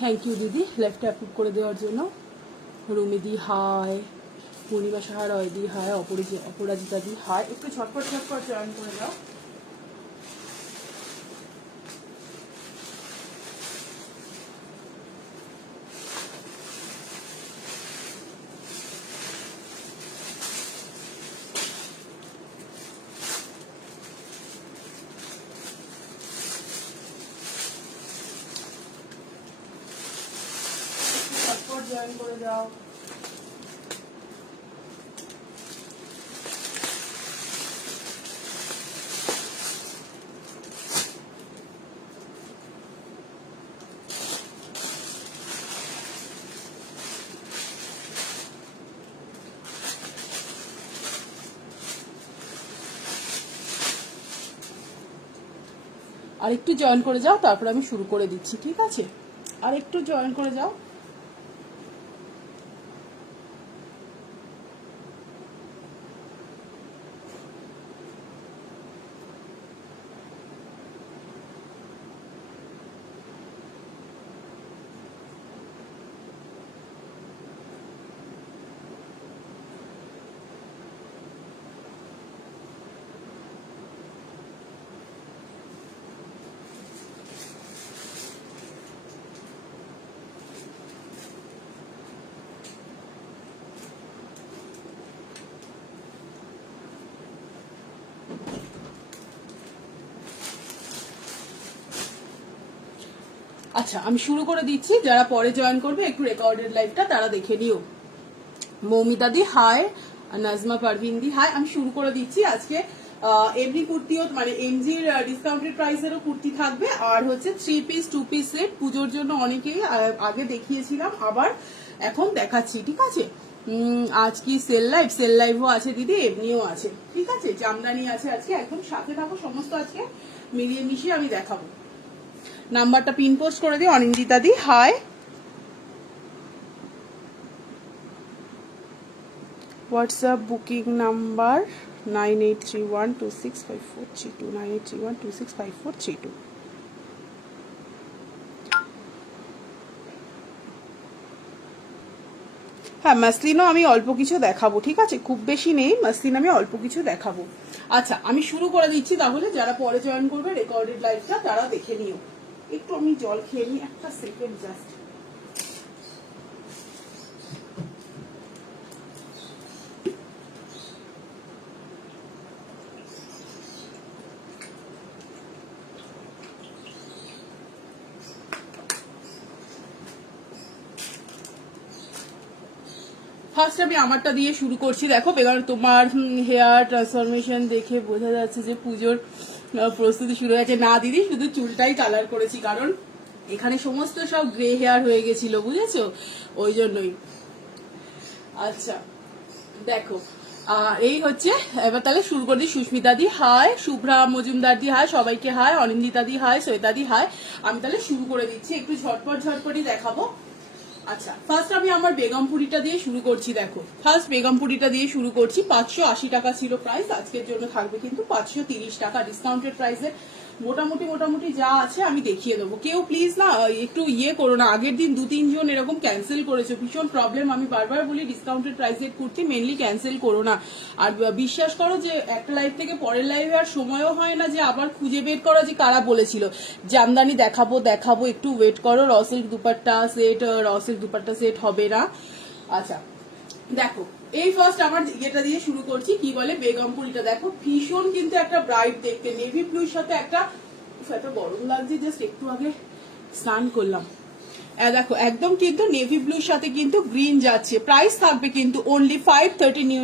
Thank you দিদি লাইভটা approve করে দেওয়ার জন্য। রুমিদি হাই, পূর্ণিমা সাহা রয়দি হাই, অপরাজিতা দি হাই। একটু ঝটপট ঝটপট জয়েন করে দাও। জয়েন করে যাও। আর একটু জয়েন করে যাও, তারপর আমি শুরু করে দিচ্ছি, ঠিক আছে? আর একটু জয়েন করে যাও। আচ্ছা, আমি শুরু করে দিচ্ছি। যারা পরে জয়েন করবে একটু রেকর্ডেড লাইভটা তারা দেখে নিও। মৌমিতা দি হাই, নাজমা পারভিন দি হাই। আমি শুরু করে দিচ্ছি। আজকে এমনি কুর্তিও মানে এমজির ডিসকাউন্টেড প্রাইসেরও কুর্তি থাকবে, আর হচ্ছে 3 পিস 2 পিস সেট। পুজোর জন্য অনেকেই আগে দেখিয়েছিলাম, আবার এখন দেখাচ্ছি, ঠিক আছে? আজ কি সেল লাইভও আছে দিদি, এমনিও আছে, ঠিক আছে? জামদানি আছে আজকে, একদম সাথে থাকো। সমস্ত আজকে মিলিয়ে মিশিয়ে আমি দেখাবো। নাম্বারটা পিন পোস্ট করে দিই। অনিন্দিতা দি হাই। WhatsApp booking number 9831265432, 9831265432। হ্যাঁ, মাসলিনও আমি অল্প কিছু দেখাবো, ঠিক আছে? খুব বেশি নেই, মাসলিন আমি অল্প কিছু দেখাবো। আচ্ছা, আমি শুরু করে দিচ্ছি তাহলে। যারা পরে জয়েন করবে রেকর্ডেড লাইভটা তারা দেখে নিও। একটু আমি জল খেয়ে নিই, একটা সেকেন্ড জাস্ট। ফার্স্ট আমি আমারটা দিয়ে শুরু করছি। দেখো বেগম, তোমার হেয়ার ট্রান্সফরমেশন দেখে বোঝা যাচ্ছে যে পুজোর প্রস্তুতি শুরু হয়েছে। না দিদি, শুধু চুলটাই কালার করেছি, কারণ এখানে সমস্ত সব গ্রে হেয়ার হয়ে গেছিল, বুঝেছো? ওই জন্যই। আচ্ছা দেখো, এই হচ্ছে। এবার তাহলে শুরু করে দিই। সুস্মিতা দি হাই, শুভ্রা মজুমদার দি হাই, সবাইকে হাই। অনিন্দিতা দি হাই, শ্বেতা দি হাই। আমি তাহলে শুরু করে দিচ্ছি, একটু ঝটপটই দেখাবো। আচ্ছা, ফার্স্ট আমি আমার বেগমপুরিটা দিয়ে শুরু করছি। দেখো, ফার্স্ট বেগমপুরিটা দিয়ে শুরু করছি। 580 টাকা ছিল প্রাইস, আজকের জন্য থাকবে কিন্তু 530 টাকা ডিসকাউন্টেড প্রাইসে। মোটামুটি যা আছে আমি দেখিয়ে দেবো। কেউ প্লিজ না একটু ইয়ে করো না। আগের দিন 2-3 জন এরকম ক্যান্সেল করেছো, ভীষণ প্রবলেম। আমি বারবার বলি ডিসকাউন্টেড প্রাইসের কুর্তি মেনলি ক্যান্সেল করো না। আর বিশ্বাস করো যে একটা লাইভ থেকে পরের লাইভে আর সময়ও হয় না যে আবার খুঁজে বের করা যে কারা বলেছিল জামদানি দেখাবো। একটু ওয়েট করো। রসিল্ক দুপাট্টা সেট হবে না। আচ্ছা দেখো, এই ফার্স্ট আমার এটা দিয়ে শুরু করছি। কি বলে বেগমপুরিটা দেখো, ভীষণ কিন্তু একটা ব্রাইট দেখতে, নেভি ব্লুর সাথে একটা গরম লাগছে, জাস্ট একটু আগে স্নান করলাম। দেখো একদম কিন্তু নেভি ব্লুর সাথে কিন্তু গ্রিন যাচ্ছে। প্রাইস থাকবে কিন্তু অনলি 530 নিউ।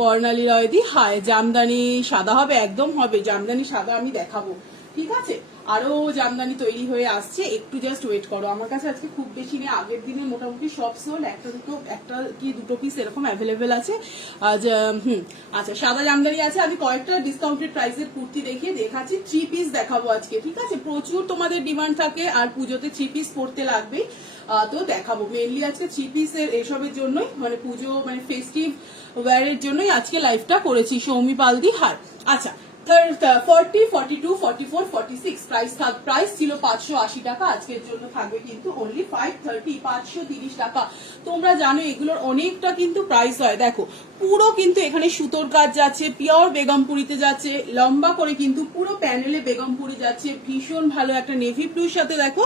বর্ণালী রয়দি হাই। জামদানি সাদা হবে, একদম হবে জামদানি সাদা, আমি দেখাবো, ঠিক আছে? আরো জামদানি তৈরি হয়ে আসছে, একটু জাস্ট ওয়েট করো। আমার কাছে আজকে খুব বেশি নেই, আগের দিনে মোটামুটি সব সোল, একটা কি দুটো পিস এরকম অ্যাভেলেবেল আছে। আচ্ছা, সাদা জামদানি আছে। আমি কয়েকটা ডিসকাউন্টেড প্রাইসের কুর্তি দেখাচ্ছি। 3 পিস দেখাবো আজকে, ঠিক আছে? প্রচুর তোমাদের ডিমান্ড থাকে, আর পুজোতে 3 পিস পড়তে লাগবে, তো দেখাবো মেনলি আজকে 3 পিসের এসবের জন্যই, মানে পুজো মানে ফেস্টিভ ওয়্যারের জন্যই আজকে লাইভটা করেছি। সৌমি পালদি হার। আচ্ছা, 40, 42, 44, 46 প্রাইস ছিল 580 টাকা, আজকের জন্য থাকবে কিন্তু অনলি 530, 530 টাকা। তোমরা জানো এগুলোর অনেকটা কিন্তু প্রাইস হয়। দেখো পুরো কিন্তু এখানে সুতোর কাজ যাচ্ছে, পিওর বেগমপুরিতে যাচ্ছে, লম্বা করে কিন্তু পুরো প্যানেলে বেগমপুরি যাচ্ছে, ভীষণ ভালো একটা নেভি ব্লুর সাথে দেখো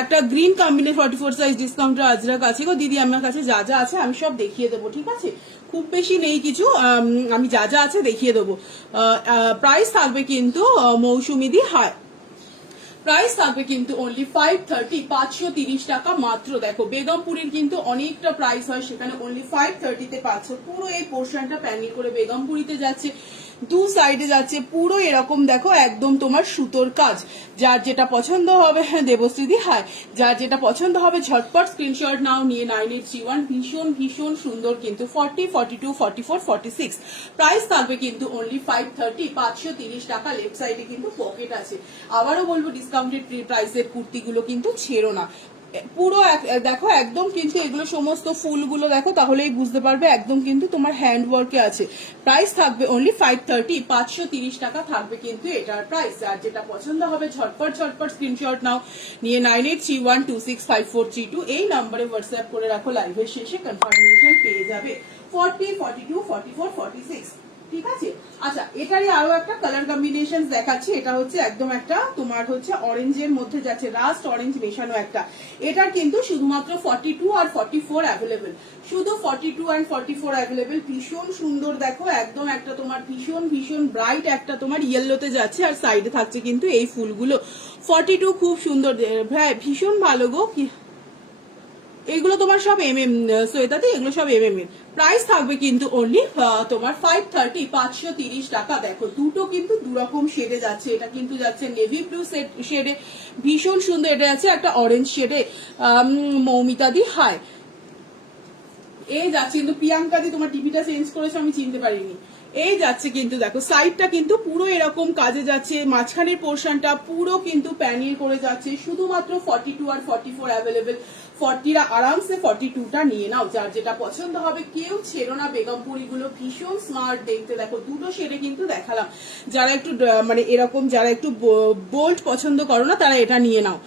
একটা গ্রিন কম্বিনে 44 সাইজ ডিসকাউন্টের আজরাক আছে গো দিদি। আমার কাছে যা যা আছে আমি সব দেখিয়ে দেবো, ঠিক আছে? খুব বেশি নেই কিছু, আমি যা যা আছে দেখিয়ে দেবো। প্রাইস থাকবে কিন্তু মৌসুমিদি হাই, প্রাইস থাকবে কিন্তু অনলি 530, 530 টাকা মাত্র। দেখো বেগমপুরীর কিন্তু অনেকটা প্রাইস হয়, সেখানে অনলি 530 তে পাচ্ছ। পুরো এই পোর্শনটা প্যানেল করে বেগমপুরীতে যাচ্ছে, দু সাইডে যাচ্ছে পুরো এরকম দেখো একদম তোমার সুতোর কাজ। যার যেটা পছন্দ হবে, হ্যাঁ দেবশ্রীদি হাই, যার যেটা পছন্দ হবে ঝটপট স্ক্রিনশট নাও, নিয়ে 9831। ভীষণ ভীষণ সুন্দর কিন্তু 40, 42, 44, 46 প্রাইস থাকবে কিন্তু অনলি 530, 530 টাকা। লেফট সাইডে কিন্তু পকেট আছে। আবারও বলবো ডিসকাউন্টেড প্রাইসের কুর্তিগুলো কিন্তু ছেড়ো না। পুরো দেখো একদম কিন্তু এগুলো সমস্ত ফুলগুলো দেখো তাহলেই বুঝতে পারবে একদম কিন্তু তোমার হ্যান্ড ওয়ার্কে আছে। প্রাইস থাকবে অনলি 530, 530 টাকা থাকবে কিন্তু এটার প্রাইস। আর যেটা পছন্দ হবে ঝটপট ঝটপট স্ক্রিনশট নাও, নিয়ে 9831265432 এই নম্বরে হোয়াটসঅ্যাপ করে রাখো, লাইভের শেষে কনফার্মেশন পেয়ে যাবে। 40, 42, 44, 46 ঠিক আছে। আচ্ছা এটারই আরো একটা কালার কম্বিনেশন দেখাচ্ছি। এটা হচ্ছে একদম একটা তোমার হচ্ছে অরেঞ্জের মধ্যে যাচ্ছে, রাস্ট অরেঞ্জ মেশানো একটা। এটার কিন্তু শুধুমাত্র 42 আর 44 অ্যাভেলেবেল, শুধু 42 এন্ড 44 অ্যাভেলেবেল। ভীষণ সুন্দর দেখো একদম একটা তোমার ভীষণ ভীষণ ব্রাইট একটা তোমার ইয়েলোতে যাচ্ছে, আর সাইডে থাকছে কিন্তু এই ফুলগুলো। 42 খুব সুন্দর, ভীষণ ভালো গো। এগুলো তোমার সব এমএম শ্বেতাতে, এগুলো সব এমএম এর। প্রাইস থাকবে কিন্তু অনলি তোমার 530, 530 টাকা। দেখো দুটো কিন্তু দুরকম শেডে যাচ্ছে, এটা কিন্তু যাচ্ছে নেভি ব্লু শেডে, ভীষণ সুন্দর। এটা যাচ্ছে একটা অরেঞ্জ শেডে, মৌমিতাদি হাই। এই যাচ্ছে কিন্তু প্রিয়াঙ্কা দি, তোমার টিভিটা চেঞ্জ করেছো আমি চিনতে পারিনি। এই যাচ্ছে কিন্তু দেখো সাইডটা কিন্তু পুরো এরকম কাজে যাচ্ছে, মাঝখানের পোর্শনটা পুরো কিন্তু প্যানেল করে যাচ্ছে। শুধুমাত্র 42 আর 44 অ্যাভেলেবেল। 40রা আরামসে 42টা নিয়ে নাও, যার যেটা পছন্দ হবে। কেউ ছেড়ো না বেগমপুরি গুলো, ভীষণ স্মার্ট দেখতে। দেখো দুটো শেডে কিন্তু দেখালাম, যারা একটু মানে এরকম যারা একটু বোল্ড পছন্দ করো না তারা এটা নিয়ে নাও।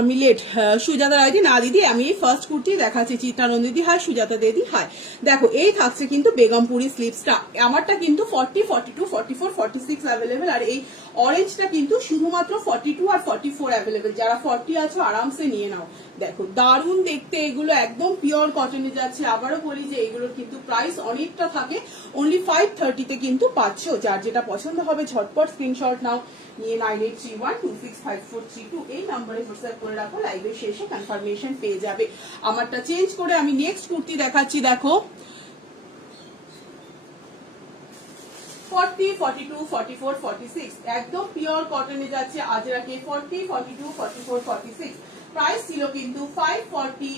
আমি লেট সুজাতা রায়দি না দিদি, আমি ফার্স্ট কুর্তি দেখাচ্ছি। চিত্রানন্দিদি হাই, সুজাতা দিদি হাই। দেখো এই থাকছে কিন্তু বেগমপুরি স্লিভসটা, আমারটা কিন্তু 40, 42, 44, 46 অ্যাভেলেবেল। আর এই অরেঞ্জটা কিন্তু শুধুমাত্র 42 আর 44 অ্যাভেলেবেল। যারা 40 আছো আরামসে নিয়ে নাও। দেখো দারুণ দেখতে, এগুলো একদম পিওর কটনে যাচ্ছে। আবারও বলি যে এগুলোর কিন্তু প্রাইস অনেকটা থাকে, অনলি 530 তে কিন্তু পাচ্ছ। যার যেটা পছন্দ হবে ঝটপট স্ক্রিনশট নাও, নিয়ে 9831265432 এই নম্বরে হোয়াটসঅ্যাপ করে রাখো, লাইভের শেষে কনফার্মেশন পেয়ে যাবে। আমারটা চেঞ্জ করে আমি নেক্সট কুর্তি দেখাচ্ছি। দেখো 40, 42, 44, 46 একদম পিওর কটনে যাচ্ছে আজরাকে। 40, 42, 44, 46 প্রাইস ছিল কিন্তু 540,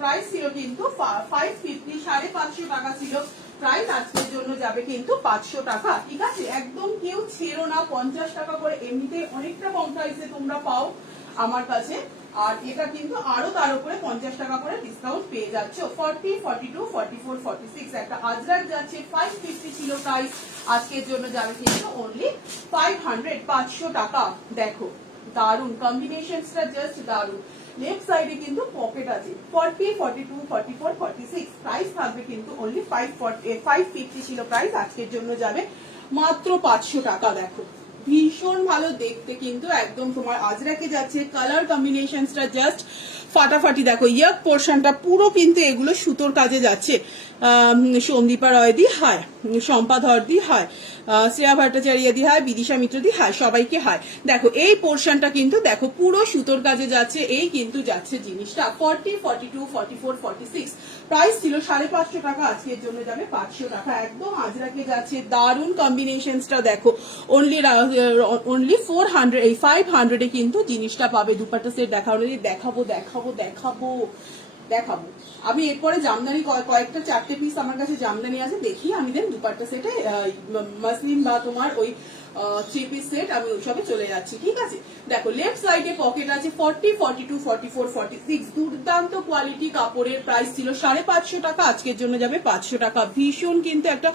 প্রাইস ছিল কিন্তু 550, 550 টাকা ছিল প্রাইস। আজকের জন্য যাবে কিন্তু 500 টাকা, ঠিক আছে? একদম কেউ ছেড়ো না, 50 টাকা করে এমনিতে অনেকটা কম প্রাইসে তোমরা পাও আমার কাছে। আর এটা কিন্তু আরো তার উপরে 50 টাকা করে ডিসকাউন্ট পেয়ে যাচ্ছ। 40, 42, 44, 46 একটা আজরাক যাচ্ছে, 550 ছিল প্রাইস, আজকের জন্য যাবে কিন্তু অনলি 500, 500 টাকা। দেখো দারুন কম্বিনেশনসটা, জাস্ট দারুন। লেফট সাইডে কিন্তু পকেট আছে। 40, 42, 44, 46 প্রাইস থাকবে কিন্তু অনলি 550 ছিল প্রাইস, আজকের জন্য যাবে মাত্র 500 টাকা। দেখো ভীষণ ভালো দেখতে কিন্তু একদম তোমার আজরাকে যাচ্ছে। কালার কম্বিনেশনসটা জাস্ট ফাটাফাটি। দেখো ইয়াক পোর্শনটা পুরো কিন্তু এগুলো সুতোর কাজে যাচ্ছে। সন্দীপা রয় দি হায়, শম্পা ধর দি হায়, শ্রেয়া ভট্টাচার্য দি হায়, বিদিশা মিত্র দি হায়, সবাইকে হায়। দেখো এই পোর্শনটা কিন্তু দেখো পুরো সুতোর কাজে যাচ্ছে, এই কিন্তু যাচ্ছে জিনিসটা। 40, 42, 44, 46 প্রাইস ছিল 550 টাকা, আজকের জন্য যাবে 500 টাকা। একদম আজরাকে যাচ্ছে, দারুন কম্বিনেশনসটা দেখো। অনলি 400, এই 500 এ কিন্তু জিনিসটা পাবে। দুপাট্টা সেট দেখাবো দেখাবো আমি এরপরে জামদানি কয়েকটা 4টে পিস আমার কাছে জামদানি আছে, দেখি আমি দেন দুপাট্টা সেটে মাসলিন বা তোমার ওই থ্রি পিস সেট, আমি ওইসবে চলে যাচ্ছি। ঠিক আছে, দেখো লেফট সাইডে পকেট আছে 40, 42, 44, 46, দুর্দান্ত কোয়ালিটি কাপড়ের। প্রাইস ছিল 550 টাকা, আজকের জন্য যাবে 500 টাকা। ভীষণ কিন্তু একটা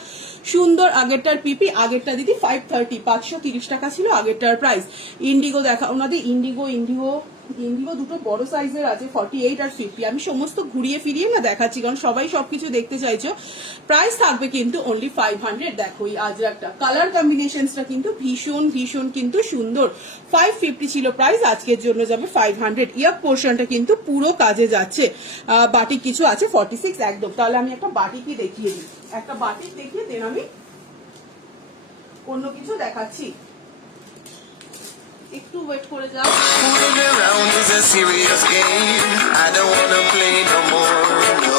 সুন্দর, আগেরটার পিপি, আগেরটা দিদি 530, 530 টাকা ছিল আগেরটার প্রাইস। ইন্ডিগো দেখা ওনাদের, ইন্ডিগো দুটো বড় সাইজের আছে 48 আর 50। আমি সমস্ত ঘুরিয়ে ফিরিয়ে না দেখাচ্ছি, কারণ সবাই সবকিছু দেখতে চাইছো। প্রাইস থাকবে কিন্তু অনলি 500। দেখো এই আজরাকটা কালার কম্বিনেশনসটা কিন্তু ভীষণ কিন্তু সুন্দর। 550 ছিল প্রাইস, আজকের জন্য যাবে 500। ইয়ার পোর্শনটা কিন্তু পুরো কাজে যাচ্ছে। বাটিক কিছু আছে 46 একদম। তাহলে আমি একটা বাটিকই দেখিয়ে দিই, একটা বাটিক দেখিয়ে দেন আমি অন্য কিছু দেখাচ্ছি। একটু ওয়েট করে যাও। Fooling around is a serious game. I don't wanna play no more. No.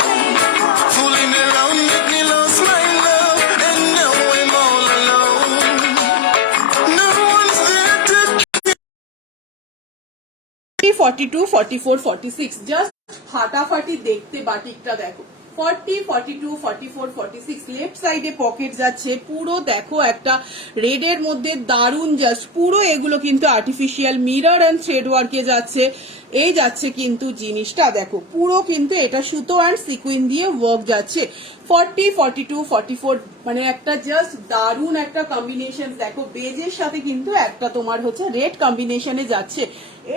Fooling around make me lose my love, and now I'm all alone. No one's there to 42, 44, 46 just ফাটাফাটি দেখতে বাটিকটা দেখো। 40, 42, 44, 46 left সাইডে pocket যাচ্ছে পুরো। দেখো একটা red এর মধ্যে দারুন, জাস্ট পুরো এগুলো কিন্তু আর্টিফিশিয়াল মিরর এন্ড থ্রেড ওয়ার্কে যাচ্ছে। এই যাচ্ছে কিন্তু জিনিসটা দেখো পুরো কিন্তু এটা সুতো অ্যান্ড সিকুইন দিয়ে ওয়ার্ক যাচ্ছে। 40, 42, 44 মানে একটা জাস্ট দারুন একটা কম্বিনেশন। দেখো বেজের সাথে কিন্তু একটা তোমার হচ্ছে রেড কম্বিনেশনে যাচ্ছে।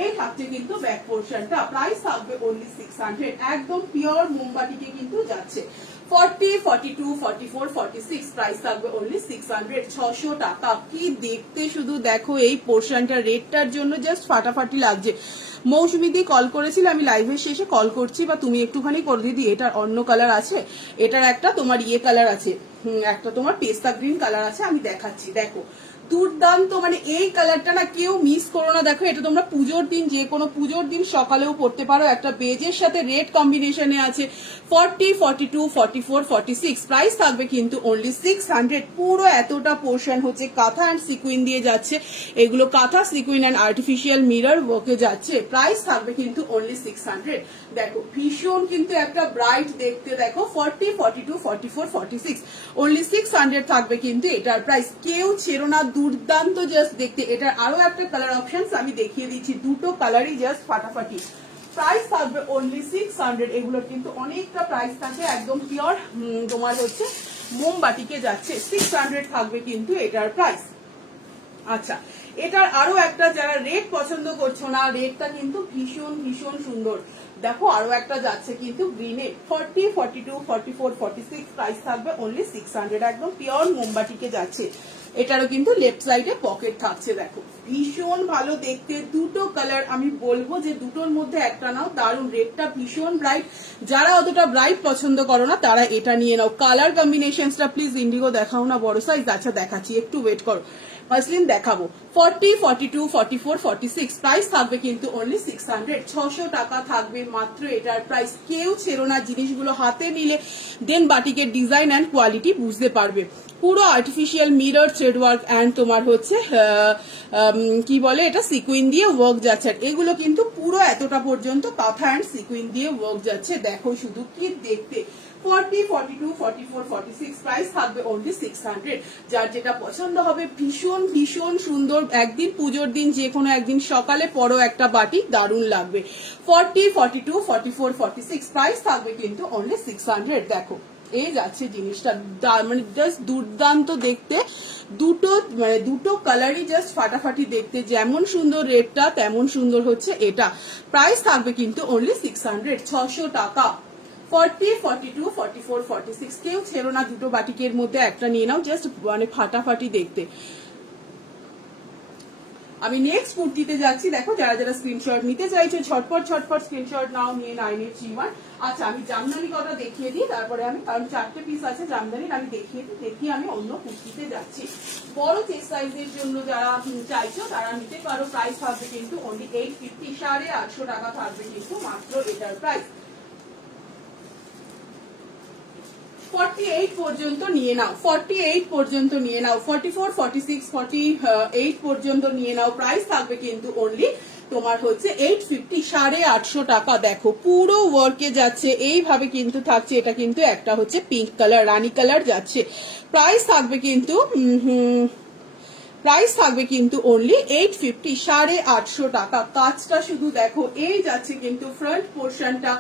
এই থাকছে কিন্তু ব্যাক পোর্শনটা। প্রাইস থাকবে অনলি 600, একদম পিওর মোমবাটিকে কিন্তু যাচ্ছে। 40, 42, 44, 46 প্রাইস থাকবে অনলি 600, 600 টাকা। কি দেখতে শুধু দেখো এই পোর্শনটা, রেডটার জন্য জাস্ট ফাটাফাটি লাগছে। মৌসুমিদি কল করেছিল, আমি লাইভের শেষে কল করছি, বা তুমি একটুখানি করে দিদি। এটার অন্য কালার আছে, এটার একটা তোমার ইয়ে কালার আছে, একটা তোমার পেস্তা গ্রিন কালার আছে, আমি দেখাচ্ছি। দেখো দুর্দান্ত, মানে এই কালারটা না কেউ মিস করো না। দেখো এটা তোমরা পুজোর দিন, যে কোনো পুজোর দিন সকালেও পড়তে পারো। একটা বেজের সাথে রেড কম্বিনেশনে আছে। 40, 42, 44, 46 প্রাইস থাকবে কিন্তু অনলি 600। পুরো এতটা পোর্শন হচ্ছে কাঁথা অ্যান্ড সিকুইন দিয়ে যাচ্ছে। এগুলো কাঁথা, সিকুইন অ্যান্ড আর্টিফিশিয়াল মিরর ওয়ার্কে যাচ্ছে। প্রাইস থাকবে কিন্তু অনলি 600। দেখো ভীষণ কিন্তু একটা ব্রাইট দেখতে। দেখো 40, 42, 44, 46 অনলি 600 থাকবে কিন্তু এটার প্রাইস। কেউ ছেড়ো না, দুর্দান্ত জাস্ট দেখতে। এটার আরো একটা কালার অপশন আমি দেখিয়ে দিচ্ছি, দুটো কালারই জাস্ট ফাটাফাটি। প্রাইস থাকবে অনলি 600। এগুলোর কিন্তু অনেকটা প্রাইস থাকে, একদম পিওর তোমার হচ্ছে মোমবাটিকে যাচ্ছে। 600 থাকবে কিন্তু এটার প্রাইস। আচ্ছা, এটার আরো একটা, যারা রেড পছন্দ করছো না, রেডটা কিন্তু ভীষণ সুন্দর। দেখো আরো একটা যাচ্ছে কিন্তু গ্রিনে। 40, 42, 44, 46 প্রাইস থাকবে অনলি 600, একদম পিওর মোমবাটিকে যাচ্ছে। এটারও কিন্তু লেফট সাইডে পকেট থাকছে। দেখো ভীষণ ভালো দেখতে, দুটো কালার। আমি বলবো যে দুটোর মধ্যে একটা নাও, দারুন। রেডটা ভীষণ ব্রাইট, যারা অতটা ব্রাইট পছন্দ করো না তারা এটা নিয়ে নাও। কালার কম্বিনেশনসটা প্লিজ ইন্ডিগো দেখাও না বড় সাইজ। আচ্ছা দেখাচ্ছি, একটু ওয়েট করো, মাসলিন দেখাবো। 40, 42, 44, 46 প্রাইস থাকবে কিন্তু অনলি 600, 600 টাকা থাকবে মাত্র এটার প্রাইস। কেউ ছেড়ো না, জিনিসগুলো হাতে নিলে দেন বাটিকের ডিজাইন অ্যান্ড কোয়ালিটি বুঝতে পারবে। পুরো artificial mirror thread work and তোমার হচ্ছে কি বলে এটা, সিকুইন দিয়ে ওয়ার্ক যাচ্ছে। আর এগুলো কিন্তু পুরো এতটা পর্যন্ত কাঁথা অ্যান্ড সিকুইন দিয়ে ওয়ার্ক যাচ্ছে। দেখো শুধু কি দেখতে। 40, 42, 44, 46 প্রাইস থাকবে অনলি 600। যার যেটা পছন্দ হবে, ভীষণ সুন্দর। একদিন পুজোর দিন যে কোনো একদিন সকালে পরো একটা বাটি, দারুণ লাগবে। 40, 42, 44, 46 প্রাইস থাকবে কিন্তু অনলি 600। দেখো এই যাচ্ছে জিনিসটা, মানে জাস্ট দুর্দান্ত দেখতে। দুটো কালারই জাস্ট ফাটাফাটি দেখতে। যেমন সুন্দর রেডটা, তেমন সুন্দর হচ্ছে এটা। প্রাইস থাকবে কিন্তু অনলি 600, 600 টাকা। 40, 42, 44, 46 কেউ ছেড়ো না, দুটো বাটিকের মধ্যে একটা নিয়ে নাও, জাস্ট মানে ফাটাফাটি দেখতে। আমি নেক্সট কুর্তিতে যাচ্ছি। দেখো যারা যারা স্ক্রিনশট নিতে চাইছো ঝটপট স্ক্রিনশট নাও, নিয়ে 9831। আচ্ছা আমি জামদানি কটা দেখিয়ে দিই, তারপরে আমি, কারণ 4টে পিস আছে জামদানির, আমি দেখিয়ে আমি অন্য কুর্তিতে যাচ্ছি। বড় চেস্ট সাইজের জন্য যারা চাইছো তারা নিতে পারো। প্রাইস থাকবে কিন্তু অনলি 850, 850 টাকা থাকবে কিন্তু মাত্র এটার প্রাইস। 48 পর্যন্ত নিয়ে নাও, 48 পর্যন্ত নিয়ে নাও, 44, 46, 48 পর্যন্ত নিয়ে নাও। প্রাইস থাকবে কিন্তু অনলি তোমার হচ্ছে 850, 850 টাকা। দেখো পুরো ওয়ার্কে যাচ্ছে, এইভাবে কিন্তু থাকছে। এটা কিন্তু একটা হচ্ছে পিঙ্ক কালার, রানী কালার যাচ্ছে। প্রাইস থাকবে কিন্তু প্রাইস থাকবে কিন্তু অনলি 850, 850 টাকা। কাজটা শুধু দেখো, এই যাচ্ছে কিন্তু ফ্রন্ট পোর্শনটা,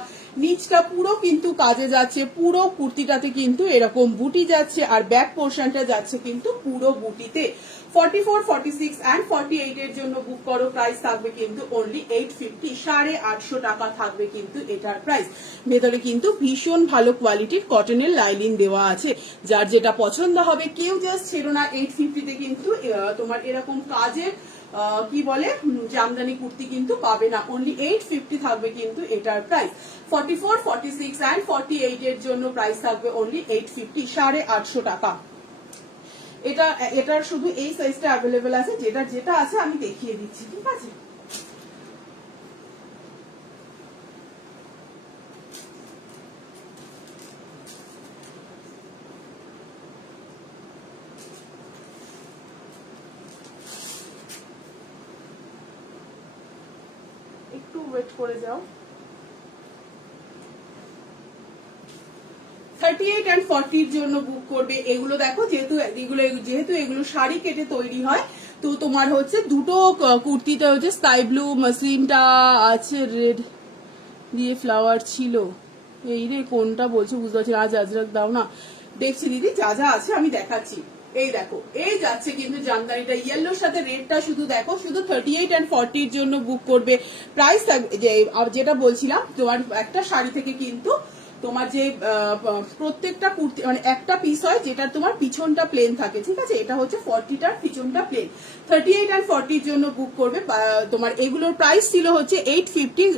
নিচটা পুরো কিন্তু কাজে যাচ্ছে, পুরো কুর্তিটাতে কিন্তু এরকম বুটি যাচ্ছে, আর ব্যাক পোর্শনটা যাচ্ছে কিন্তু পুরো বুটিতে। 44, 46 and 48 এর জন্য বুক করো, প্রাইস থাকবে কিন্তু অনলি 850, 850 টাকা থাকবে কিন্তু এটার প্রাইস। ভেতরে কিন্তু ভীষণ ভালো কোয়ালিটির কটনের লাইলিন দেওয়া আছে, যার যেটা পছন্দ হবে কেউ জাস্ট ছেড়ো না। 850 তে কিন্তু তোমার এরকম কাজের কি বলে জামদানি কুর্তি কিন্তু পাবে না, অনলি 850 থাকবে কিন্তু এটার প্রাইস। 44, 46 and 48 এর জন্য প্রাইস থাকবে অনলি 850, 850 টাকা। এটার শুধু এই সাইজটা অ্যাভেলেবেল আছে, যেটা আছে আমি দেখিয়ে দিচ্ছি, ঠিক আছে। একটু ওয়েট করে যাও। 38 and 40 এর জন্য বুক করবে। এগুলো দেখো, যেহেতু এগুলো শাড়ি কেটে তৈরি হয়, তো তোমার হচ্ছে দুটো কুর্তিতে হচ্ছে স্কাই ব্লু মাসলিনটা আছে, রেড দিয়ে ফ্লাওয়ার ছিল। এই রে, কোনটা বলছো বুঝতে পারছি না, আজ আজরাক দাও না। দেখছি দিদি, যা যা আছে আমি দেখাচ্ছি। এই দেখো, এই যাচ্ছে কিন্তু জামদানিটা ইয়েলোর সাথে রেডটা, শুধু দেখো, শুধু 38 and 40 এর জন্য বুক করবে। প্রাইস যেটা বলছিলাম, তোমার একটা শাড়ি থেকে কিন্তু তোমার যে প্রত্যেকটা কুর্তি মানে একটা পিস হয়, যেটা তোমার পিছনটা প্লেন থাকে, ঠিক আছে। এটা হচ্ছে 40টার পিছনটা প্লেন। 38 and 40 এর জন্য বুক করবে। তোমার এগুলোর প্রাইস ছিল হচ্ছে 850।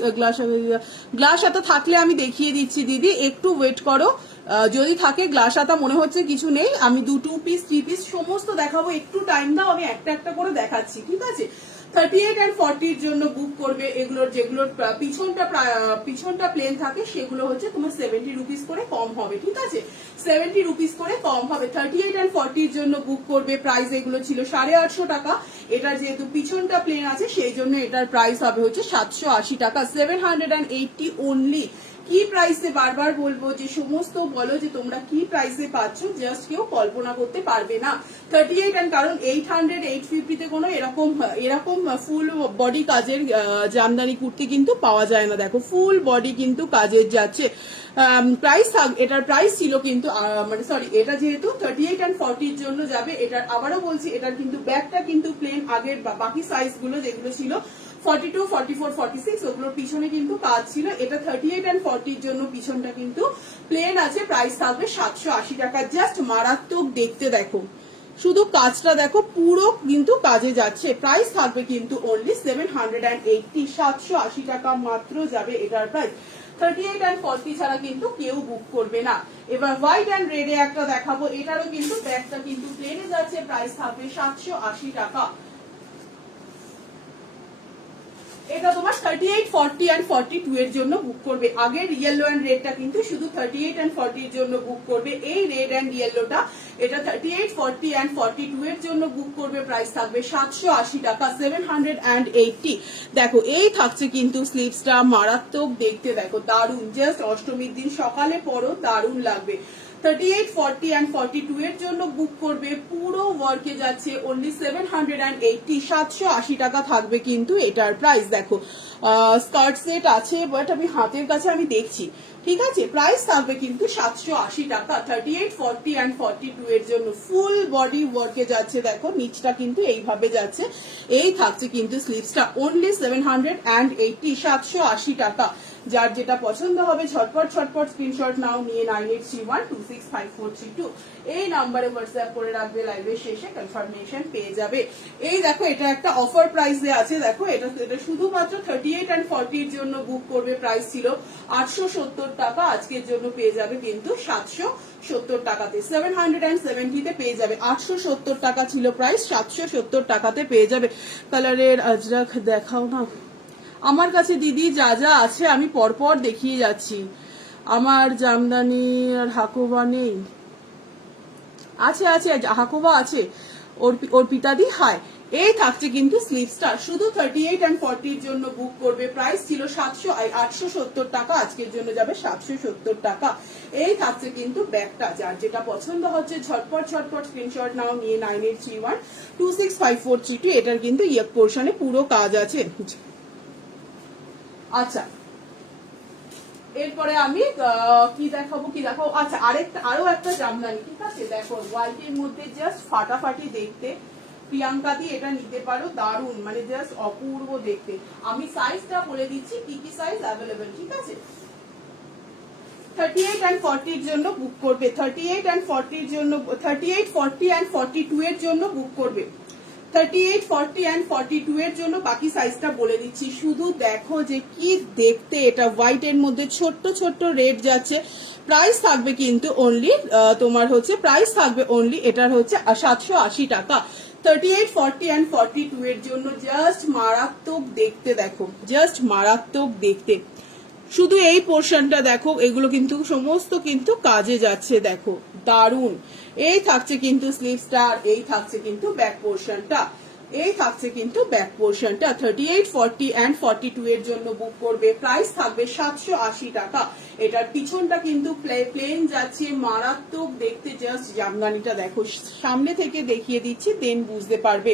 গ্লাস হাতা থাকলে আমি দেখিয়ে দিচ্ছি দিদি, একটু ওয়েট করো। যদি থাকে গ্লাস হাতা, মনে হচ্ছে কিছু নেই, আমি 2 পিস 3 পিস সমস্ত দেখাবো, একটু টাইম দাও, আমি একটা একটা করে দেখাচ্ছি, ঠিক আছে। 38 and 40 এর জন্য বুক করবে। যেগুলোর পিছনটা প্লেন থাকে, সেগুলো হচ্ছে তোমার 70 রুপিস করে কম হবে, ঠিক আছে। 70 রুপিস করে কম হবে। 38 and 40 এর জন্য বুক করবে। প্রাইস এগুলো ছিল 850 টাকা। এটার যেহেতু পিছনটা প্লেন আছে, সেই জন্য এটার প্রাইস হবে হচ্ছে 780 টাকা, 780 অনলি। কি প্রাইসে, বারবার বলবো যে সমস্ত বলো যে তোমরা কি প্রাইসে পাচ্ছ, জাস্ট কেউ কল্পনা করতে পারবে না। 38 and, কারণ 800, 850 তে কোনো এরকম ফুল বডি কাজের জামদানি কুর্তি কিন্তু পাওয়া যায় না। দেখো, ফুল বডি কিন্তু কাজের যাচ্ছে। এটার প্রাইস ছিল কিন্তু মানে সরি, এটা যেহেতু 38 and 40 এর জন্য যাবে, এটার আবারও বলছি, এটার কিন্তু ব্যাকটা কিন্তু প্লেন। আগের বাকি সাইজ গুলো যেগুলো ছিল 42, 44, 46, ওগুলোর পিছনে কিন্তু কাজ ছিল। এটা 38 and 40 এর জন্য পিছনটা কিন্তু প্লেন আছে। প্রাইস থাকবে 780 টাকা। জাস্ট মারাত্মক দেখতে, দেখো শুধু কাজটা দেখো, পুরো কিন্তু কাজে যাচ্ছে। প্রাইস থাকবে কিন্তু অনলি 780, 780 টাকা মাত্র যাবে এটার প্রাইস। 38 and 40 ছাড়া কিন্তু কেউ বুক করবে না। এবার হোয়াইট অ্যান্ড রেডে একটা দেখাবো, এটারও কিন্তু ব্যাগটা কিন্তু প্লেনে যাচ্ছে। প্রাইস থাকবে 780 টাকা। এটা তোমার 38, 40 and 42 এর জন্য বুক করবে। আগের ইয়েলো এন্ড রেডটা কিন্তু শুধু 38 and 40 এর জন্য বুক করবে। এই রেড এন্ড ইয়েলোটা, এটা 38, 40 and 42 এর জন্য বুক করবে। প্রাইস থাকবে 780 টাকা, 780। দেখো, এই থাকছে কিন্তু স্লিভসটা, মারাত্মক দেখতে, দেখো দারুন, জাস্ট অষ্টমীর দিন সকালে পরো, দারুন লাগবে। 38, 40 and 42 এর জন্য বুক করবে। পুরো ওয়ার্কে যাচ্ছে অনলি 780, 780 টাকা থাকবে কিন্তু এটার প্রাইস। দেখো, স্কার্ট সেট আছে, বাট আমি হাতের কাছে আমি দেখছি, ঠিক আছে। প্রাইস থাকবে কিন্তু 780 টাকা। 38, 40 and 42 এর জন্য ফুল বডি ওয়ার্কে যাচ্ছে। দেখো, নিচটা কিন্তু এইভাবে যাচ্ছে। এই থাকছে কিন্তু স্লিভসটা, অনলি 780, 780 টাকা। যার যেটা পছন্দ হবে ঝটপট স্ক্রিনশট নাও, নিয়ে 9831265432 এই নাম্বারে হোয়াটসঅ্যাপ করে রাখবে। লাইভের শেষে কনফার্মেশন পেয়ে যাবে। এই দেখো, এটা একটা অফার প্রাইসে আছে। দেখো, এটা শুধুমাত্র 38 and 40 এর জন্য বুক করবে। প্রাইস ছিল 870 টাকা, আজকের জন্য পেয়ে যাবে কিন্তু 770 টাকাতে। 770 তে পেয়ে যাবে। 870 টাকা ছিল প্রাইস, 770 টাকাতে পেয়ে যাবে। কালারের আজরাক দেখাও না আমার কাছে দিদি, যা যা আছে আমি পরপর দেখিয়ে যাচ্ছি। আমার জামদানি আর হাকোবা নেই, আছে হাকোবা আছে। ওর পিতাদি হাই, এই থাকছে কিন্তু স্লিভসটা, শুধু 38 and 40 এর জন্য বুক করবে। প্রাইস ছিল 870 টাকা, আজকের জন্য যাবে 770 টাকা। এই থাকছে কিন্তু ব্যাগটা, যার যেটা পছন্দ হচ্ছে ঝটপট স্ক্রিনশট নাও, নিয়ে 9831265432। এটার কিন্তু ইয়েক পোর্শনে পুরো কাজ আছে। আচ্ছা, এরপরে আমি কি দেখাবো আচ্ছা, আরো একটা জামদানি, ঠিক আছে, দেখো হোয়াইটের মধ্যে জাস্ট ফাটাফাটি দেখতে, প্রিয়াঙ্কা দি এটা নিতে পারো, দারুন, মানে জাস্ট অপূর্ব দেখতে। আমি সাইজটা বলে দিচ্ছি কি কি সাইজ অ্যাভেলেবেল, ঠিক আছে। 38 and 40 এর জন্য বুক করবে, 38 and 40 এর জন্য, 38, 40 and 42 এর জন্য বুক করবে, 38, 40 and 42 এর জন্য। বাকি সাইজটা বলে দিচ্ছি, শুধু দেখো যে কি দেখতে, এটা হোয়াইট এর মধ্যে ছোট্ট ছোট্ট রেড যাচ্ছে। প্রাইস থাকবে কিন্তু অনলি তোমার হচ্ছে, প্রাইস থাকবে অনলি এটার হচ্ছে 780 টাকা। 38, 40 and 42 এর জন্য জাস্ট মারাত্মক দেখতে, দেখো জাস্ট মারাত্মক দেখতে। শুধু এই পোর্শনটা দেখো, এগুলো কিন্তু সমস্ত কিন্তু কাজে যাচ্ছে, দেখো দারুন। এই থাকছে কিন্তু স্লিভসটা, এই থাকছে কিন্তু ব্যাক পোর্শনটা, এই থাকছে কিন্তু ব্যাক পোর্শনটা। 38, 40 and 42 এর জন্য বুক করবে। প্রাইস থাকবে 780 টাকা। এটার পিছনটা কিন্তু প্লেন যাচ্ছে, মারাত্মক দেখতে। জাস্ট জামদানিটা দেখো, সামনে থেকে দেখিয়ে দিচ্ছি, দেন বুঝতে পারবে।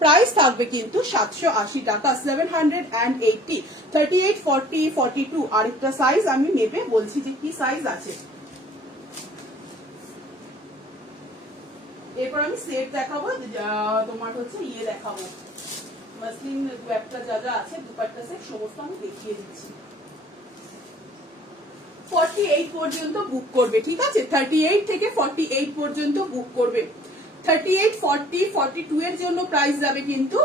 প্রাইস থাকবে কিন্তু 780 টাকা, 780। 38, 40, 42। আরেকটা সাইজ আমি নেবে বলছি যে কি সাইজ আছে। এরপর আমি সেট দেখাবো, তোমার হচ্ছে ইয়ে দেখাবো, মাসলিন একটা যা যা আছে, দুপাট্টা সেট সমস্ত আমি দেখিয়ে দিচ্ছি। 48 পর্যন্ত বুক করবে, ঠিক আছে, 38 থেকে 48 পর্যন্ত বুক করবে। 38, 40, 42 এর জন্য প্রাইস যাবে কিন্তু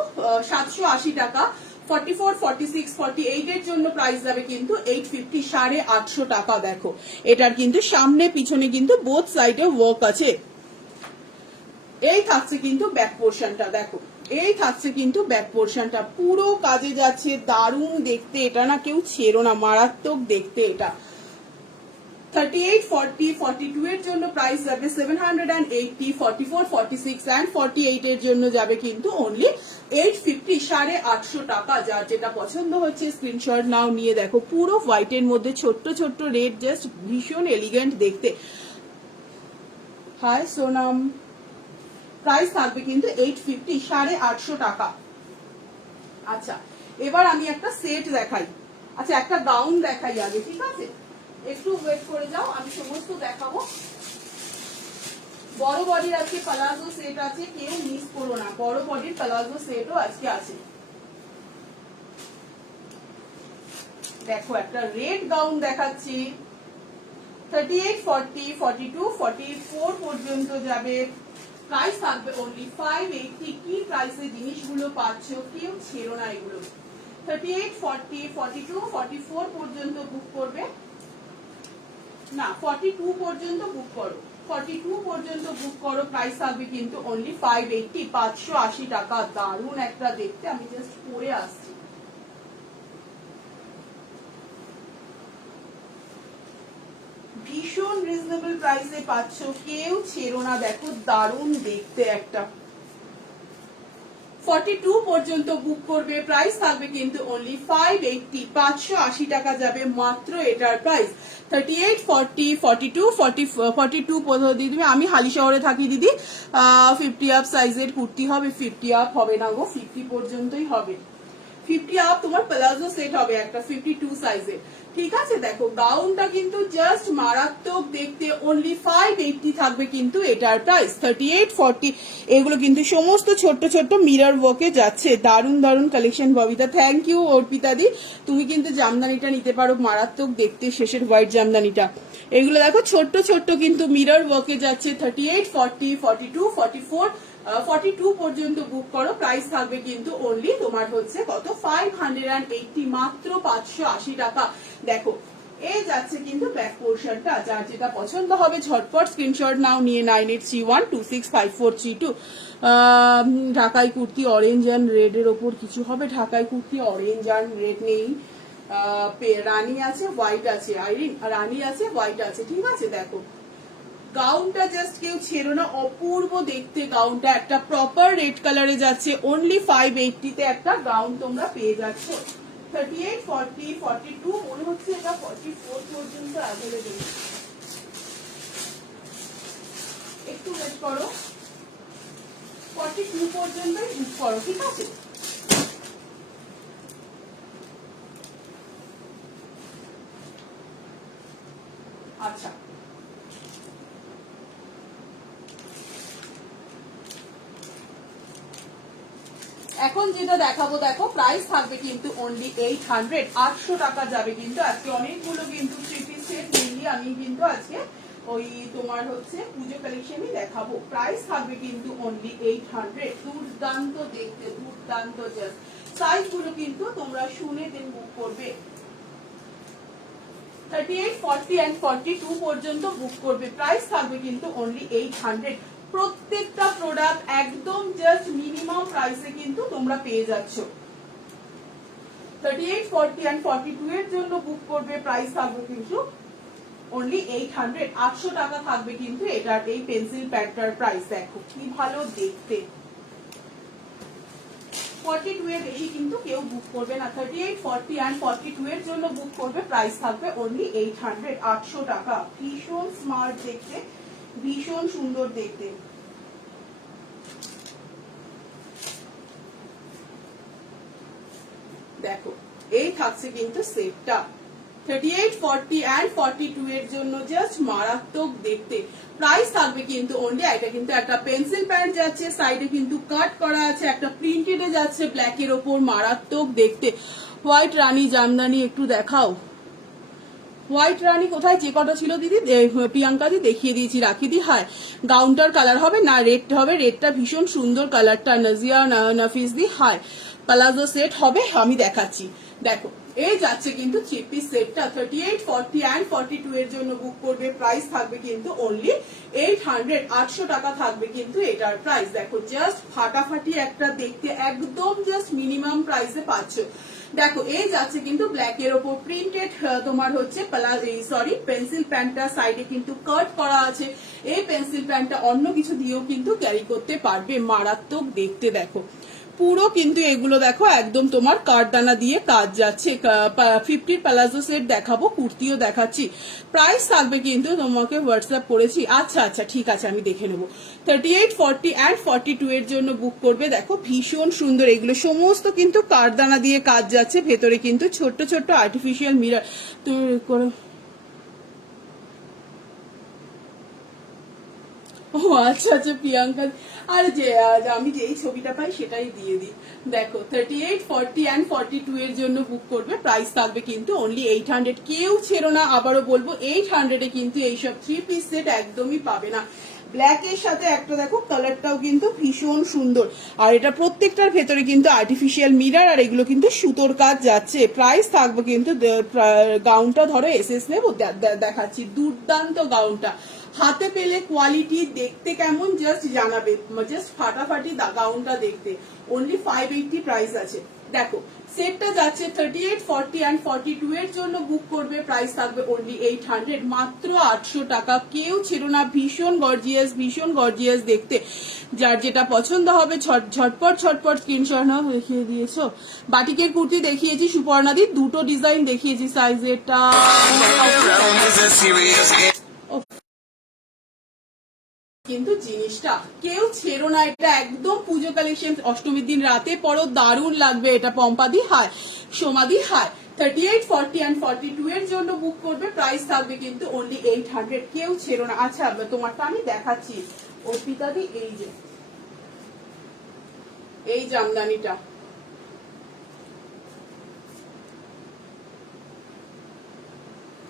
780 টাকা। 44, 46, 48 এর জন্য প্রাইস যাবে কিন্তু 850, 850 টাকা। দেখো এটার কিন্তু সামনে পিছনে কিন্তু বোথ সাইডে ওয়ার্ক আছে। এই থাকছে কিন্তু ব্যাক পোর্শনটা, দেখো এই থাকছে কিন্তু ব্যাক পোর্শনটা, পুরো কাজে যাচ্ছে, দারুণ দেখতে। এটা না কেউ ছেড়ো না, মারাত্মক দেখতে এটা। 38, 40, 42 এর জন্য প্রাইস যাবে 780, 44, 46 and 48 এর জন্য যাবে কিন্তু অনলি 850, 850 টাকা। যার যেটা পছন্দ হচ্ছে স্ক্রিনশট নাও, নিয়ে দেখো পুরো হোয়াইটের মধ্যে ছোট্ট ছোট্ট রেড, জাস্ট ভীষণ এলিগেন্ট দেখতে। হাই সোনাম, প্রাইস থাকবে কিন্তু 850, 850 টাকা। আচ্ছা, এবার আমি একটা সেট দেখাই, আচ্ছা একটা গাউন দেখাই আগে, ঠিক আছে, একটু ওয়েট করে যাও, আমি সমস্ত দেখাবো। বড় বডির আজকে প্লাজো সেট আছে, কেউ মিস করো না, বড় বডির প্লাজো সেটও আজকে আছে। দেখো একটা রেড গাউন দেখাচ্ছি, 38, 40, 42, 44 পর্যন্ত যাবে। প্রাইস থাকবে অনলি 580। কি প্রাইসে জিনিসগুলো পাচ্ছ, কেউ ছেড়ো না এগুলো। 38, 40, 42, 44 পর্যন্ত বুক করবে, না 42 পর্যন্ত বুক করো, 42 পর্যন্ত বুক করো। প্রাইস থাকবে কিন্তু অনলি 580, 580 টাকা। দারুণ একটা দেখতে, আমি জাস্ট পরে আসছি। ভীষণ রিজনেবল প্রাইসে পাচ্ছ, কেউ ছেড়ো না, দেখো দারুণ দেখতে একটা। 42 পর্যন্ত বুক করবে, প্রাইস থাকবে কিন্তু অনলি 580, 580 টাকা যাবে মাত্র এটার প্রাইস। 38, 40, 42, 42 পর্যন্ত দিদি, আমি হালি শহরে থাকি দিদি। 50 আপ সাইজের কুর্তি হবে, 50 আপ হবে না গো, 50 পর্যন্তই হবে। 50 আপ তোমার প্লাজো সেট হবে একটা 52 সাইজের, ঠিক আছে। দেখো গাউনটা কিন্তু জাস্ট মারাত্মক দেখতে, অনলি 580 থাকবে কিন্তু এটার প্রাইস। 38, 40 এগুলো কিন্তু সমস্ত ছোট্ট ছোট্ট মিরর ওয়ার্কে যাচ্ছে, দারুণ দারুণ collection Babita. Thank you Arpita di, তুমি কিন্তু জামদানিটা নিতে পারো, মারাত্মক দেখতে শেষের হোয়াইট জামদানিটা। এগুলো দেখো ছোট্ট ছোট্ট কিন্তু মিরর ওয়ার্কে যাচ্ছে। 38, 40, 42, 44, 42 পর্যন্ত বুক করো। প্রাইস থাকবে কিন্তু অনলি তোমার হচ্ছে কত, 580, মাত্র 580 টাকা। দেখো এই যাচ্ছে কিন্তু ব্যাক পোর্শনটা, যার যেটা পছন্দ হবে ঝটপট স্ক্রিনশট নাও, নিয়ে 9831265432। ঢাকাই কুর্তি অরেঞ্জ অ্যান্ড রেড এর ওপর কিছু হবে, ঢাকাই কুর্তি অরেঞ্জ অ্যান্ড রেড নেই, রানী আছে, হোয়াইট আছে, আইরিন রানী আছে, হোয়াইট আছে, ঠিক আছে। দেখো গাউনটা জাস্ট কেউ ছেড়ো না, অপূর্ব দেখতে গাউনটা, একটা প্রপার রেড কালারে যাচ্ছে, অনলি 580 তে একটা গাউন তোমরা পেয়ে যাচ্ছ। 38, 40, 42 মনে হচ্ছে এটা 44 পর্যন্ত অ্যাভেলেবেল। একটু ওয়েট করো, 42 পর্যন্ত বুক করো, ঠিক আছে? আচ্ছা, এখন যেটা দেখাবো দেখো, প্রাইস থাকবে কিন্তু অনলি 800, 800 টাকা যাবে কিন্তু আজকে। অনেকগুলো কিন্তু থ্রি পিস সেট মেনলি আমি কিন্তু আজকে ওই তোমার হচ্ছে পুজো কালেকশনই দেখাবো। প্রাইস থাকবে কিন্তু অনলি 800। দুর্দান্ত দেখতে, দুর্দান্ত জাস্ট। সাইজ গুলো কিন্তু তোমরা শুনে দেন বুক করবে। 38, 40 and 42 পর্যন্ত বুক করবে। প্রাইস থাকবে কিন্তু অনলি 800। প্রত্যেকটা প্রোডাক্ট একদম জাস্ট মিনিমাম প্রাইসে কিন্তু তোমরা পেয়ে যাচ্ছ। 38, 40 and 42 এর জন্য বুক করবে। প্রাইস থাকবে কিন্তু অনলি 800, 800 টাকা থাকবে কিন্তু এটার এই পেন্সিল প্যাডটার প্রাইস। দেখো কি ভালো দেখতে। 42 এর বেশি কিন্তু কেউ বুক করবে না। 38, 40 and 42 এর জন্য বুক করবে। প্রাইস থাকবে অনলি 800, 800 টাকা। ভীষণ স্মার্ট দেখতে, ভীষণ সুন্দর দেখতে। দেখো এই থাকছে কিন্তু সেটটা। 38, 40 and 42 এর জন্য জাস্ট মারাত্মক দেখতে। প্রাইস থাকবে কিন্তু অনলি, এটা কিন্তু একটা পেন্সিল প্যান্ট যাচ্ছে, সাইডে কিন্তু কাট করা আছে, একটা প্রিন্টেডে যাচ্ছে ব্ল্যাক এর ওপর, মারাত্মক দেখতে। হোয়াইট রানী জামদানি একটু দেখাও। হোয়াইট রানী কোথায়, যে কটা ছিল দিদি, প্রিয়াঙ্কা দি দেখিয়ে দিয়েছি, রাখি দি। হায়, গাউনটার কালার হবে না রেড হবে, রেডটা ভীষণ সুন্দর কালারটা। নাজিয়া নাফিস দি হায়। প্লাজো সেট হবে, আমি দেখাচ্ছি। দেখো এই যাচ্ছে কিন্তু থ্রি পিস সেটটা। 38, 40 and 42 এর জন্য বুক করবে। প্রাইস থাকবে কিন্তু অনলি 800, 800 টাকা থাকবে কিন্তু এটার প্রাইস। দেখো জাস্ট ফাটাফাটি একটা দেখতে, একদম জাস্ট মিনিমাম প্রাইসে পাচ্ছ। দেখো এই যাচ্ছে কিন্তু ব্ল্যাক এর ওপর প্রিন্টেড তোমার হচ্ছে সরি পেন্সিল প্যান্টটা সাইডে কিন্তু কাট করা আছে। এই পেন্সিল প্যান্টটা অন্য কিছু দিয়েও কিন্তু ক্যারি করতে পারবে, মারাত্মক দেখতে। দেখো পুরো কিন্তু এগুলো দেখো একদম তোমার কাঠদানা দিয়ে কাজ যাচ্ছে। 50 প্লাজো সেট দেখাবো, কুর্তিও দেখাচ্ছি। প্রাইস থাকবে কিন্তু, তোমাকে হোয়াটসঅ্যাপ করেছি। আচ্ছা আচ্ছা ঠিক আছে, আমি দেখে নেবো। 38, 40 and 42 এর জন্য বুক করবে। দেখো ভীষণ সুন্দর, এগুলো সমস্ত কিন্তু কাঠদানা দিয়ে কাজ যাচ্ছে, ভেতরে কিন্তু ছোট্ট ছোট্ট আর্টিফিশিয়াল মিরর তুমি করো। ও আচ্ছা আচ্ছা প্রিয়াঙ্কা, আর যে আমি যেই ছবিটা পাই সেটাই দিয়ে দিই। দেখো 38, 40 and 42 এর জন্য বুক করবে। প্রাইস থাকবে কিন্তু অনলি 800। কেউ ছেড়ো না, আবারও বলবো 800 এ কিন্তু এইসব থ্রি পিস সেট একদমই পাবে না। ব্ল্যাক এর সাথে একটা দেখো কালারটাও কিন্তু ভীষণ সুন্দর, আর এটা প্রত্যেকটার ভেতরে কিন্তু আর্টিফিশিয়াল মিরর, আর এগুলো কিন্তু সুতোর কাজ যাচ্ছে। প্রাইস থাকবে কিন্তু, গাউনটা ধরো এসএস নেবো, দেখাচ্ছি দুর্দান্ত গাউনটা। হাতে পেলে কোয়ালিটি দেখতে কেমন জাস্ট জানাবে, জাস্ট ফাটাফাটি গাউনটা দেখতে। অনলি 580 প্রাইস আছে। দেখো সেটটা যাচ্ছে 38, 40 and 42 এর জন্য বুক করবে। প্রাইস থাকবে অনলি 800, মাত্র 800 টাকা। কেউ ছিল না, ভীষণ গর্জিয়াস, ভীষণ গর্জিয়াস দেখতে। যার যেটা পছন্দ হবে ঝটপট ঝটপট স্ক্রিনশট নাও। দেখিয়ে দিয়েছো বাটিকের কুর্তি দেখিয়েছি, সুপর্ণাদি দুটো ডিজাইন দেখিয়েছি, সাইজেরটা Around is a serious game. কিন্তু জিনিসটা কেউ ছেড়ো না, এটা একদম পুজো কালেকশন। অষ্টমীর দিন রাতে পরো, দারুণ লাগবে এটা। পম্পাদি হায়, সোমাদি হায়। 38, 40 and 42 এর জন্য বুক করবে। প্রাইস থাকবে কিন্তু অনলি 800। কেউ ছেড়ো না। আচ্ছা তোমারটা আমি দেখাচ্ছি অর্পিতাদি। এই যে এই জামদানিটা,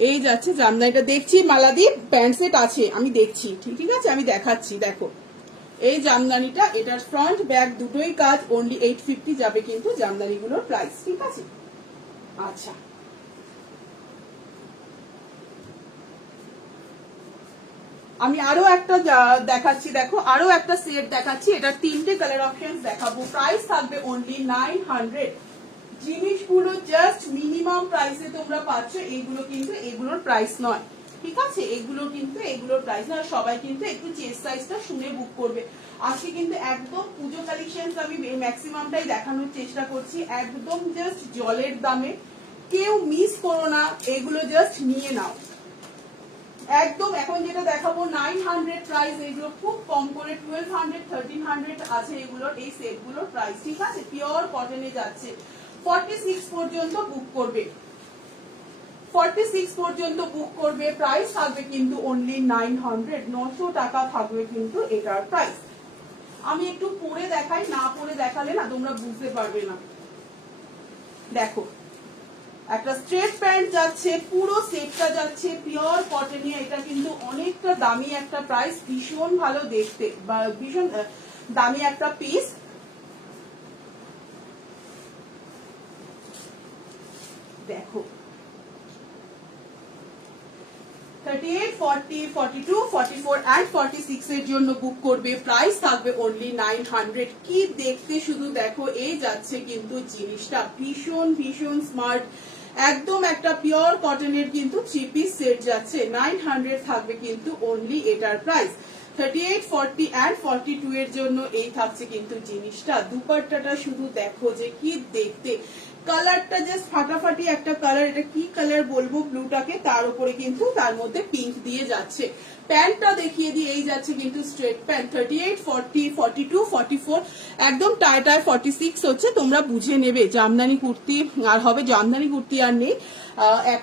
এই যাচ্ছে জামদানিটা, দেখছি মালাদি প্যান্ট সেট আছে, আমি দেখছি, ঠিক আছে আমি দেখাচ্ছি। দেখো এই জামদানিটা, এটার ফ্রন্ট ব্যাক দুটোই কাজ। অনলি 850 যাবে কিন্তু জামদানিগুলোর প্রাইস, ঠিক আছে। আচ্ছা আমি আরো একটা দেখাচ্ছি। দেখো আরো একটা সেট দেখাচ্ছি, এটার তিনটে কালার অপশন দেখাবো। প্রাইস থাকবে অনলি 900। জিনিসগুলো জাস্ট মিনিমাম প্রাইসে তোমরা পাচ্ছ, এইগুলো কিন্তু এগুলোর প্রাইস নয়। ঠিক আছে, এগুলোর প্রাইস না, সবাই কিন্তু একটু চেস্ট সাইজটা শুনে বুক করবে। আজকে কিন্তু একদম পুজো কালেকশন আমি ম্যাক্সিমামটাই দেখানোর চেষ্টা করছি, একদম জাস্ট জলের দামে, কেউ মিস করো না, এগুলো জাস্ট নিয়ে নাও একদম। এখন যেটা দেখাবো 900 প্রাইস, এগুলো খুব কম করে 1200 1300 আছে এগুলোর, এই সেটগুলোর প্রাইস। ঠিক আছে, পিওর কটনে যাচ্ছে। 46 পর্যন্ত বুক করবে, 46 পর্যন্ত বুক করবে, প্রাইস থাকবে কিন্তু অনলি 900, 900 টাকা থাকবে কিন্তু এটার প্রাইস। আমি একটু পরে দেখাই, না পরে দেখালে না তোমরা বুঝতে পারবে না। দেখো একটা স্ট্রেট প্যান্ট যাচ্ছে, পুরো সেটটা যাচ্ছে পিওর কটনে, এটা কিন্তু অনেকটা দামি একটা প্রাইস, ভীষণ ভালো দেখতে বা ভীষণ দামি একটা পিস। দেখো 38, 40, 42, 44 and 46 এর জন্য বুক করবে, প্রাইস থাকবে অনলি 900। কি দেখতে শুধু দেখো, এই যাচ্ছে কিন্তু জিনিসটা ভীষণ ভীষণ স্মার্ট, একদম একটা পিওর কটনের কিন্তু 3 পিস সেট যাচ্ছে, 900 থাকবে কিন্তু অনলি এটার প্রাইস। 38, 40 and 42 এর জন্য এই থাকছে কিন্তু জিনিসটা। দুপাট্টাটা শুধু দেখো যে কি দেখতে, কালারটা জাস্ট ফাটাফাটি একটা কালার, এটা কি কালার বলবো, ব্লুটাকে তার উপরে কিন্তু তার মধ্যে পিঙ্ক দিয়ে যাচ্ছে। প্যান্টটা দেখিয়ে দিই, এই যাচ্ছে কিন্তু স্ট্রেট প্যান্ট, 38, 40, 42, 44, একদম টায় 46 হচ্ছে, তোমরা বুঝে নেবে। জামদানি কুর্তি আর হবে, জামদানি কুর্তি আর নেই। 1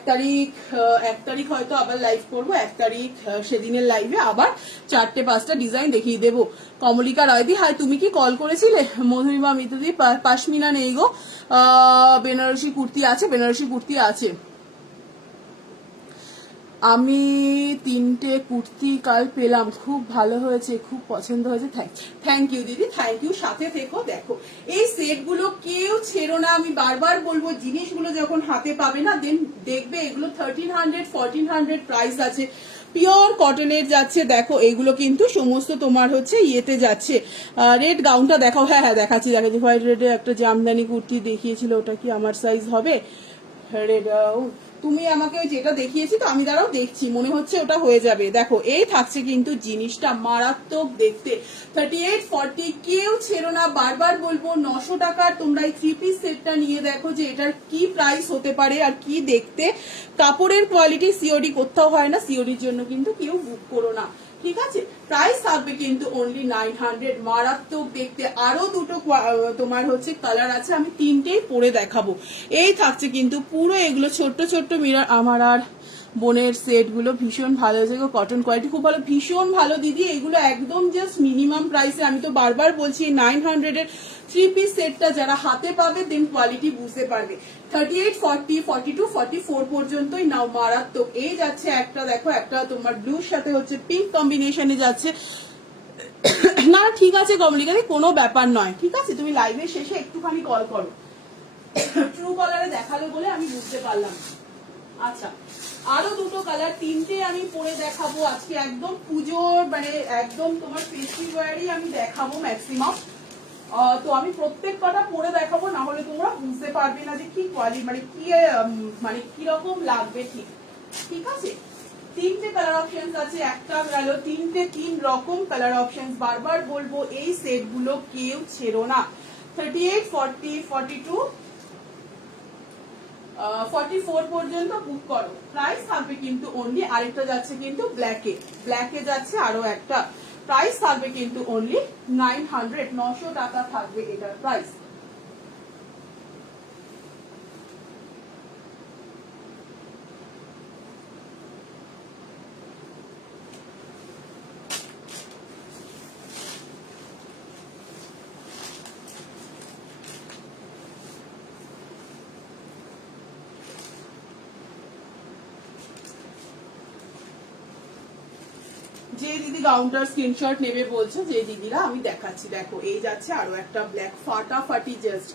তারিখ হয়তো আবার লাইভ করবো, 1 তারিখ সেদিনের লাইভে আবার 4-5টা ডিজাইন দেখিয়ে দেবো। কমলিকা রায়দি, হাই, তুমি কি কল করেছিলে? মধুরিমা মিতুদি, পাশমিনা নেই গো, বেনারসি কুর্তি আছে, বেনারসি কুর্তি আছে। আমি 3টে কুর্তি কাল পেলাম, খুব ভালো হয়েছে, খুব পছন্দ হয়েছে, থ্যাংক ইউ দিদি, থ্যাংক ইউ, সাথে থেকো। দেখো এই সেটগুলো কেউ ছেড়ো না, আমি বারবার বলবো, জিনিসগুলো যখন হাতে পাবে না দেন দেখবে এগুলো 1300, 1400 প্রাইস আছে, পিওর কটনের যাচ্ছে। দেখো এগুলো কিন্তু সমস্ত তোমার হচ্ছে ইয়েতে যাচ্ছে। রেড গাউনটা দেখাও, হ্যাঁ হ্যাঁ দেখাচ্ছি, হোয়াইট রেডে একটা জামদানি কুর্তি দেখিয়েছিল, ওটা কি আমার সাইজ হবে? রেড, তুমি আমাকে যেটা দেখিয়েছি তো, আমি দাঁড়াও দেখছি, মনে হচ্ছে ওটা হয়ে যাবে। দেখো এই থাকছে কিন্তু জিনিসটা মারাত্মক দেখতে, 38, 40, কেউ ছেড়ো না, বারবার বলবো 900 টাকার তোমরা এই 3 পিস সেটটা নিয়ে দেখো যে এটার কি প্রাইস হতে পারে আর কি দেখতে। কাপড়ের কোয়ালিটি সিওডি কোথাও হয় না, সিওডির জন্য কিন্তু কেউ বুক করো না। ঠিক আছে, প্রাইস থাকবে কিন্তু অনলি 900, মারাত্মক দেখতে। আরো দুটো তোমার হচ্ছে কালার আছে, আমি 3টেই পরে দেখাবো। এই থাকছে কিন্তু পুরো এগুলো ছোট্ট ছোট্ট মিরর। আমার আর বোনের সেট গুলো ভীষণ ভালো হয়েছে গো, কটন কোয়ালিটি খুব ভালো, ভীষণ ভালো দিদি। এগুলো একদম জাস্ট মিনিমাম প্রাইসে, আমি তো বারবার বলছি 900 এর 3 পিস সেটটা যারা হাতে পাবে দেন কোয়ালিটি বুঝতে পারবে। 38, 40, 42, 44 পর্যন্তই নাও, মারাত্মক। এই যাচ্ছে একটা, দেখো একটা তোমার ব্লুর সাথে হচ্ছে পিঙ্ক কম্বিনেশনে যাচ্ছে। না ঠিক আছে কমলিকা, কোনো ব্যাপার নয়, ঠিক আছে, তুমি লাইভের শেষে একটুখানি কল করো, ট্রু কালারে দেখালো বলে আমি বুঝতে পারলাম। আচ্ছা, আরো দুটো কালার, 3টে আমি পরে দেখাবো আজকে, একদম পুজোর মানে একদম তোমার ফেস্টিভ্যালই আমি দেখাবো ম্যাক্সিমাম। তো আমি প্রত্যেক কটা পরে দেখাবো, না হলে তোমরা বুঝতে পারবে না যে কি কোয়ালিটি, মানে কিরকম লাগবে। ঠিক ঠিক আছে, 3টে কালার অপশনস আছে, একটা গেল, 3টে 3 রকম কালার অপশনস। বারবার বলবো এই সেট গুলো কেউ ছেড়ো না। 38, 40, 42, 44 পর্যন্ত বুক করো, প্রাইস থাকবে কিন্তু অনলি। আরেকটা যাচ্ছে কিন্তু ব্ল্যাকে যাচ্ছে আরো একটা, প্রাইস থাকবে কিন্তু অনলি 900, 900 টাকা থাকবে এটার প্রাইস। যে দিদি গাউনটার স্ক্রিনশট নেবে বলছো, যে দিদিরা আমি দেখাচ্ছি। দেখো এই যাচ্ছে আরো একটা ব্ল্যাক, ফাটাফাটি, জাস্ট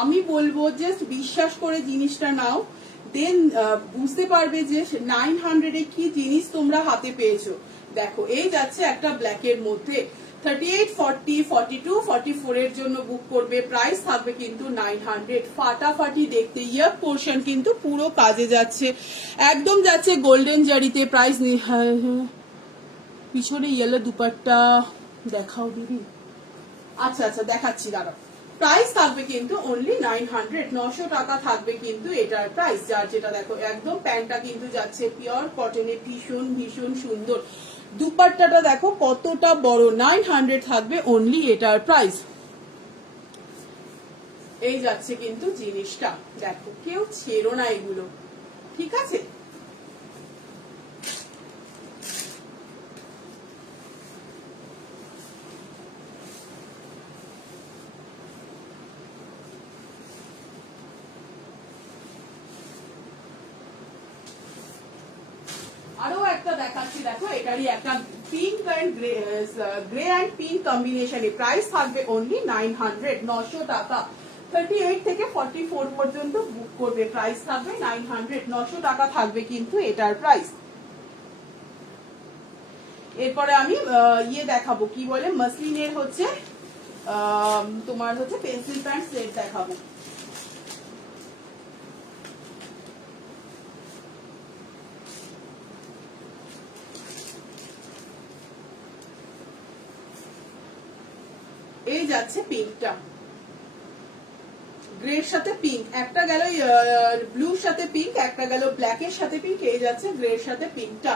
আমি বলবো জাস্ট বিশ্বাস করে জিনিসটা নাও, দেন বুঝতে পারবে যে 900 এ কি জিনিস তোমরা হাতে পেয়েছো। দেখো এই যাচ্ছে একটা ব্ল্যাকের মধ্যে, 38, 40, 42, 44 এর জন্য বুক করবে, প্রাইস থাকবে কিন্তু 900। ফাটাফাটি দেখতে, ইয়ার পোর্শন কিন্তু পুরো কাজে যাচ্ছে, একদম যাচ্ছে গোল্ডেন জারিতে। প্রাইস পিছনে ইয়েলো দুপাট্টা দেখাও দিদি। আচ্ছা আচ্ছা দেখাচ্ছি, দাঁড়াও। প্রাইস থাকবে কিন্তু অনলি 900, 900 টাকা থাকবে কিন্তু এটার প্রাইস। যার যেটা দেখো একদম প্যান্টটা কিন্তু যাচ্ছে পিওর কটনে, ভীষণ ভীষণ সুন্দর। দুপাট্টাটা দেখো কতটা বড়, 900 থাকবে অনলি এটার প্রাইস। এই যাচ্ছে কিন্তু জিনিসটা, দেখো কেউ ছেড়ো না এগুলো, ঠিক আছে। আরো একটা দেখাচ্ছি, দেখো এটারই একটা pink and grey and pink কম্বিনেশনে, প্রাইস থাকবে অনলি 900, 900 টাকা। 38 থেকে 44 পর্যন্ত বুক করবে, প্রাইস থাকবে 900, 900 টাকা থাকবে কিন্তু এটার প্রাইস। এরপরে আমি ইয়ে দেখাবো, কি বলে মসলিনের হচ্ছে তোমার হচ্ছে পেন্সিল প্যান্ট সেট দেখাবো। এই যাচ্ছে পিঙ্কটা, গ্রের সাথে পিঙ্ক, একটা গেল ব্লুর সাথে পিঙ্ক, একটা গেল ব্ল্যাকের সাথে পিঙ্ক, এই যাচ্ছে গ্রের সাথে পিঙ্কটা।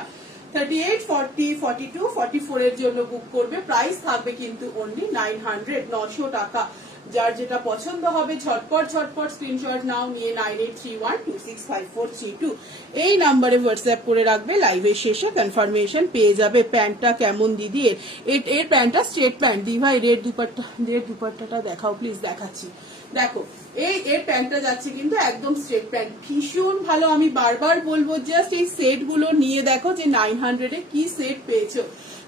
38, 40, 42, 44 এর জন্য বুক করবে, প্রাইস থাকবে কিন্তু অনলি 900, 900 টাকা। যার যেটা পছন্দ হবে ঝটপট ঝটপট স্ক্রিনশট নাও, নিয়ে 9831265432 এই নাম্বারে হোয়াটসঅ্যাপ করে রাখবে, লাইভের শেষে কনফার্মেশন পেয়ে যাবে। প্যান্টটা কেমন দিদি? এর প্যান্টটা স্ট্রেট প্যান্ট। দি ভাই রেড দুপাট্টাটা দেখাও প্লিজ। দেখাচ্ছি, দেখো এর প্যান্টটা যাচ্ছে কিন্তু একদম স্ট্রেট প্যান্ট, ভীষণ ভালো। আমি বারবার বলবো জাস্ট এই সেট গুলো নিয়ে দেখো যে 900 এ কি সেট পেয়েছো।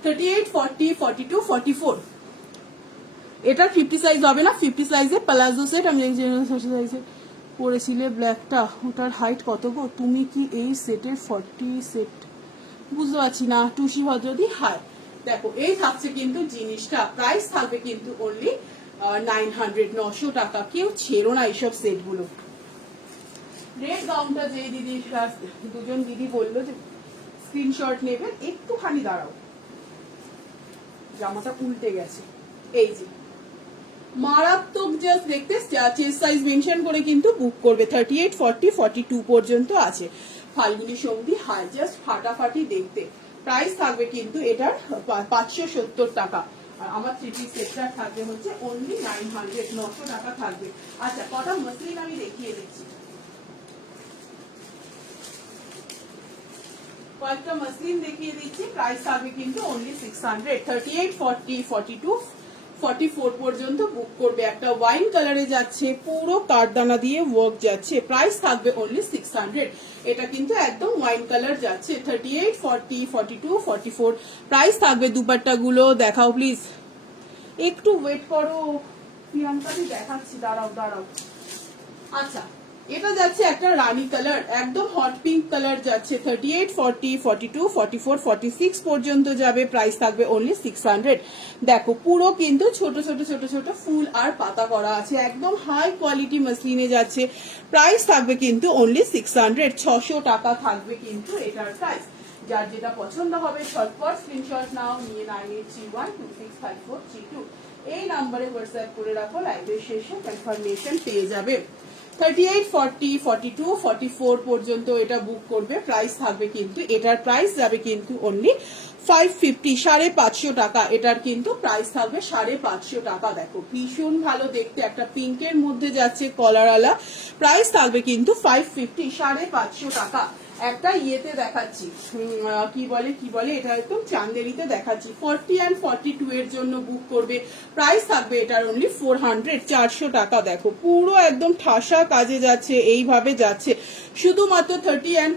38, 40, 42, 44 এটা 50 সাইজ হবে না, 50 সাইজে প্লাজো সেট। আমি সাইজে পরেছিলে ব্ল্যাকটা, ওটার হাইট কত গো? তুমি কি এই সেটের 40 সেট? বুঝতে পারছি না, টুসি ভদ্রদি হাই। দেখো এই থাকছে কিন্তু জিনিসটা, প্রাইস থাকবে কিন্তু অনলি 900, 900 টাকা। কেউ ছেড়ো না এইসব সেট গুলো। রেড গাউনটা যে দিদি, দুজন দিদি বললো যে স্ক্রিনশট নেবেন, একটুখানি দাঁড়াও, জামাটা উল্টে গেছে। এই যে মারাত্মক, জাস্ট দেখতে চেস্ট সাইজ মেনশন করে কিন্তু বুক করবে। 38, 40, 42 পর্যন্ত আছে। ফাল্গুনি সন্ধি হাই, জাস্ট ফাটাফাটি দেখতে। প্রাইস থাকবে কিন্তু এটার 570 টাকা। আর আমার 3 পিস সেটটা থাকবে হচ্ছে অনলি 900, 900 টাকা থাকবে। আচ্ছা কটা মসলিন আমি দেখিয়ে দিচ্ছি, কয়েকটা মসলিন দেখিয়ে দিচ্ছি। প্রাইস থাকবে কিন্তু অনলি 600। 38, 40, 42, 44 পর্যন্ত বুক করবে। একটা ওয়াইন কালারে যাচ্ছে, পুরো কাঠদানা দিয়ে ওয়ার্ক যাচ্ছে, প্রাইস থাকবে অনলি 600। এটা কিন্তু একদম ওয়াইন কালার যাচ্ছে। 38, 40, 42, 44 প্রাইস থাকবে। দুপাট্টা গুলো দেখাও প্লিজ, একটু ওয়েট করো প্রিয়াঙ্কাদি, দেখাচ্ছি, দাঁড়াও দাঁড়াও। আচ্ছা এটা যাচ্ছে একটা রানী কালার, একদম হট পিঙ্ক কালার যাচ্ছে। 38, 40, 42, 44, 46 পর্যন্ত যাবে, প্রাইস থাকবে অনলি 600। দেখো পুরো কিন্তু ছোট ছোট ছোট ছোট ফুল আর পাতা করা আছে, একদম হাই কোয়ালিটি মসলিনে যাচ্ছে, প্রাইস থাকবে কিন্তু অনলি 600, 600 টাকা থাকবে কিন্তু এটার প্রাইস। যার যেটা পছন্দ হবে ঝটপট স্ক্রিনশট নাও, নিয়ে 9831265432 এই নাম্বারে হোয়াটসঅ্যাপ করে রাখো, লাইভের শেষে কনফার্মেশন পেয়ে যাবে। 38, 40, 42, 44 পর্যন্ত এটা বুক করবে, প্রাইস থাকবে কিন্তু এটার প্রাইস যাবে কিন্তু অনলি 550, 550 টাকা। এটার কিন্তু প্রাইস থাকবে 550 টাকা। দেখো ভীষণ ভালো দেখতে, একটা পিঙ্কের মধ্যে যাচ্ছে কলারওয়ালা, প্রাইস থাকবে কিন্তু 550, 550 টাকা। একটা ইয়েতে দেখাচ্ছি, কি বলে এটা একদম চান্দেরিতে দেখাচ্ছি। 40 and 42 এর জন্য বুক করবে, প্রাইস থাকবে এটার অনলি 400, 400 টাকা। দেখো পুরো একদম ঠাসা কাজে যাচ্ছে, এইভাবে যাচ্ছে। শুধুমাত্র 40 and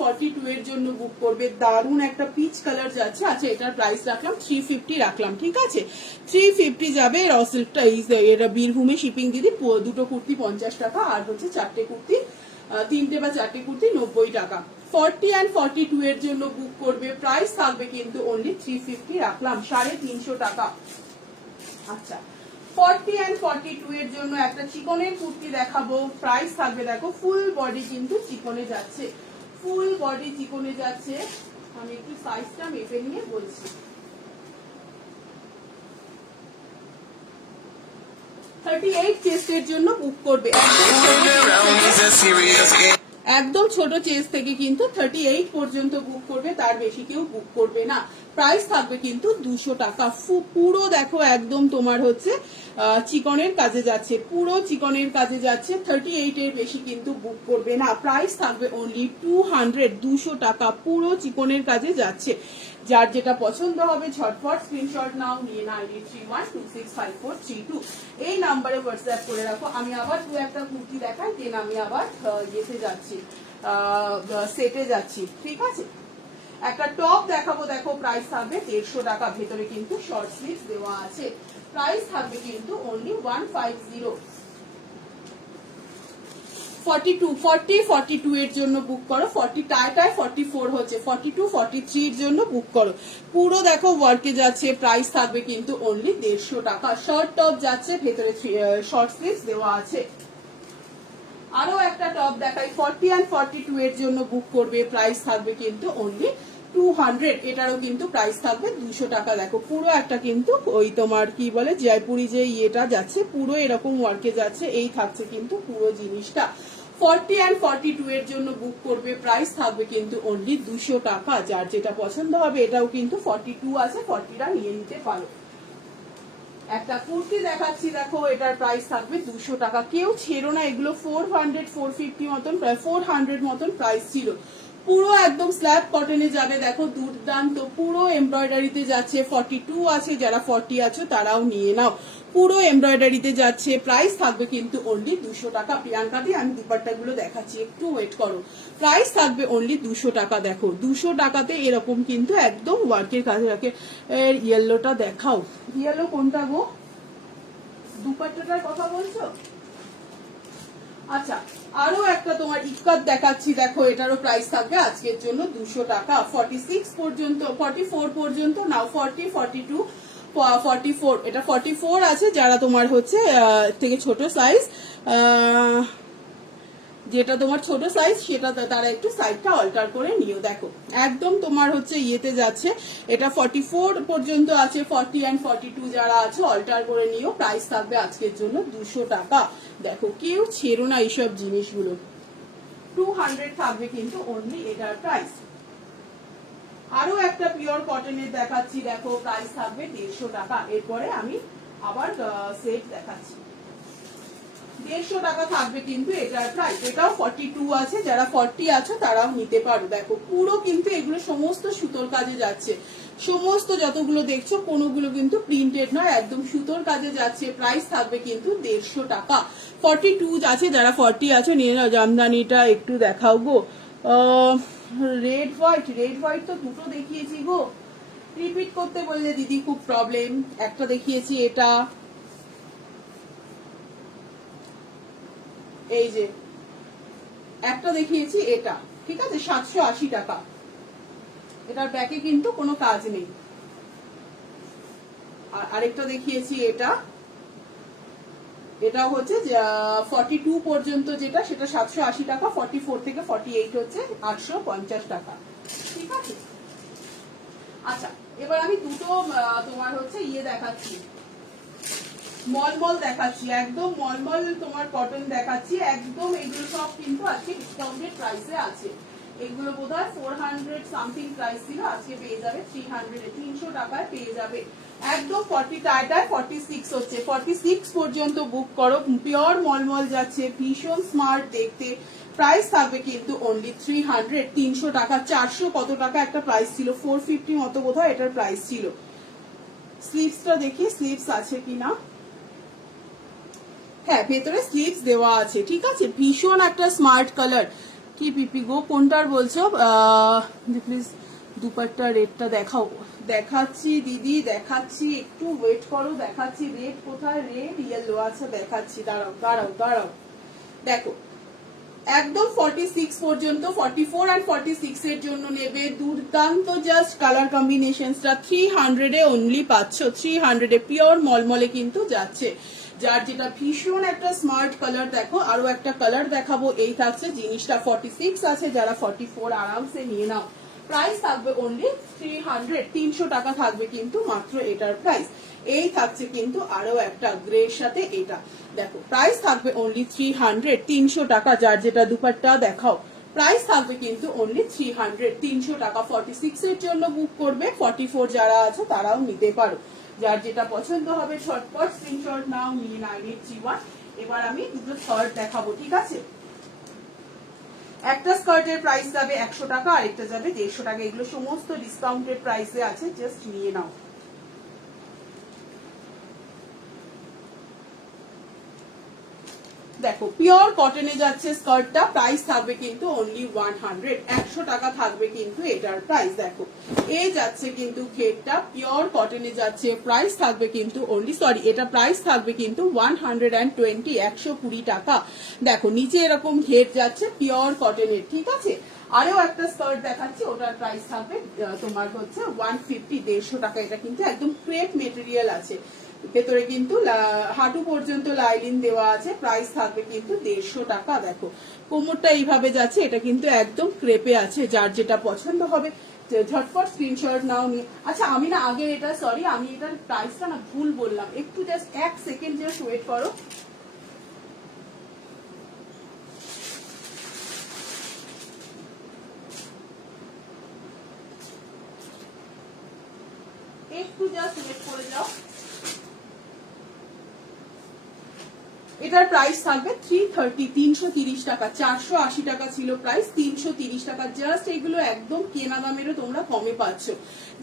42 এর জন্য বুক করবে। দারুণ একটা পিচ কালার যাচ্ছে। আচ্ছা এটার প্রাইস রাখলাম 350 রাখলাম, ঠিক আছে 350 যাবে। রসিলটা এটা বীরভূমে শিপিং দিদি, দুটো কুর্তি 50 টাকা, আর হচ্ছে 4টে কুর্তি, 3টে বা 4টে কুর্তি 90 টাকা। 40 and 42 এর জন্য বুক করবে, প্রাইস থাকবে কিন্তু অনলি 350 রাখলাম, 350 টাকা। আচ্ছা 40 and 42 এর জন্য একটা চিকনের কুর্তি দেখাবো, প্রাইস থাকবে দেখো ফুল বডি কিন্তু চিকনে যাচ্ছে, ফুল বডি চিকনে যাচ্ছে। আমি একটু সাইজটা মেপে নিয়ে বলছি। 38 চেস্টের জন্য বুক করবে, Fooling around is a serious game. একদম ছোট চেস্ট থেকে কিন্তু 38 পর্যন্ত বুক করবে, তার বেশি কেউ বুক করবে না। প্রাইস থাকবে কিন্তু 200 টাকা। পুরো দেখো একদম তোমার হচ্ছে চিকনের কাজে যাচ্ছে, পুরো চিকনের কাজে যাচ্ছে, 38 এর বেশি কিন্তু বুক করবে না। প্রাইস থাকবে অনলি 200 টাকা, পুরো চিকনের কাজে যাচ্ছে। যার যেটা পছন্দ হবে ঝটপট স্ক্রিনশট নাও, নিয়ে 9831265432 এই নাম্বারে হোয়াটসঅ্যাপ করে রাখো। আমি আবার দু একটা কুর্তি দেখাই, দেন আমি আবার ইয়েতে যাচ্ছি, সেটে যাচ্ছি, ঠিক আছে। একটা টপ দেখাবো, দেখো প্রাইস থাকবে 150 টাকা, ভেতরে কিন্তু শর্ট স্লিভস দেওয়া আছে, প্রাইস থাকবে কিন্তু অনলি 150। 42 এর জন্য বুক করো, 40 টায় 44 হচ্ছে, 42 43 এর জন্য বুক করো। পুরো দেখো ওয়ার্কে যাচ্ছে, প্রাইস থাকবে কিন্তু অনলি 150 টাকা। শর্ট টপ যাচ্ছে, ভেতরে শর্ট স্লিভস দেওয়া আছে। আরো একটা টপ দেখাই, 40 and 42 এর জন্য বুক করবে, প্রাইস থাকবে কিন্তু অনলি 200, এটারও কিন্তু প্রাইস থাকবে 200 টাকা। দেখো পুরো একটা কিন্তু ওই তোমার কি বলে জয়পুরি যে ইয়েটা যাচ্ছে, পুরো এরকম ওয়ার্কে যাচ্ছে, এই থাকছে কিন্তু পুরো জিনিসটা। 40 and 42 এর জন্য বুক করবে, প্রাইস থাকবে কিন্তু অনলি 200 টাকা। যার যেটা পছন্দ হবে, এটাও কিন্তু 42 আছে, 40টা নিয়ে নিতে পারো। একটা কুর্তি দেখাচ্ছি, দেখো এটার প্রাইস থাকবে 200 টাকা। কেউ ছেড়ো না, এগুলো 400 450 মতন, প্রায় 400 মতন প্রাইস ছিল। পুরো একদম স্ল্যাব কটনে যাবে, দেখো দুর্দান্ত, পুরো এমব্রয়ডারিতে যাচ্ছে, 42 আছে, যারা 40 আছো তারাও নিয়ে নাও, পুরো এমব্রয়ডারিতে যাচ্ছে। প্রাইস থাকবে কিন্তু অনলি 200 টাকা। প্রিয়াঙ্কা দি আমি দুপাট্টা গুলো দেখাচ্ছি, একটু ওয়েট করো। প্রাইস থাকবে অনলি 200 টাকা। দেখো 200 টাকাতে এরকম কিন্তু একদম ওয়ার্কের কাজে রাখে। এর ইয়েলোটা দেখাও, ইয়েলো কোনটা গো, দুপাট্টাটার কথা বলছো? আচ্ছা আরো একটা তোমার ইক্কাত দেখাচ্ছি, দেখো এটারও প্রাইস থাকবে আজকের জন্য 200 টাকা। 46 পর্যন্ত, 44 পর্যন্ত নাও, 40 42 44, এটা 44 আছে, যারা তোমার হচ্ছে থেকে ছোট সাইজ, যেটা তোমার ছোট সাইজ সেটা তারা একটু সাইজটা অল্টার করে নিও। দেখো একদম তোমার হচ্ছে ইয়েতে যাচ্ছে, এটা 44 পর্যন্ত আছে, 40 and 42 যারা আছে অল্টার করে নিও। প্রাইস থাকবে আজকের জন্য 200 টাকা। দেখো কেউ ছেড়ো না এইসব জিনিসগুলো, 200 থাকবে কিন্তু অনলি এটার প্রাইস। আরো একটা পিওর কটনের দেখাচ্ছি, দেখো প্রাইস থাকবে 150 টাকা। এরপরে আমি আবার সেট দেখাচ্ছি, 150 টাকা থাকবে কিন্তু এটার প্রাইস। এটাও 42 আছে, যারা 40 আছো তারাও নিতে পারো। দেখো পুরো কিন্তু এগুলো সমস্ত সুতোর কাজে যাচ্ছে, সমস্ত যতগুলো দেখছো কোনোগুলো কিন্তু প্রিন্টেড নয়, একদম সুতোর কাজে যাচ্ছে। প্রাইস থাকবে কিন্তু 150 টাকা। 42 আছে, যারা 40 আছো নিয়ে নাও। জামদানিটা একটু দেখাও গো, রেড হোয়াইট তো দুটো দেখিয়েছি গো, রিপিট করতে বললে দিদি খুব প্রবলেম। একটা দেখিয়েছি এটা, এই যে একটা দেখিয়েছি এটা, ঠিক আছে, 780 টাকা। এটার ব্যাকে কিন্তু কোনো কাজ নেই। আর আরেকটা দেখিয়েছি এটা, এটা হচ্ছে 42 পর্যন্ত যেটা, সেটা 780 টাকা। 44 থেকে 48 হচ্ছে 850 টাকা, ঠিক আছে। আচ্ছা এবার আমি দুটো তোমার হচ্ছে ইয়ে দেখাচ্ছি, মলমল দেখাচ্ছি, একদম মলমল তোমার কটন দেখাচ্ছি, একদম এগুলো সব কিন্তু আজকে ডিসকাউন্টেড প্রাইসে আছে। এগুলো বোধহয় 400 সামথিং প্রাইস ছিল, আজকে পেয়ে যাবে 300 টাকায় পেয়ে যাবে। একদম 40 টাকায় 46 হচ্ছে, 46 পর্যন্ত বুক করো। পিওর মলমল যাচ্ছে, ভীষণ স্মার্ট দেখতে। প্রাইস থাকবে কিন্তু অনলি 300 টাকা। 400 কত টাকা একটা প্রাইস ছিল, 450 মতো বোধহয় এটার প্রাইস ছিল। স্লিভসটা দেখি স্লিভস আছে কিনা, হ্যাঁ ভেতরে স্লিভস দেওয়া আছে, ঠিক আছে। ভীষণ একটা স্মার্ট কালার। কি পিপি গো কোনটার বলছো, প্লিজ দুপাট্টা রেডটা দেখাও। দেখাচ্ছি দিদি দেখাচ্ছি, একটু ওয়েট করো, দেখাচ্ছি। রেড কোথায়, রেড ইয়েলো, আচ্ছা দেখাচ্ছি, দাঁড়াও। দেখো একদম 46 পর্যন্ত, 44 আর 46 এর জন্য নেবে। দুর্দান্ত জাস্ট কালার কম্বিনেশনসটা 300 এ অনলি পাচ্ছ, 300 এ পিওর মলমলে কিন্তু যাচ্ছে। যার যেটা ভীষণ একটা স্মার্ট কালার, দেখো আরো একটা কালার দেখাবো, এই থাকছে জিনিসটা 46 আছে, যারা 44 আরামসে নিয়ে নাও। প্রাইস থাকবে অনলি 300, 300 টাকা থাকবে কিন্তু মাত্র এটার প্রাইস। এই থাকছে কিন্তু আরো একটা গ্রের সাথে এটা, দেখো প্রাইস থাকবে অনলি 300, 300 টাকা। যার যেটা দুপাট্টা দেখাও, প্রাইস থাকবে কিন্তু অনলি 300, 300 টাকা। 46 এর জন্য বুক করবে, 44 যারা আছে তারাও নিতে পারো। যার যেটা পছন্দ হবে ঝটপট স্ক্রিনশট নাও, নিয়ে 9831। এবার আমি দুটো শার্ট দেখাবো, ঠিক আছে? একটা স্কার্টের প্রাইস যাবে 100 টাকা, আরেকটা যাবে 150 টাকা। এগুলো সমস্ত ডিসকাউন্টেড প্রাইসে আছে, জাস্ট নিয়ে নাও। দেখো পিওর কটনে যাচ্ছে স্কার্টটা, প্রাইস থাকবে কিন্তু অনলি 100, 100 টাকা থাকবে কিন্তু এটার প্রাইস। দেখো এই যাচ্ছে কিন্তু ঘেরটা পিওর কটনে যাচ্ছে, প্রাইস থাকবে কিন্তু অনলি, সরি এটা প্রাইস থাকবে কিন্তু 120, 120 টাকা। দেখো নিচে এরকম ঘের যাচ্ছে পিওর কটনের, ঠিক আছে? আরো একটা স্কার্ট দেখাচ্ছি, ওটার প্রাইস থাকবে তোমার হচ্ছে 150, 150 টাকা। এটা কিন্তু একদম ক্রেপ মেটেরিয়াল আছে, ভেতরে কিন্তু হাঁটু পর্যন্ত লাইলিন দেওয়া আছে, প্রাইস থাকবে কিন্তু 150 টাকা। দেখো কোমরটা এইভাবে যাচ্ছে, এটা কিন্তু একদম ক্রেপে আছে। যার যেটা পছন্দ হবে ঝটপট স্ক্রিনশট নাও নিয়ে। আচ্ছা আমি না আগে এটা, সরি আমি এটার প্রাইসটা না ভুল বললাম, একটু জাস্ট 1 সেকেন্ড জাস্ট ওয়েট করো। একটু জাস্ট ওয়েট করে যাও। এটার প্রাইস থাকবে 330, 330 টাকা। 480 টাকা ছিল প্রাইস, 330 টাকা। জাস্ট এগুলো একদম কেনা দামেরও তোমরা কমে পাচ্ছ।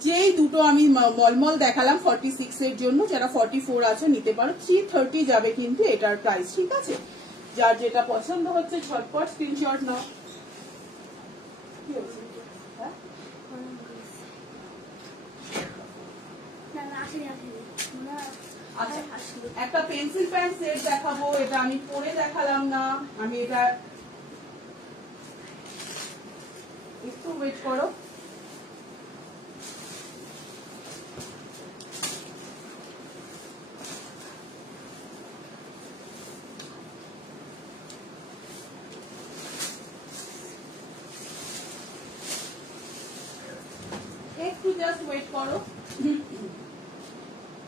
যেই দুটো আমি মলমল দেখালাম 46 এর জন্য, যারা 44 আছে নিতে পারো। 330 যাবে কিন্তু এটার প্রাইস, ঠিক আছে? যার যেটা পছন্দ হচ্ছে ঝটপট স্ক্রিনশট নাও। কি হচ্ছে? হ্যাঁ আচ্ছা, একটা পেন্সিল প্যান্ট সেট দেখাবো, এটা আমি পরে দেখালাম না, আমি এটা একটু ওয়েট করো। একটু জাস্ট ওয়েট করো।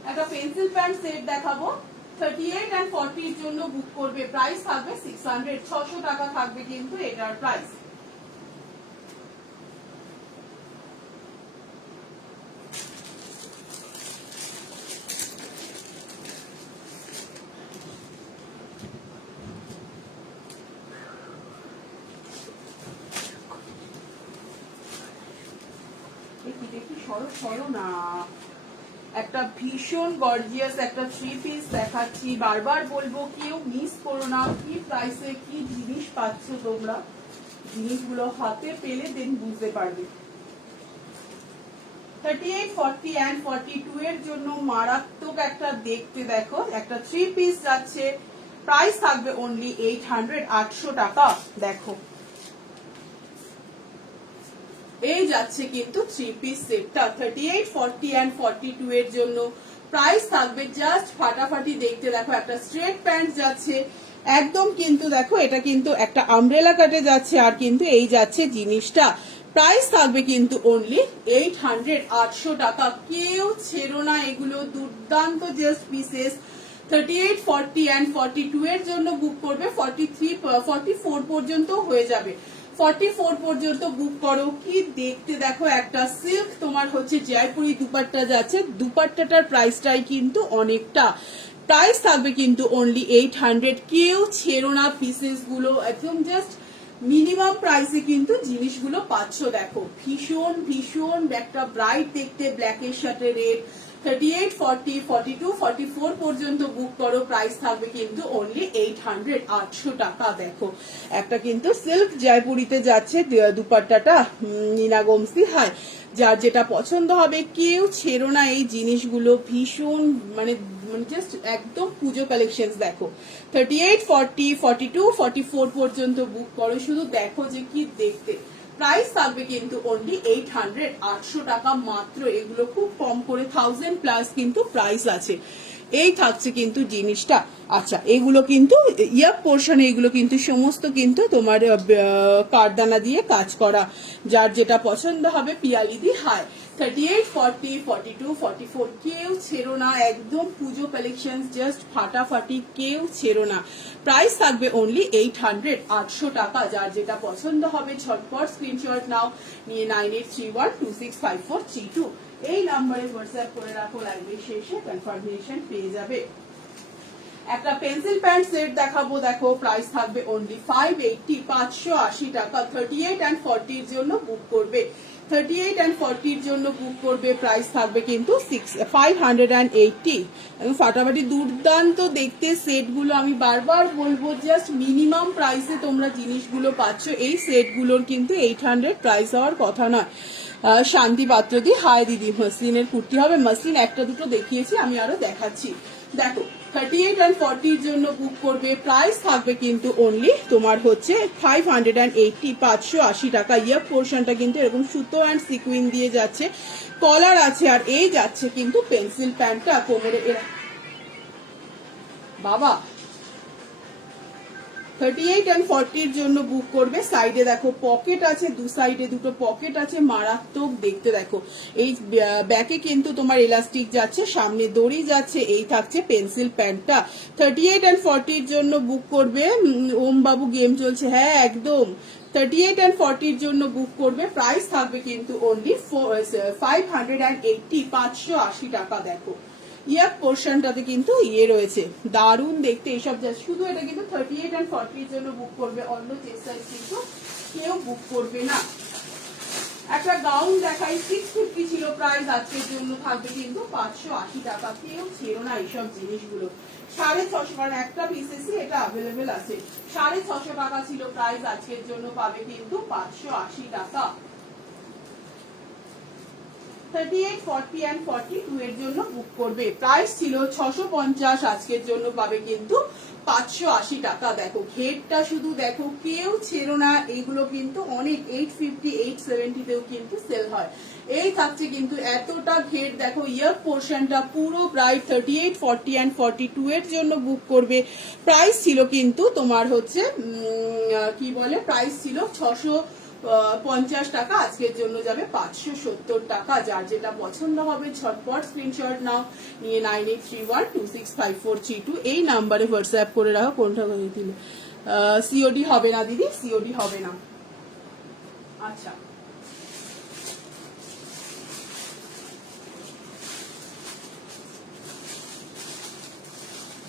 একটা পেন্সিল প্যান্ট সেট দেখাবো, 38 and 40 এর জন্য বুক করবে, প্রাইস থাকবে 600, 600 টাকা থাকবে কিন্তু এটার প্রাইস। দেখি সরো সরো না। একটা ভীষণ গর্জিয়াস একটা 3 পিস দেখাচ্ছি, বারবার বলবো কেউ মিস করো না। কি প্রাইসে কি জিনিস পাচ্ছ তোমরা, জিনিসগুলো হাতে পেলে দেন বুঝতে পারবে। 38, 40 and 42 এর জন্য মারাত্মক একটা দেখতে, দেখো একটা 3 পিস যাচ্ছে, প্রাইস থাকবে অনলি 800, 800 টাকা। দেখো এই যাচ্ছে কিন্তু 3 পিস সেটটা 38, 40 and 42 এর জন্য, প্রাইস থাকবে জাস্ট ফাটাফাটি দেখতে। দেখো একটা স্ট্রেট প্যান্ট যাচ্ছে একদম কিন্তু, দেখো এটা কিন্তু একটা আমব্রেলা কাটে যাচ্ছে, আর কিন্তু এই যাচ্ছে জিনিসটা, প্রাইস থাকবে কিন্তু অনলি 800, 800 টাকা। কেউ ছেড়ো না, এগুলো দুর্দান্ত জাস্ট পিসেস। 38, 40 and 42 এর জন্য বুক করবে, 43, 44 পর্যন্ত হয়ে যাবে। 44 পর্যন্ত বুক করো। কি দেখতে দেখো, একটা সিল্ক তোমার হচ্ছে জয়পুরি দুপাট্টা যাচ্ছে, দুপাট্টাটার প্রাইসটাই কিন্তু অনেকটা। প্রাইস থাকবে কিন্তু অনলি 800। কেউ ছেড়ো না পিসেস গুলো, একদম জাস্ট মিনিমাম প্রাইসে কিন্তু জিনিসগুলো পাচ্ছ। দেখো ভীষণ ভীষণ একটা ব্রাইট দেখতে, ব্ল্যাকের সাথে রেড, 38, 40, 42, 44 পর্যন্ত বুক করো, প্রাইস থাকবে কিন্তু অনলি 800, 800 টাকা। দেখো একটা কিন্তু সিল্ক জয়পুরিতে যাচ্ছে দুপাট্টাটা, নীনা গোমসি। হাই, যার যেটা পছন্দ হবে কেউ ছেড়ো না এই জিনিসগুলো, ভীষণ মানে জাস্ট একদম পুজো কালেকশন। দেখো 38, 40, 42, 44 পর্যন্ত বুক করো, শুধু দেখো যে কি দেখতে। প্রাইস থাকবে কিন্তু অনলি 800, 800 টাকা মাত্র। এগুলো খুব কম করে 1000 প্লাস কিন্তু প্রাইস আছে। এই থাকছে কিন্তু জিনিসটা। আচ্ছা, এগুলো কিন্তু ইয়ার পোর্শনে, এগুলো কিন্তু সমস্ত কিন্তু তোমার কারদানা দিয়ে কাজ করা, যার যেটা পছন্দ হবে পিয়ালিদি। হাই, 38, 40, 42, 44 কেউ ছেড়ো না, একদম পুজো কালেকশন, জাস্ট ফাটাফাটি, কেউ ছেড়ো না। প্রাইস থাকবে অনলি 800, 800 টাকা। যার যেটা পছন্দ হবে ঝটপট স্ক্রিনশট নাও, নিয়ে 9831265432 এই নাম্বারে হোয়াটসঅ্যাপ করে রাখো, লাইভের শেষে কনফার্মেশন পেয়ে যাবে। একটা পেন্সিল প্যান্ট সেট দেখাবো, দেখো প্রাইস থাকবে অনলি 580, 580 টাকা। 38 and 40 এর জন্য বুক করবে, 38 and 40 এর জন্য বুক করবে, প্রাইস থাকবে কিন্তু 580। ফাটাফাটি দুর্দান্ত দেখতে সেটগুলো, আমি বারবার বলবো জাস্ট মিনিমাম প্রাইসে তোমরা জিনিসগুলো পাচ্ছ। এই সেটগুলোর কিন্তু 800 প্রাইস হওয়ার কথা নয়। শান্তি পাত্র দি, হাই দিদি, মসলিনের কুর্তি হবে। মসলিন একটা দুটো দেখিয়েছি, আমি আরো দেখাচ্ছি। দেখো 38 and 40 এর জন্য বুক করবে, প্রাইস থাকবে কিন্তু অনলি তোমার হচ্ছে 580, 580 টাকা। ইয়ার পোর্শনটা কিন্তু এরকম সুতো অ্যান্ড সিকুইন দিয়ে যাচ্ছে, কলার আছে, আর এই যাচ্ছে কিন্তু পেন্সিল প্যান্টটা কোমরে। বাবা 38 and 40 এর জন্য বুক করবে। সাইডে দেখো পকেট আছে, দু সাইডে দুটো পকেট আছে, মারাত্মক দেখতে। দেখো এই ব্যাকে কিন্তু তোমার এলাস্টিক যাচ্ছে, সামনে দড়ি যাচ্ছে, এই থাকছে পেন্সিল প্যান্টটা। 38 and 40 এর জন্য বুক করবে। ওম বাবু গেম চলছে, হ্যাঁ একদম। 38 and 40 এর জন্য বুক করবে, প্রাইস থাকবে কিন্তু অনলি 580, 580 টাকা। দেখো ইয়ার পোর্শনটাতে কিন্তু রয়েছে, দারুণ দেখতে এসব। শুধু এটা কিন্তু 38 and 40 এর জন্য বুক করবে, অন্য চেস্ট সাইজ কিন্তু কেউ বুক করবে না। একটা গাউন দেখাই, 650 ছিল প্রাইস, আজকের জন্য থাকবে কিন্তু 580 টাকা। কেউ ছেড়ো না এইসব জিনিসগুলো। 650, কারণ একটা পিসেসই এটা অ্যাভেলেবেল আছে। 650 টাকা ছিল প্রাইস, আজকের জন্য পাবে কিন্তু 580 টাকা। 38, 40 and 42 এর জন্য বুক করবে, প্রাইস ছিল 650, আজকের জন্য পাবে কিন্তু 580 টাকা। দেখো ঘেরটা শুধু দেখো, কেউ ছেড়ো না। এগুলো কিন্তু অনেক 850, 870 তেও কিন্তু সেল হয়। এই থাকছে কিন্তু এতটা ঘের। দেখো ইয়ার পোর্শনটা পুরো ব্রাইট। 38, 40 and 42 এর জন্য বুক করবে, প্রাইস ছিল কিন্তু তোমার হচ্ছে কি বলে, প্রাইস ছিল 650 টাকা, আজকের জন্য যাবে 570 টাকা। যার যেটা পছন্দ হবে ঝটপট স্ক্রিনশট নাও, নিয়ে 9831265432 এই নাম্বারে হোয়াটসঅ্যাপ করে রাখো। কোনটা দিলে সিওডি হবে না দিদি, সিওডি হবে না। আচ্ছা,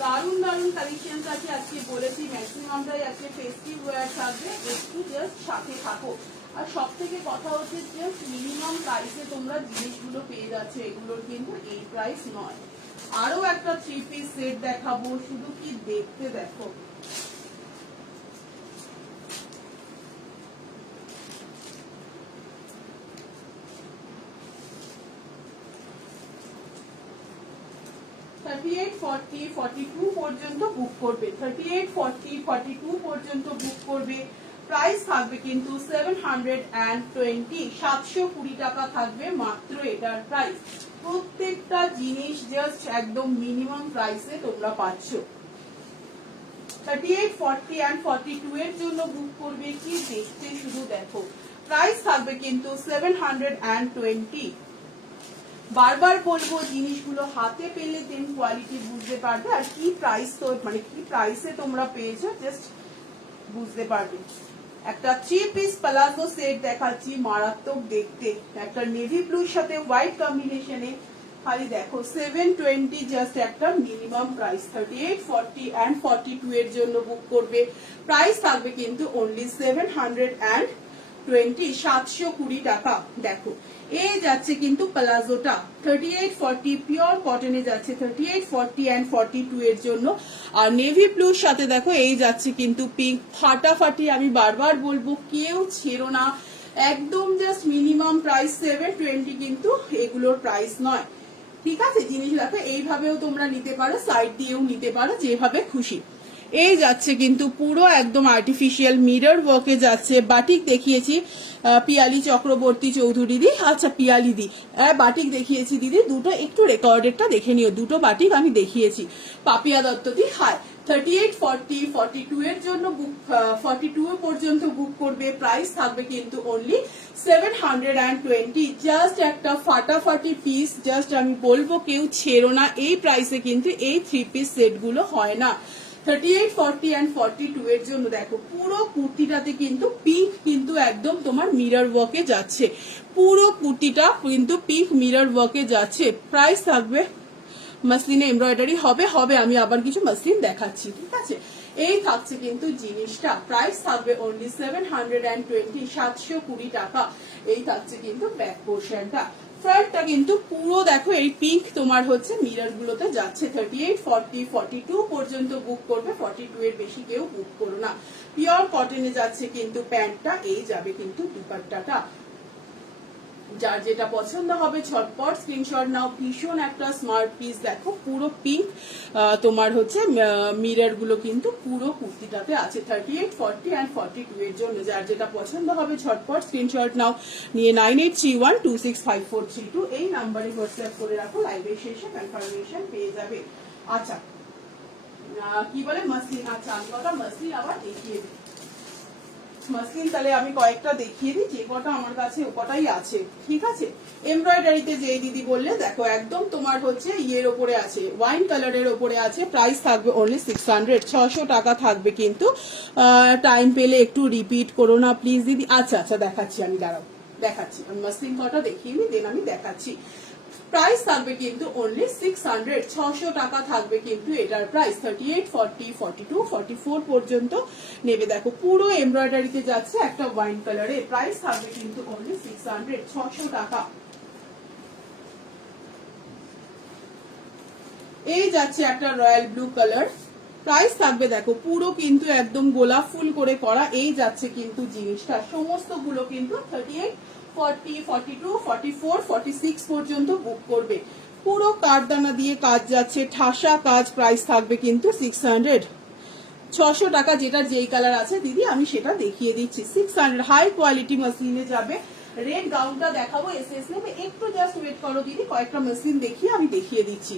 দারুন দারুন কালেকশন আছে আজকে, বলেছি ম্যাক্সিমামটাই আজকে ফেস্টিভ ওয়্যার থাকবে, একটু জাস্ট সাথে থাকো। আর সব থেকে কথা হচ্ছে জাস্ট মিনিমাম প্রাইসে তোমরা জিনিসগুলো পেয়ে যাচ্ছ, এগুলোর কিন্তু এই প্রাইস নয়। আরো একটা 3 পিস সেট দেখাবো, শুধু কি দেখতে দেখো।38, 40, 42 পর্যন্ত বুক করবে, 38, 40, 42 পর্যন্ত বুক করবে, প্রাইস থাকবে কিন্তু 720, 720 টাকা থাকবে মাত্র এটার প্রাইস। প্রত্যেকটা জিনিস জাস্ট একদম মিনিমাম প্রাইসে তোমরা পাচ্ছ। 38, 40 and 42 এর জন্য বুক করবে, কি দেখতে শুধু দেখো। প্রাইস থাকবে কিন্তু 720। বারবার বলবো জিনিসগুলো হাতে পেলে দেন কোয়ালিটি বুঝতে পারবে, আর কি প্রাইস তো মানে কি প্রাইসে তোমরা পেয়েছো জাস্ট বুঝতে পারবে। একটা 3 পিস প্লাজো সেট দেখাচ্ছি, মারাত্মক দেখতে, একটা নেভি ব্লুর সাথে হোয়াইট কম্বিনেশনে। খালি দেখো 720 জাস্ট একটা মিনিমাম প্রাইস। 38, 40 and 42 এর জন্য বুক করবে, প্রাইস থাকবে কিন্তু অনলি 720 20 720 টাকা। দেখো এই যাচ্ছে কিন্তু প্লাজোটা 3840 পিওর কটনে যাচ্ছে 3840 এন্ড 42 এর জন্য। আর নেভি ব্লুর সাথে দেখো এই যাচ্ছে কিন্তু পিঙ্ক, ফাটাফাটি। আমি বারবার বলবো কেউ ছেড়ো না, একদম জাস্ট মিনিমাম প্রাইস 720 কিন্তু এগুলোর প্রাইস নয়, ঠিক আছে। জিনিস দেখো এইভাবেও তোমরা নিতে পারো, সাইড দিয়েও নিতে পারো, যেভাবে খুশি। এই যাচ্ছে কিন্তু পুরো একদম আর্টিফিশিয়াল মিরর ওয়ার্কে যাচ্ছে। বাটিক দেখিয়েছি পিয়ালি চক্রবর্তী চৌধুরী দি, আচ্ছা পিয়ালি দি, বাটিক দেখিয়েছি দিদি দুটো, একটু রেকর্ডেডটা দেখে নিও, দুটো বাটিক আমি দেখিয়েছি। পাপিয়া দত্ত দি হাই। 3840 42 এর জন্য বুক, 42 পর্যন্ত বুক করবে, প্রাইস থাকবে কিন্তু অনলি 720। জাস্ট একটা ফাটাফাটি পিস, জাস্ট আমি বলবো কেউ ছেড়ো না, এই প্রাইসে কিন্তু এই 3 পিস সেট গুলো হয় না। 3840 এন্ড 42 এর জন্য দেখো পুরো কুর্তিটাতে কিন্তু পিঙ্ক কিন্তু একদম তোমার মিরর ওয়ার্কে যাচ্ছে, পুরো কুর্তিটা কিন্তু পিঙ্ক মিরর ওয়ার্কে যাচ্ছে। প্রাইস থাকবে, মাসলিনে এমব্রয়ডারি হবে, আমি আবার কিছু মাসলিন দেখাচ্ছি, ঠিক আছে। এই থাকছে কিন্তু জিনিসটা, প্রাইস থাকবে অনলি 720 720 টাকা। এই থাকছে কিন্তু ব্যাক পোর্শনটা। ফ্রন্টটা কিন্তু পুরো দেখো এই পিঙ্ক তোমার হচ্ছে মিরর গুলোতে যাচ্ছে। 3840 42 পর্যন্ত বুক করবে, 42 এর বেশি কেউ বুক করো না। পিওর কটনে যাচ্ছে কিন্তু প্যান্টটা, এই যাবে কিন্তু দুপাট্টাটা। যার যেটা পছন্দ হবে ঝটপট স্ক্রিনশট নাও। ভীষণ একটা স্মার্ট পিস, দেখো পুরো পিঙ্ক তোমার হচ্ছে মিরর গুলো কিন্তু পুরো কুর্তিটাতে আছে। 3840 এন্ড 42 এর জন্য যার যেটা পছন্দ হবে ঝটপট স্ক্রিনশট নাও, নিয়ে 9831265432 এই নাম্বারে হোয়াটসঅ্যাপ করে রাখো, লাইভের শেষে কনফার্মেশন পেয়ে যাবে। আচ্ছা কি বলে মাসলিন, আচ্ছা আমি কথা মাসলিন আবার দেখিয়ে দিই। মাসলিন তাহলে আমি কয়েকটা দেখিয়ে দিই, যে কটা আমার কাছে ও কটাই আছে, ঠিক আছে। এমব্রয়ডারিতে যে দিদি বললে দেখো একদম তোমার হচ্ছে ইয়ের ওপরে আছে, ওয়াইন কালারের ওপরে আছে, প্রাইস থাকবে অনলি 600 600 টাকা থাকবে কিন্তু। টাইম পেলে একটু রিপিট করো না প্লিজ দিদি। আচ্ছা দেখাচ্ছি, আমি দাঁড়াও দেখাচ্ছি, আমি মাসলিন কটা দেখিয়ে নিই, দেন আমি দেখাচ্ছি। প্রাইস থাকবে কিন্তু অনলি 600 600 টাকা থাকবে কিন্তু এটার প্রাইস। 3840 42 44 পর্যন্ত নেবে। দেখো পুরো এমব্রয়ডারিতে যাচ্ছে একটা ওয়াইন কালারে, প্রাইস থাকবে কিন্তু অনলি 600 600 টাকা। এই যাচ্ছে একটা রয়্যাল ব্লু কালার, প্রাইস থাকবে দেখো পুরো কিন্তু একদম গোলাপ ফুল করে করা। এই যাচ্ছে কিন্তু জিনিসটা, সমস্ত গুলো কিন্তু 38 40 42 44 46 পর্যন্ত বুক করবে। পুরো কারদানা দিয়ে কাজ যাচ্ছে, ঠাসা কাজ, প্রাইস থাকবে কিন্তু 600 600 টাকা। যেটা যেই কালার আছে দিদি আমি সেটা দেখিয়ে দিচ্ছি। 600 হাই কোয়ালিটি মাসলিনে যাবে। রেড গাউনটা দেখাবো, এসএস নেবে, একটু জাস্ট ওয়েট করো দিদি, কয়েকটা মাসলিন দেখিয়ে আমি দেখিয়ে দিচ্ছি।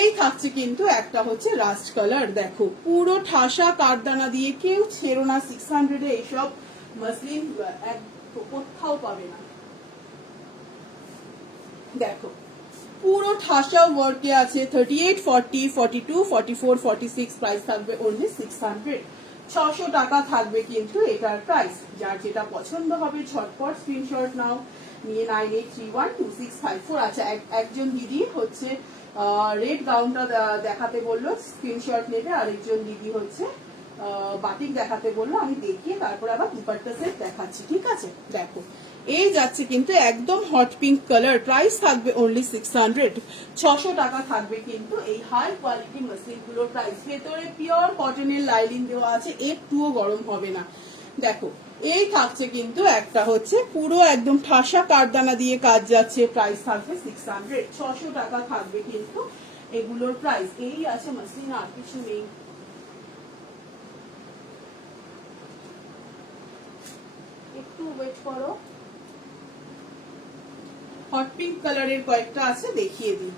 এই থাকছে কিন্তু একটা হচ্ছে রাস্ট কালার, দেখো পুরো ঠাসা কারদানা দিয়ে, কেউ ছেড়ো না। 600 এ এইসব মাসলিন কোথাও পাবে না। দেখো পুরো ঠাসা ওয়ার্কে আছে। 3840 42 44 46 প্রাইস থাকবে অনলি 600 600 টাকা থাকবে কিন্তু এটার প্রাইস। যার যেটা পছন্দ হবে ঝটপট স্ক্রিনশট নাও, নিয়ে 98312654। আচ্ছা একজন দিদি হচ্ছে রেড গাউনটা দেখাতে বললো, স্ক্রিনশট নেবে। আরেকজন দিদি হচ্ছে বাটিক দেখাতে বললো, আমি দেখিয়ে তারপর আবার দুপাট্টা সেট দেখাচ্ছি, ঠিক আছে। দেখো এই যাচ্ছে কিন্তু একদম হট পিঙ্ক কালার, প্রাইস থাকবে অনলি 600 600 টাকা থাকবে কিন্তু এই হাই কোয়ালিটি মাসলিন গুলোর প্রাইস। ভেতরে পিওর কটনের লাইলিন দেওয়া আছে, একটুও গরম হবে না। দেখো এই থাকছে কিন্তু একটা হচ্ছে পুরো একদম ঠাসা কারদানা দিয়ে কাজ যাচ্ছে, প্রাইস থাকবে 600 600 টাকা থাকবে কিন্তু এগুলোর প্রাইস। এই আছে মাসলিন, আর কিছু নেই। একটু ওয়েট করো, হট পিঙ্ক কালারের কয়েকটা আছে দেখিয়ে দিই।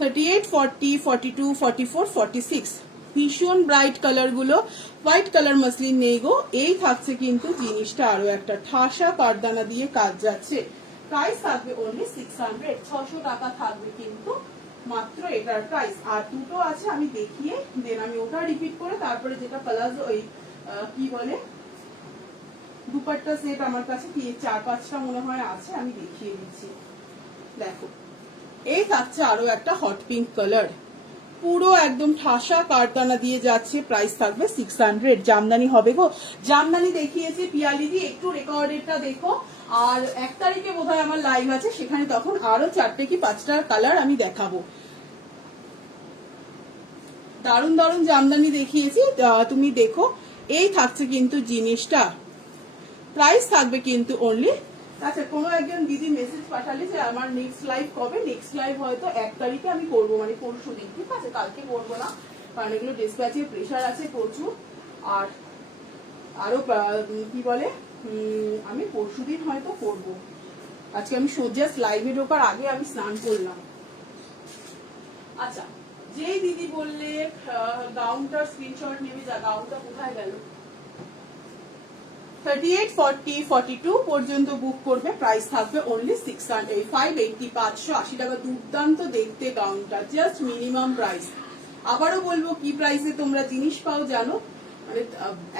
38 40 42 44 46 ভীষণ ব্রাইট কালার গুলো, হোয়াইট কালার মাসলিন নেই গো। এই থাকছে কিন্তু জিনিসটা আরো একটা ঠাসা কারদানা দিয়ে কাজ যাচ্ছে, প্রাইস থাকবে অনলি 600 600 টাকা থাকবে কিন্তু মাত্র এটার প্রাইস। আর দুটো আছে আমি দেখিয়ে দেন আমি ওটা রিপিট করে তারপরে যেটা প্লাজো ওই কি বলে দুপাট্টা সেট আমার কাছে 4-5টা মনে হয় আছে, আমি দেখিয়ে দিচ্ছি। দেখো এই থাকছে আরো একটা হট পিঙ্ক কালার, পুরো একদম ঠাসা কারদানা দিয়ে যাচ্ছে, প্রাইস থাকবে 600। জামদানি হবে গো, জামদানি দেখিয়েছি পিয়ালিদি, একটু রেকর্ডেডটা দেখো। আর 1 তারিখে বোধহয় আমার লাইভ আছে, সেখানে তখন আরো 4টে কি 5টা কালার আমি দেখাবো। দারুণ দারুণ জামদানি দেখিয়েছি, তুমি দেখো। এই থাকছে কিন্তু জিনিসটা, প্রাইস থাকবে কিন্তু অনলি। আচ্ছা, কোনো একজন দিদি মেসেজ পাঠালে যে আমার নেক্সট লাইভ কবে, নেক্সট লাইভ হয়তো 1 তারিখে আমি করবো, মানে পরশু দিন, ঠিক আছে? কালকে করবো না, কারণ এগুলো ডিসপ্যাচের প্রেশার আছে প্রচুর। আর আরো কি বলে, আমি পরশু দিন হয়তো করবো। আজকে আমি জাস্ট লাইভে ঢোকার আগে আমি স্নান করলাম। আচ্ছা, যেই দিদি বললে গাউনটার স্ক্রিনশট নেবে, যা গাউনটা কোথায় গেল? 38, 40, 42 পর্যন্ত বুক করবে, প্রাইস থাকবে অনলি 580, 580 টাকা। দুর্দান্ত দেখতে গাউনটা, জাস্ট মিনিমাম প্রাইস। আবারও বলবো, কি প্রাইসে তোমরা জিনিস পাও জানো, মানে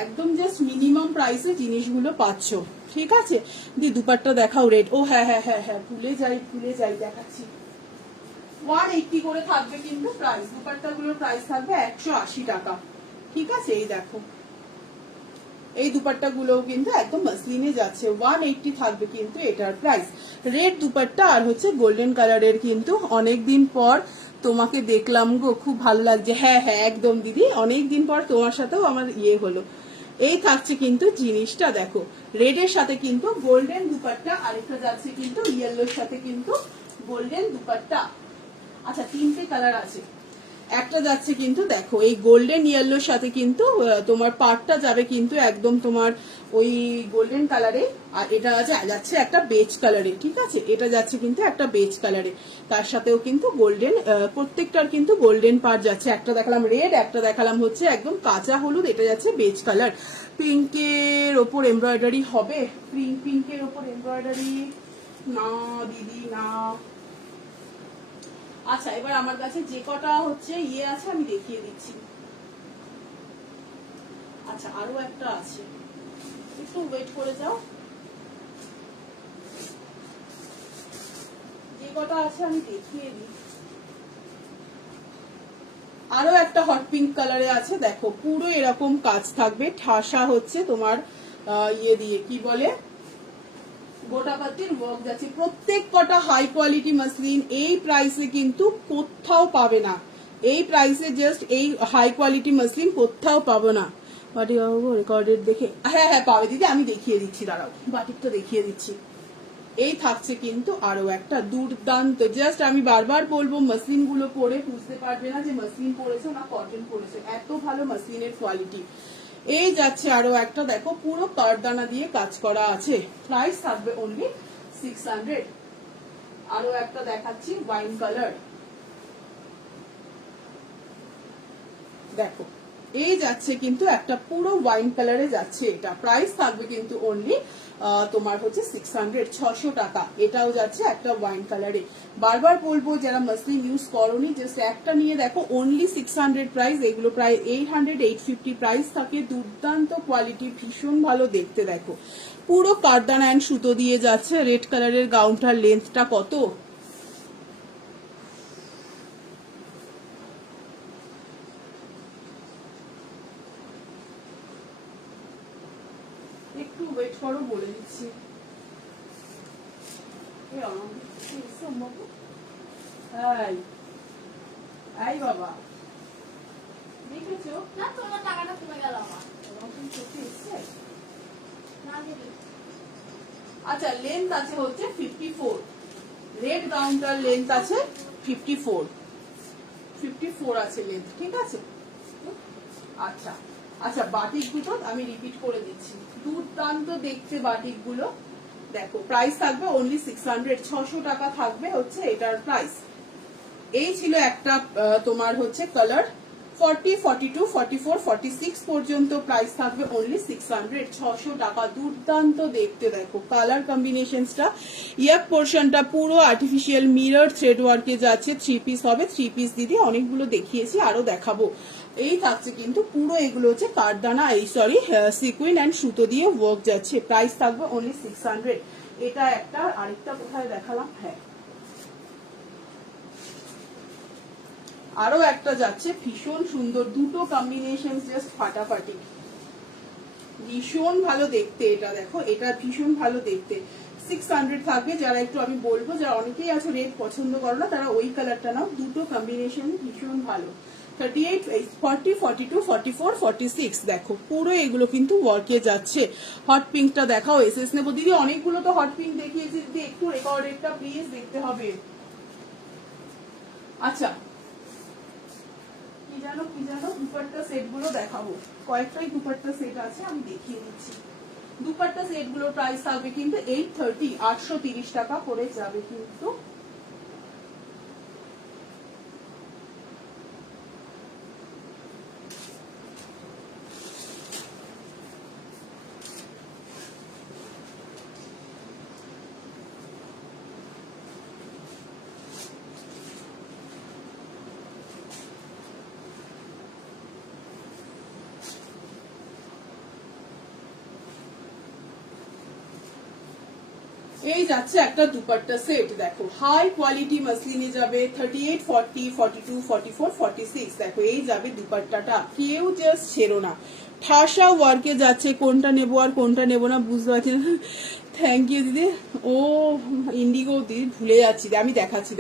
একদম জাস্ট মিনিমাম প্রাইসে জিনিসগুলো পাচ্ছ, ঠিক আছে? দি দুপাট্টা দেখাও রেড। ও হ্যাঁ হ্যাঁ হ্যাঁ হ্যাঁ, ভুলে যাই দেখাচ্ছি। 180 করে থাকবে কিন্তু প্রাইস, দুপাট্টাগুলোর প্রাইস থাকবে 180 টাকা, ঠিক আছে? এই দেখো, এই দুপাট্টা গুলোও কিন্তু একদম মসলিনে যাচ্ছে, 180 থাকবে কিন্তু এটার প্রাইস। রেড দুপাট্টা আর হচ্ছে গোল্ডেন কালারের, কিন্তু অনেকদিন পর তোমাকে দেখলাম গো, খুব ভালো লাগছে। হ্যাঁ হ্যাঁ একদম দিদি, অনেকদিন পর তোমার সাথেও আমার হলো। এই থাকছে কিন্তু জিনিসটা দেখো, রেডের সাথে কিন্তু গোল্ডেন দুপাট্টা, আরেকটা যাচ্ছে কিন্তু ইয়েলোর সাথে কিন্তু গোল্ডেন দুপাট্টা। আচ্ছা, 3টে কালার আছে। একটা যাচ্ছে কিন্তু দেখো এই গোল্ডেন ইয়েলোর সাথে কিন্তু তোমার পাড়টা যাবে কিন্তু একদম তোমার ওই গোল্ডেন কালারে, আর এটা যাচ্ছে একটা বেজ কালারে, ঠিক আছে? এটা যাচ্ছে কিন্তু একটা বেজ কালারে, তার সাথেও কিন্তু গোল্ডেন, প্রত্যেকটার কিন্তু গোল্ডেন পাড় যাচ্ছে। একটা দেখালাম রেড, একটা দেখালাম হচ্ছে একদম কাঁচা হলুদ, এটা যাচ্ছে বেজ কালার। পিঙ্কের ওপর এমব্রয়ডারি হবে, পিঙ্কের ওপর এমব্রয়ডারি না দিদি না। আচ্ছা, এবার আমার কাছে যে কটা হচ্ছে আছে আমি দেখিয়ে দিচ্ছি। আচ্ছা, আরো একটা আছে, একটু ওয়েট করে যাও। যে কটা আছে আমি দেখিয়ে দিই। আরো একটা হট পিঙ্ক কালারে আছে, দেখো পুরো এরকম কাজ থাকবে, ঠাসা হচ্ছে তোমার দিয়ে কি বলে গোটাপাতির ওয়ার্ক যাচ্ছে, প্রত্যেক কটা হাই কোয়ালিটি মাসলিন। এই প্রাইসে কিন্তু কোথাও পাবে না, এই প্রাইসে জাস্ট এই হাই কোয়ালিটি মাসলিন কোথাও পাবো না। বাটিক রেকর্ডেড দেখে, হ্যাঁ হ্যাঁ পাবে দিদি, আমি দেখিয়ে দিচ্ছি, দাঁড়াও বাটিকটা দেখিয়ে দিচ্ছি। এই থাকছে কিন্তু আরো একটা দুর্দান্ত, জাস্ট আমি বারবার বলবো, মাসলিন গুলো পরে বুঝতে পারবে না যে মাসলিন পরেছে না কটন পরেছে, এত ভালো মাসলিনের কোয়ালিটি। এই যাচ্ছে আরো একটা, দেখো পুরো কারদানা দিয়ে কাজ করা আছে, প্রাইস থাকবে অনলি 600। আরো একটা দেখাচ্ছি ওয়াইন কালার, দেখো এই যাচ্ছে কিন্তু একটা পুরো ওয়াইন কালারে যাচ্ছে, এটা প্রাইস থাকবে কিন্তু অনলি তোমার হচ্ছে 600, 600 টাকা। এটাও যাচ্ছে একটা ওয়াইন কালারে। বারবার বলবো, যারা মাসলিন ইউজ করোনি, জাস্ট একটা নিয়ে দেখো, অনলি 600 প্রাইস। এগুলো প্রায় 800, 850 প্রাইস থাকে। দুর্দান্ত কোয়ালিটি, ভীষণ ভালো দেখতে। দেখো পুরো কারদানা অ্যান্ড সুতো দিয়ে যাচ্ছে। রেড কালারের গাউনটার লেন্থটা কত, একটু ওয়েট করো, বলে দিচ্ছি। এই বাবা, দেখেছো না, তোমার টাকাটা কমে গেল আমার। না দিদি, আচ্ছা, লেন্থ আছে হচ্ছে 54, রেড গাউনটার লেন্থ আছে 54 আছে লেন্থ, ঠিক আছে? আচ্ছা আচ্ছা, বাটিক দুটো আমি রিপিট করে দিচ্ছি, দুর্দান্ত দেখতে বাটিক গুলো। দেখো প্রাইস থাকবে অনলি 600, 600 টাকা থাকবে হচ্ছে এটার প্রাইস। এই ছিল একটা তোমার হচ্ছে কালার 40, 42, 44, 46 পর্যন্ত প্রাইস থাকবে অনলি 600, 600 টাকা। দুর্দান্ত দেখতে, দেখো কালার কম্বিনেশনসটা। ইয়াক পোর্শনটা পুরো আর্টিফিশিয়াল মিরর থ্রেড ওয়ার্কে যাচ্ছে, 3 পিস হবে। 3 পিস দিদি অনেকগুলো দেখিয়েছি, আরো দেখাবো। এই থাকছে কিন্তু পুরো, এগুলো হচ্ছে কারদানা, এই সরি সিকুইন অ্যান্ড সুতো দিয়ে ওয়ার্ক যাচ্ছে, প্রাইস থাকবে অনলি 600। এটা একটা, আরেকটা কোথায় দেখালাম, হ্যাঁ আরো একটা যাচ্ছে ভীষণ সুন্দর, দুটো কম্বিনেশন জাস্ট ফাটাফাটি, ভীষণ ভালো দেখতে। এটা দেখো, এটা ভীষণ ভালো দেখতে। 600 থাকবে। যারা একটু আমি বলবো, যারা অনেকেই আছে রেড পছন্দ করো না, তারা ওই কালারটা নাও, দুটো কম্বিনেশন ভীষণ ভালো। 38, 40, 42, 44, 46 দেখো পুরো এগুলো কিন্তু ওয়ার্কে যাচ্ছে। হট পিঙ্কটা দেখাও, এসএস নেবো দিদি, অনেকগুলো তো হট পিঙ্ক দেখিয়েছি দিদি, একটু রেকর্ডেডটা প্লিজ দেখতে হবে। আচ্ছা কি জানো দুপাট্টা সেট গুলো দেখাবো, কয়েকটাই দুপাট্টা সেট আছে, আমি দেখিয়ে দিচ্ছি। দুপাট্টা সেট গুলোর প্রাইস থাকবে কিন্তু 830, 830 টাকা করে যাবে কিন্তু। এই যাচ্ছে একটা দুপাট্টা সেট, দেখো হাই কোয়ালিটি মাসলিনে যাবে। 38, 40, 42, 44, 46 দেখো এই যাবে দুপাট্টাটা, কেউ জাস্ট ছেড়ো না। ঠাসা ওয়ার্কে যাচ্ছে, কোনটা নেবো আর কোনটা নেবো না বুঝতে পারছি না। থ্যাংক ইউ দিদি। ও ইন্ডিগো দিদি, ভুলে যাচ্ছি, আমি দেখাচ্ছি।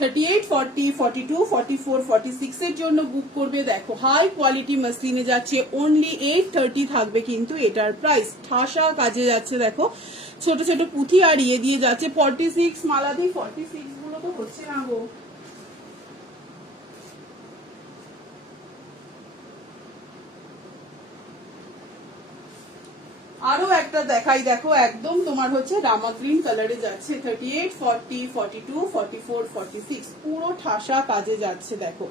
38, 40, 42, 44, 46 এর জন্য বুক করবে। দেখো হাই কোয়ালিটি মাসলিনে যাচ্ছে, অনলি 830 থাকবে কিন্তু এটার প্রাইস। ঠাসা কাজে যাচ্ছে, দেখো ছোট ছোট পুঁথি আর ইয়ে দিয়ে যাচ্ছে। 46 মালাদি, 46 গুলো তো হচ্ছে না গো। আরো একটা দেখাই, দেখো একদম তোমার হচ্ছে রামা গ্রিন কালারে যাচ্ছে। 38, 40, 42, 44, 46 পুরো ঠাসা কাজে যাচ্ছে, দেখো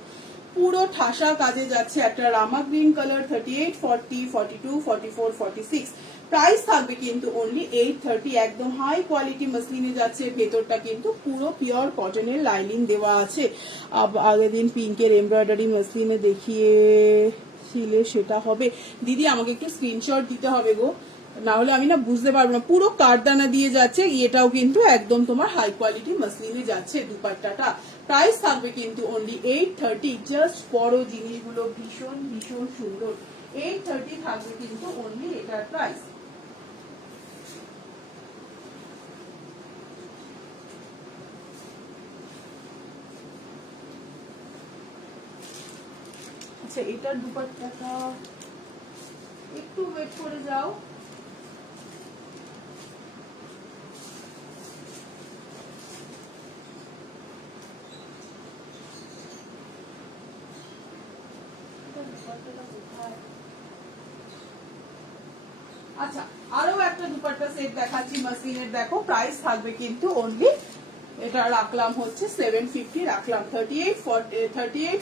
পুরো ঠাসা কাজে যাচ্ছে একটা রামা গ্রিন কালার। 38, 40, 42, 44, 46 প্রাইস থাকবে কিন্তু অনলি 830। একদম হাই কোয়ালিটি মাসলিনে যাচ্ছে, ভেতরটা কিন্তু পুরো পিওর কটনের লাইনিং দেওয়া আছে। আগের দিন পিঙ্কের এমব্রয়ডারি মাসলিনে দেখিয়েছিলে, সেটা হবে দিদি, আমাকে একটু স্ক্রিনশট দিতে হবে গো, না হলে আমি না বুঝতে পারবো না। পুরো কারদানা দিয়ে যাচ্ছে, এটাও কিন্তু একদম তোমার হাই কোয়ালিটি মাসলিনে যাচ্ছে দুপাট্টাটা। প্রাইস থাকবে কিন্তু অনলি 830। জাস্ট বড় জিনিসগুলো ভীষণ ভীষণ সুন্দর। 830 থাকবে কিন্তু অনলি এটার প্রাইস। আচ্ছা এটার দুপাট্টাটা একটু ওয়েট করে যাও। আচ্ছা আরো একটা দুপাট্টা সেট দেখাচ্ছি মাসলিনের, দেখো প্রাইস থাকবে কিন্তু অনলি, এটা রাখলাম হচ্ছে 750 রাখলাম। 38,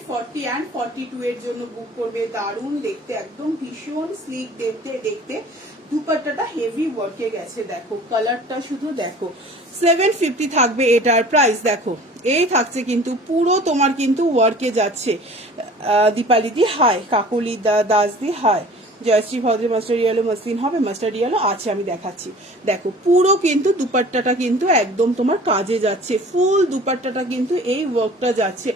40 and 42 এর জন্য বুক করবে। দারুণ দেখতে, একদম ভীষণ স্লিক দেখতে দুপাট্টাটা হেভি ওয়ার্কে গেছে, দেখো কালারটা শুধু দেখো। 750 থাকবে এটার প্রাইস। দেখো এই থাকছে কিন্তু পুরো তোমার কিন্তু ওয়ার্কে যাচ্ছে। Dipali di hi, Kakali Das di hi, Joyshree Bhadre master yellow muslin হবে, মাস্টার ইয়েলো আছে, আমি দেখাচ্ছি। দেখো পুরো কিন্তু দুপাট্টাটা কিন্তু একদম তোমার কাজে যাচ্ছে, ফুল দুপাট্টাটা কিন্তু এই ওয়ার্কটা যাচ্ছে।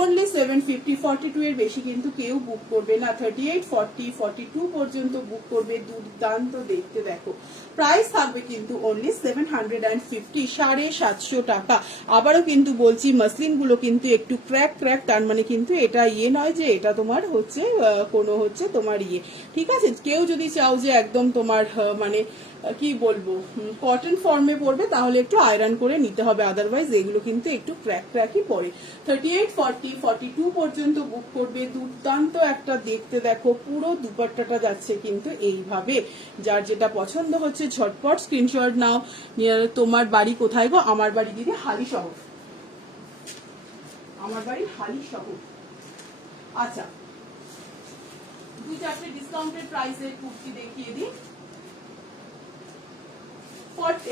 অনলি 750, 42 এর বেশি কিন্তু কেউ বুক করবে না। 38, 40, 42 পর্যন্ত বুক করবে। দুর্দান্ত দেখতে, দেখো প্রাইস থাকবে কিন্তু অনলি 750, 750 টাকা। আবারও কিন্তু বলছি মাসলিন গুলো কিন্তু একটু ক্র্যাক, তার মানে কিন্তু এটা ইয়ে নয় যে এটা তোমার হচ্ছে কোনো হচ্ছে তোমার ইয়ে, ঠিক আছে। কেউ যদি চাও যে একদম তোমার মানে কি বলবো কটন ফর্মে পড়বে, তাহলে একটু আয়রন করে নিতে হবে, আদারওয়াইজ এগুলো কিন্তু একটু ক্র্যাকই পড়ে। 38, 40, 42 পর্যন্ত বুক করবে। দুর্দান্ত একটা দেখতে, দেখো পুরো দুপাট্টাটা যাচ্ছে কিন্তু এইভাবে। যার যেটা পছন্দ হচ্ছে ঝটপট স্ক্রিনশট নাও। তোমার বাড়ি কোথায় গো? আমার বাড়ি দিদি হালি শহর, আমার বাড়ি হালি শহর। আচ্ছা 2-4 ডিসকাউন্টেড প্রাইসের কুর্তি দেখিয়ে দিই।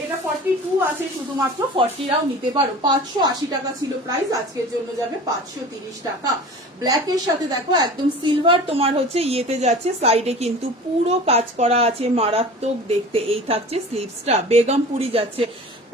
এটা 42 আছে শুধুমাত্র, 40রাও নিতে পারো। 580 টাকা ছিল প্রাইস, আজকের জন্য যাবে 530 টাকা। ব্ল্যাক এর সাথে দেখো একদম সিলভার তোমার হচ্ছে ইয়েতে যাচ্ছে, সাইডে কিন্তু পুরো কাজ করা আছে, মারাত্মক দেখতে। এই থাকছে স্লিভসটা, বেগমপুরি যাচ্ছে।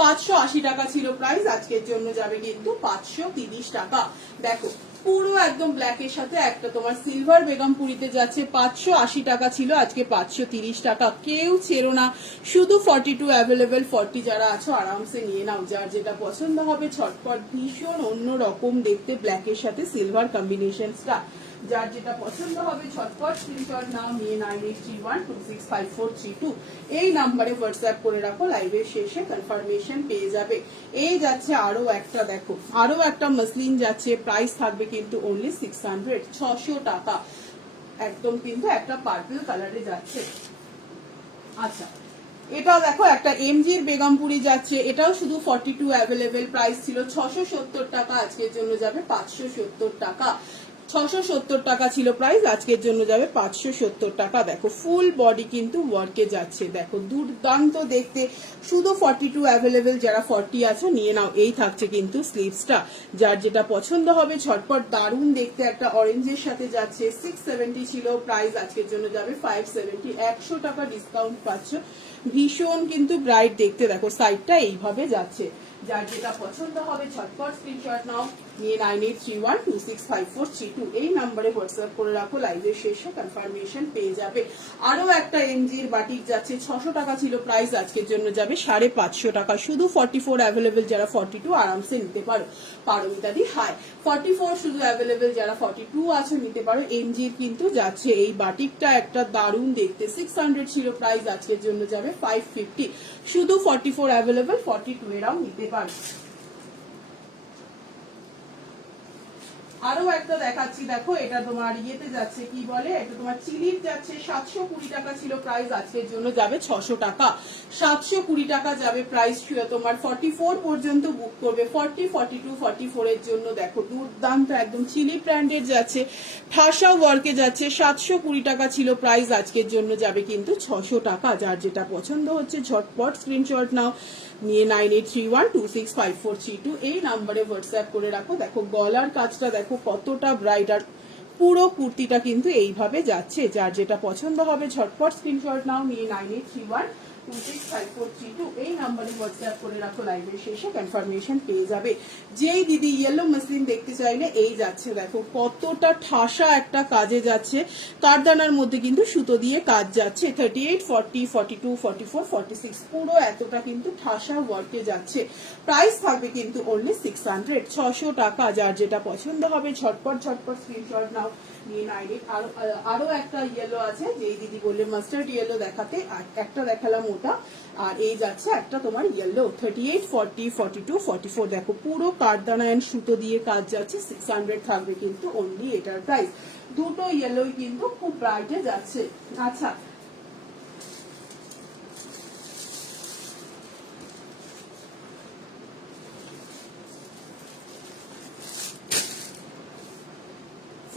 580 টাকা ছিল প্রাইস, আজকের জন্য যাবে কিন্তু 530 টাকা। দেখো পুরো একদম ব্ল্যাকের সাথে একটা তোমার সিলভার বেগমপুরিতে যাচ্ছে 580 টাকা ছিল, আজকে 530 টাকা। কেউ ছেড়ো না, শুধু 42 অ্যাভেলেবেল। 40 যারা আছো আরামসে নিয়ে নাও, যার যেটা পছন্দ হবে ছটপট। ভীষণ অন্য রকম দেখতে ব্ল্যাকের সাথে সিলভার কম্বিনেশনসটা, যার যেটা পছন্দ হবে ঝটপট স্ক্রিনশট নাও, নিয়ে 9831265432 এই নাম্বারে হোয়াটসঅ্যাপ করে রাখো, লাইভের শেষে কনফার্মেশন পেয়ে যাবে। এই যাচ্ছে আরো একটা, দেখো আরো একটা মসলিন যাচ্ছে, প্রাইস থাকবে কিন্তু অনলি 600, 600 টাকা। একদম কিন্তু একটা পার্পল কালারে যাচ্ছে। আচ্ছা, এটাও দেখো একটা এমজির বেগমপুরি যাচ্ছে, এটাও শুধু 42 অ্যাভেলেবেল। প্রাইস ছিল 670 টাকা, আজকের জন্য যাবে 570 টাকা। 670 টাকা ছিল প্রাইস, আজকের জন্য যাবে 570 টাকা। দেখো ফুল বডি কিন্তু ওয়ার্কে যাচ্ছে, দেখো দুর্দান্ত দেখতে। শুধু 42 অ্যাভেলেবেল, যারা 40 আছে নিয়ে নাও। এই থাকছে কিন্তু স্লিভসটা, যার যেটা পছন্দ হবে ঝটপট। দারুণ দেখতে একটা অরেঞ্জের সাথে যাচ্ছে, 670 ছিল প্রাইস, আজকের জন্য যাবে 570। 100 টাকা ডিসকাউন্ট পাচ্ছ। ভীষণ কিন্তু ব্রাইট দেখতে, দেখো সাইডটা এইভাবে যাচ্ছে। যার যেটা পছন্দ হবে ঝটপট স্ক্রিনশট নাও, নিয়ে 9831265432 এই নাম্বারে হোয়াটসঅ্যাপ করে রাখো, লাইভের শেষে কনফার্মেশন পেয়ে যাবে। আরো একটা এমজির বাটিক যাচ্ছে, 600 টাকা ছিল প্রাইস, আজকের জন্য যাবে 550 টাকা। শুধু 44 অ্যাভেলেবেল, যারা 42 আরামসে নিতে পারো। পারমিতাদি হাই, 44 শুধু অ্যাভেলেবেল, যারা 42 আছে নিতে পারো। এমজির কিন্তু যাচ্ছে এই বাটিকটা, একটা দারুণ দেখতে। 600 ছিল প্রাইস, আজকের জন্য যাবে 550। শুধু 44 অ্যাভেলেবেল, 42 এরাও নিতে পারো। আরো একটা দেখাচ্ছি, দেখো এটা তোমার ইয়েতে যাচ্ছে, কি বলে এটা তোমার চিলির যাচ্ছে, 720 টাকা ছিল প্রাইস, আজকের জন্য যাবে 600 টাকা। 720 টাকা যাবে প্রাইস। তোমার 44 পর্যন্ত বুক করবে, 40, 42, 44 এর জন্য দেখো দুর্দান্ত একদম চিলি ব্র্যান্ডের যাচ্ছে, ঠাসা ওয়ার্কে যাচ্ছে। 720 টাকা ছিল প্রাইস, আজকের জন্য যাবে কিন্তু 600 টাকা। যার যেটা পছন্দ হচ্ছে ঝটপট স্ক্রিনশট নাও, নিয়ে 9831265432 এই নাম্বারে হোয়াটসঅ্যাপ করে রাখো। দেখো গলার কাজটা দেখো কতটা ব্রাইট, আর পুরো কুর্তিটা কিন্তু এইভাবে যাচ্ছে। যার যেটা পছন্দ হবে ঝটপট স্ক্রিনশট নাও, নিয়ে 9831265432 এই নাম্বারে হোয়াটসঅ্যাপ করে রাখো, লাইভের শেষে কনফার্মেশন পেয়ে যাবে। যেই দিদি ইয়েলো মসলিন দেখতে চাইলে এই যাচ্ছে, দেখো কতটা ঠাসা একটা কাজে যাচ্ছে। কারদানার মধ্যে কিন্তু সুতো দিয়ে কাজ যাচ্ছে। 38, 40, 42, 44, 46 পুরো এতটা কিন্তু ঠাসা ওয়ার্কে যাচ্ছে। প্রাইস থাকবে কিন্তু অনলি 600, 600 টাকা। যার যেটা পছন্দ হবে ঝটপট ঝটপট স্ক্রিনশট নাও, নিয়ে 98। আরো একটা ইয়েলো আছে, যেই দিদি বললে মাস্টার্ড ইয়েলো দেখাতে, আর একটা দেখালাম ওটা। আর এই যাচ্ছে একটা তোমার ইয়েলো, 38, 40, 42, 44 দেখো পুরো কারদানা এন্ড সুতো দিয়ে কাজ যাচ্ছে। 600 থাকবে কিন্তু অনলি এটার প্রাইস। দুটো ইয়েলোই কিন্তু খুব ব্রাইটে যাচ্ছে। আচ্ছা,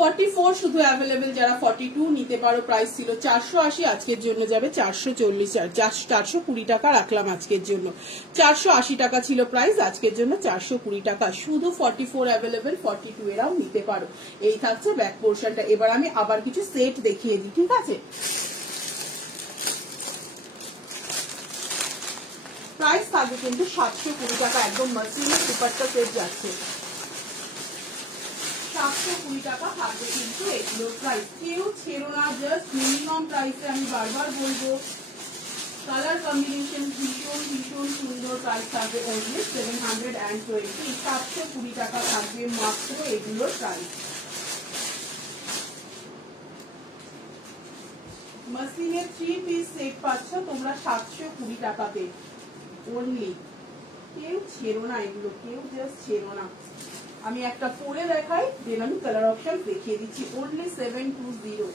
ফর্টি-ফোর শুধু অ্যাভেলেবেল, যারা 42 নিতে পারো। প্রাইস ছিল 480, আজকের জন্য যাবে 440, 420 টাকা রাখলাম আজকের জন্য। 480 টাকা ছিল প্রাইস, আজকের জন্য 420 টাকা। শুধু 44 অ্যাভেলেবেল, 42 এরাও নিতে পারো। এই থাকছে ব্যাক পোর্শনটা। এবার আমি আবার কিছু সেট দেখিয়ে দিই, ঠিক আছে? প্রাইস থাকবে কিন্তু 720 টাকা, একদম মাসলিনের দুপাট্টা সেট যাচ্ছে। 720 টাকা থাকবে কিন্তু এগুলোর প্রাইস। কেউ ছেড়ো না, জাস্ট মিনিমাম প্রাইসে আমি বারবার বলবো। কালার কম্বিনেশন ভীষণ ভীষণ সুন্দর। প্রাইস থাকবে অনলি 720। 720 টাকা থাকবে মাত্র এগুলোর প্রাইস। মাসলিনের 3 পিস সেট পাচ্ছ তোমরা 720 টাকাতে অনলি। কেউ ছেড়ো না এগুলো, কেউ জাস্ট ছেড়ো না। আমি একটা পরে দেখাই, দেন আমি কালার অপশন দেখিয়ে দিচ্ছি। অনলি 720।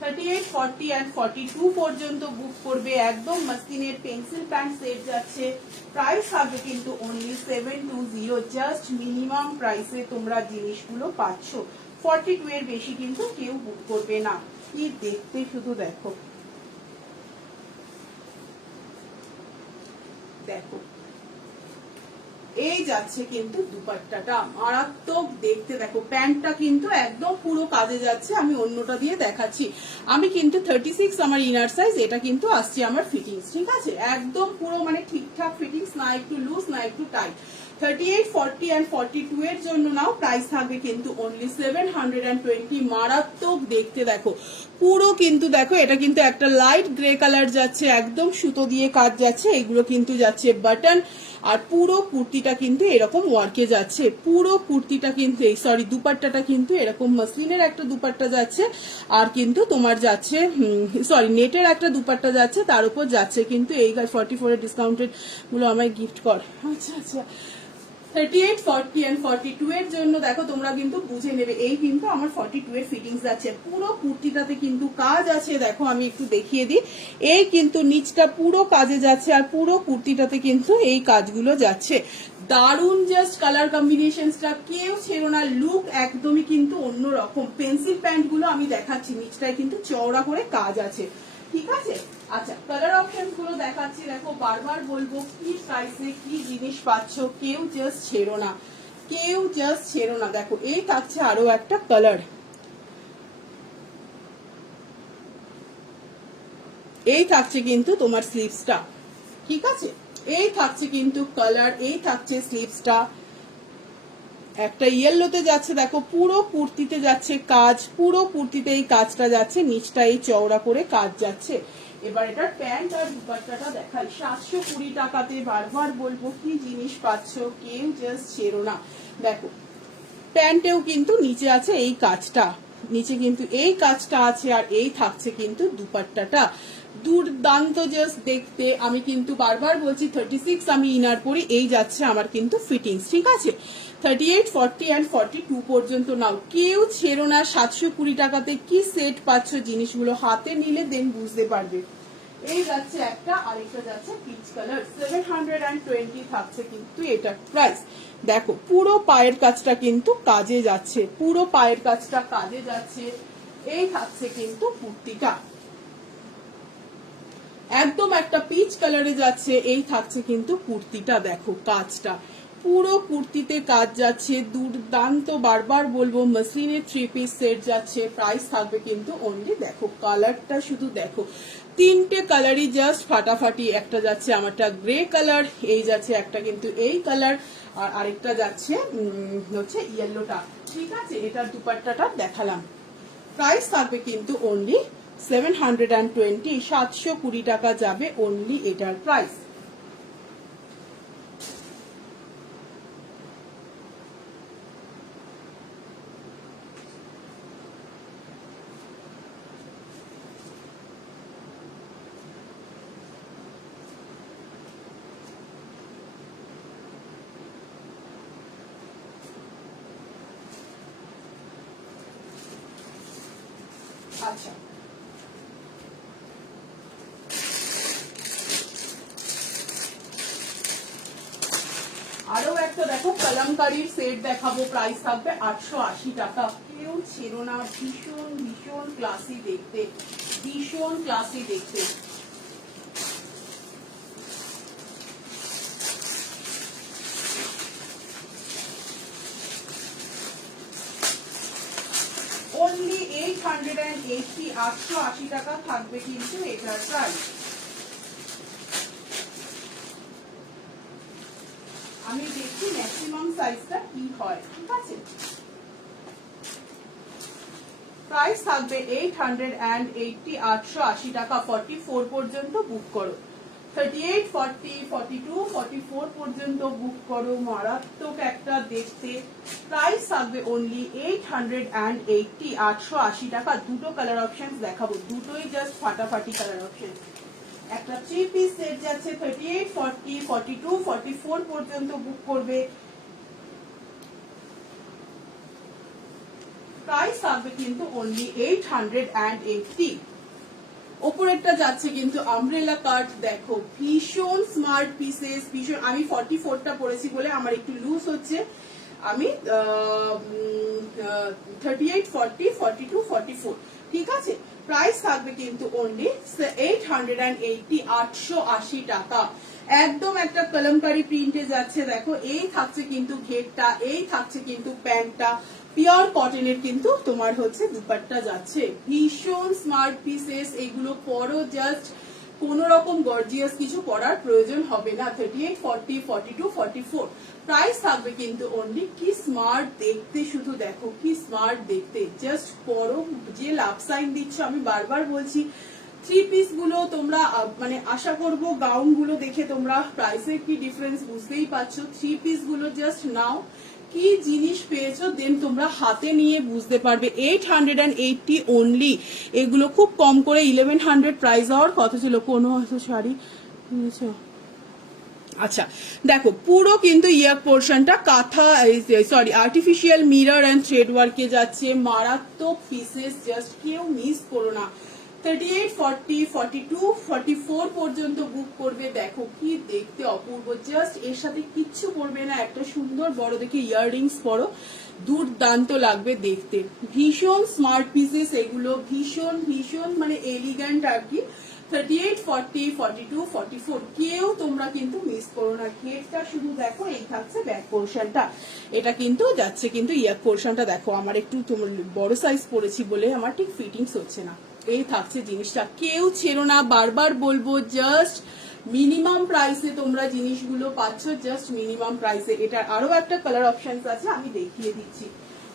$38, $40 and $42 পর্যন্ত বুক করবে। একদম মাসলিনের পেন্সিল প্যান্ট সেট যাচ্ছে। প্রাইস হবে কিন্তু অনলি 720। জাস্ট মিনিমাম প্রাইসে তোমরা জিনিসগুলো পাচ্ছ। 42 এর বেশি কিন্তু কেউ বুক করবে না। কি দেখতে শুধু দেখো, দেখো এই যাচ্ছে কিন্তু দুপাট্টাটা মারাত্মক দেখতে। দেখো প্যান্টটা কিন্তু একদম পুরো কাজে যাচ্ছে। আমি অন্যটা দিয়ে দেখাচ্ছি। আমি কিন্তু 36 আমার ইনার সাইজ, এটা কিন্তু আসছে আমার ফিটিংস, ঠিক আছে, একদম পুরো মানে ঠিকঠাক ফিটিংস, না একটু লুজ না একটু টাইট। 38, 40 and 42 এর জন্য নাও, প্রাইস থাকবে কিন্তু অনলি 720। মারাত্মক দেখতে দেখো পুরো কিন্তু দেখো, এটা কিন্তু একটা লাইট গ্রে কালার যাচ্ছে, একদম সুতো দিয়ে কাজ যাচ্ছে, এগুলো কিন্তু যাচ্ছে বাটন। আর পুরো কুর্তিটা কিন্তু এরকম ওয়ার্কে যাচ্ছে, পুরো কুর্তিটা কিন্তু এই সরি দুপাট্টাটা কিন্তু এরকম মসলিনের একটা দুপাট্টা যাচ্ছে, আর কিন্তু তোমার যাচ্ছে সরি নেটের একটা দুপাট্টা যাচ্ছে, তার উপর যাচ্ছে কিন্তু এই 44 এর ডিসকাউন্টেড গুলো আমায় গিফট কর। আচ্ছা আচ্ছা 38, 40 and 42 এর জন্য দেখো তোমরা কিন্তু বুঝে নেবে, এই কিন্তু আমার 42 এর ফিটিংস আছে। পুরো কুর্তিটাতে কিন্তু কাজ আছে, দেখো আমি একটু দেখিয়ে দিই, এই কিন্তু নিচটা পুরো কাজে যাচ্ছে, আর পুরো কুর্তিটাতে কিন্তু এই কাজগুলো যাচ্ছে। দারুন জাস্ট কালার কম্বিনেশনসটা কেউ ছেড়ো না, লুক একদমই কিন্তু অন্যরকম। পেন্সিল প্যান্ট গুলো আমি দেখাচ্ছি, নিচটায় কিন্তু চওড়া করে কাজ আছে, ঠিক আছে। আচ্ছা কালার অপশন গুলো দেখাচ্ছি, দেখো বারবার বলবো কি প্রাইসে কি জিনিস পাচ্ছ, কেউ জাস্ট ছেড়ো না, কেউ জাস্ট ছেড়ো না। দেখো এই থাকছে আরো একটা কালার, এই থাকছে কিন্তু তোমার স্লিভসটা, ঠিক আছে, এই থাকছে কিন্তু কালার, এই থাকছে স্লিভসটা, একটা ইয়েলোতে যাচ্ছে, দেখো পুরো কুর্তিতে যাচ্ছে কাজ, পুরো কুর্তিতে এই কাজটা যাচ্ছে, নিচটা এই চওড়া করে কাজ যাচ্ছে। এবার এটার প্যান্ট আর দুপাট্টাটা দেখাই, 720 টাকাতে বারবার বলবো কি জিনিস পাচ্ছ, কেউ জাস্ট ছেড়ো না। দেখো প্যান্টেও কিন্তু নিচে আছে এই কাজটা, নিচে কিন্তু এই কাজটা আছে, আর এই থাকছে কিন্তু দুপাট্টাটা, দুর্দান্ত জাস্ট দেখতে। আমি কিন্তু বারবার বলছি 36 আমি ইনার পরি, এই যাচ্ছে আমার কিন্তু ফিটিংস, ঠিক আছে। 38, 40 and 42 পর্যন্ত নাও, কেউ ছেড়ো না। 720 টাকাতে কি সেট পাচ্ছ, জিনিসগুলো হাতে নিলে দেন বুঝতে পারবে। এই যাচ্ছে একটা, আরেকটা যাচ্ছে পিচ কালার, 720 থাকছে কিন্তু এটার প্রাইস। দেখো পুরো পায়ের কাজটা কিন্তু কাজে যাচ্ছে, পুরো পায়ের কাজটা কাজে যাচ্ছে। এই থাকছে কিন্তু কুর্তিটা একদম একটা পিচ কালারে যাচ্ছে, এই থাকছে কিন্তু কুর্তিটা, দেখো কাজটা পুরো কুর্তিতে কাজ যাচ্ছে, দুর্দান্ত। বারবার বলবো মসলিনের 3 পিস সেট যাচ্ছে, প্রাইস থাকবে কিন্তু অনলি, দেখো কালারটা শুধু দেখো, তিনটে কালারই জাস্ট ফাটাফাটি। একটা যাচ্ছে আমারটা গ্রে কালার, এই যাচ্ছে একটা কিন্তু এই কালার, আর আরেকটা যাচ্ছে হচ্ছে ইয়েলোটা, ঠিক আছে। এটার দুপাট্টাটা দেখালাম, প্রাইস থাকবে কিন্তু অনলি 720, 720 টাকা যাবে অনলি এটার প্রাইস। আচ্ছা আরো একটা দেখো কলমকারীর সেট দেখাবো, প্রাইস থাকবে 880 টাকা, কেউ ছেড়ো না। ভীষণ ভীষণ ক্লাসি দেখতে, ভীষণ ক্লাসি দেখতে। অনলি 880, 880 টাকা থাকবে কিন্তু এটার প্রাইস। আমি দেখছি ম্যাক্সিমাম সাইজটা কি হয়, ঠিক আছে। প্রাইস থাকবে 880, 880 টাকা। 44 পর্যন্ত বুক করো, 38, 40, 42, 44 পর্যন্ত বুক করো। মারাত্মক একটা দেখতে, প্রাইস থাকবে অনলি 880, 880 টাকা। দুটো কালার অপশন দেখাবো, দুটোই জাস্ট ফাটাফাটি কালার অপশন। একটা 3 পিস সেট যাচ্ছে, 38, 40, 42, 44 পর্যন্ত বুক করবে। প্রাইস থাকবে কিন্তু অনলি 880। উপরেরটা যাচ্ছে কিন্তু আমব্রেলা কাট, দেখো ভীষণ স্মার্ট পিসেস, ভীষণ। আমি 44টা পরেছি বলে আমার একটু লুজ হচ্ছে, আমি 38, 40, 42, 44, ঠিক আছে। প্রাইস থাকবে কিন্তু অনলি 880, 880 টাকা। একদম একটা কলমকারি প্রিন্টে যাচ্ছে। দেখো এই থাকছে কিন্তু ঘেরটা, এই থাকছে কিন্তু প্যান্টটা, পিওর কটনের কিন্তু তোমার হচ্ছে দুপাট্টা যাচ্ছে। ভীষণ স্মার্ট পিসেস, এগুলো পরো জাস্ট কোন রকম গর্জিয়াস কিছু পরার প্রয়োজন হবে না। 38, 40, 42, 44 প্রাইস থাকবে কিন্তু অনলি। কি স্মার্ট দেখতে, শুধু দেখো কি স্মার্ট দেখতে, জাস্ট পরো। যে লাভ সাইন দিচ্ছ, আমি বারবার বলছি থ্রি পিস গুলো তোমরা মানে আশা করব গাউন গুলো দেখে তোমরা প্রাইসের কি ডিফারেন্স বুঝতেই পারছো। থ্রি পিস গুলো জাস্ট নাও, কি জিনিস পেয়েছো দেন তোমরা হাতে নিয়ে বুঝতে পারবে। 880 অনলি, এগুলো খুব কম করে 1100 প্রাইস হওয়ার কথা ছিল। কোনো শাড়ি নিয়েছো? আচ্ছা দেখো পুরো কিন্তু ইয়ার পোর্শনটা কাঁথা sorry artificial mirror and thread ওয়ার্কে যাচ্ছে। মারাত্মক পিসেস, জাস্ট কেউ মিস করো না। 38, 40, 42, 44 পর্যন্ত বুক করবে। দেখো কি দেখতে অপূর্ব, জাস্ট এর সাথে কিচ্ছু করবে না, একটা সুন্দর বড় দেখে ইয়াররিংস পরো, দুর্দান্ত লাগবে দেখতে। ভীষণ স্মার্ট পিসেস এগুলো, ভীষণ ভীষণ মানে এলিগ্যান্ট আর কি। 38, 40, 42, 44 কেউ তোমরা কিন্তু মিস করো না। ঘেরটা শুধু দেখো, এই থাকছে ব্যাক পোর্শনটা, এটা কিন্তু যাচ্ছে কিন্তু ইয়ার পোর্শনটা। দেখো আমার একটু তোমার বড় সাইজ পরেছি বলে আমার ঠিক ফিটিংস হচ্ছে না। এই থাকছে জিনিসটা, কেউ ছেড়ো না, বারবার বলবো জাস্ট মিনিমাম প্রাইসে তোমরা জিনিসগুলো পাচ্ছ, জাস্ট মিনিমাম প্রাইসে। এটার আরো একটা কালার অপশনস আছে, আমি দেখিয়ে দিচ্ছি।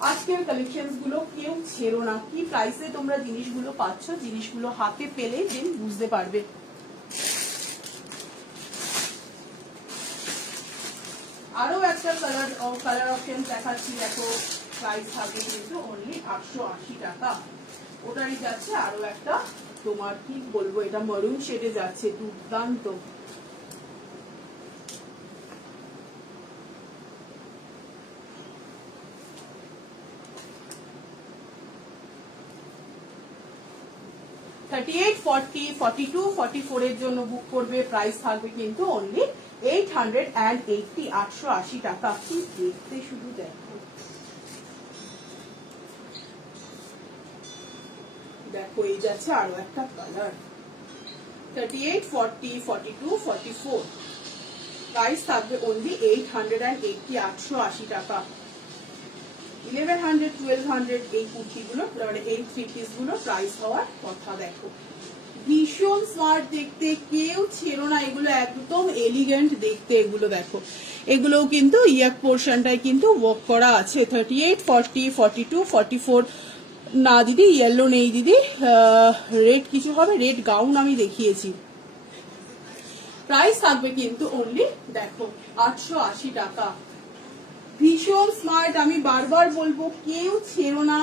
আজকের কালেকশনস গুলো কেউ ছেড়ো না, কি প্রাইসে তোমরা জিনিসগুলো পাচ্ছ, জিনিসগুলো হাতে পেলে দেন বুঝতে পারবে। আরো একটা কালার অপশন দেখাচ্ছি, দেখো প্রাইস থাকবে কিন্তু অনলি 880 টাকা। ওটারই যাচ্ছে আরো একটা তোমার কি বলবো, এটা মরুন শেডে যাচ্ছে, দুর্দান্ত। থার্টি এইট, 40, 42, 44 এর জন্য বুক করবে। প্রাইস থাকবে কিন্তু অনলি 880, 880 টাকা। কি দেখতে শুধু দেখো, দেখো এই যাচ্ছে আরো একটা কালার। 38, 40, 42, 44 প্রাইস থাকবে অনলি 880, 880 টাকা। 1100, 1200 এই কুর্তিগুলো মানে এই থ্রি পিস গুলো প্রাইস হওয়ার কথা। দেখো ভীষণ স্মার্ট দেখতে, কেউ ছেড়ো না, এগুলো একদম এলিগেন্ট দেখতে। এগুলো দেখো, এগুলোও কিন্তু ইয়াক পোর্শনটায় কিন্তু ওয়ার্ক করা আছে। 38, 40, 42, 44 না দিদি, ইয়েলো নেই দিদি, রেড কিছু হবে, রেড গাউন আমি দেখিয়েছি। প্রাইস থাকবে কিন্তু অনলি দেখো 880 টাকা। ভীষণ স্মার্ট, আমি বারবার বলবো কেউ ছেড়ো না,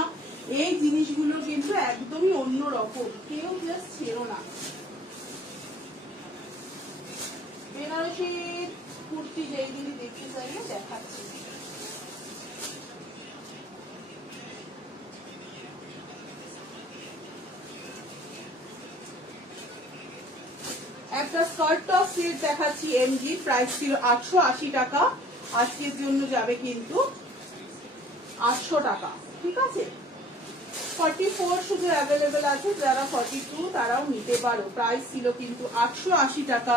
এই জিনিসগুলো কিন্তু একদমই অন্য রকম, কেউ জাস্ট ছেড়ো না। বেনারসি কুর্তি যেই দিদি দেখতে চাইলে দেখাচ্ছি। একটা স্কার্ট টপ সেট দেখাচ্ছি এমজি, প্রাইস ছিল 880 টাকা, আজকের জন্য যাবে কিন্তু 800 টাকা। ঠিক আছে, 44 শুধু অ্যাভেলেবেল আছে, যারা 42 তারাও নিতে পারো। প্রাইস ছিল কিন্তু 880 টাকা,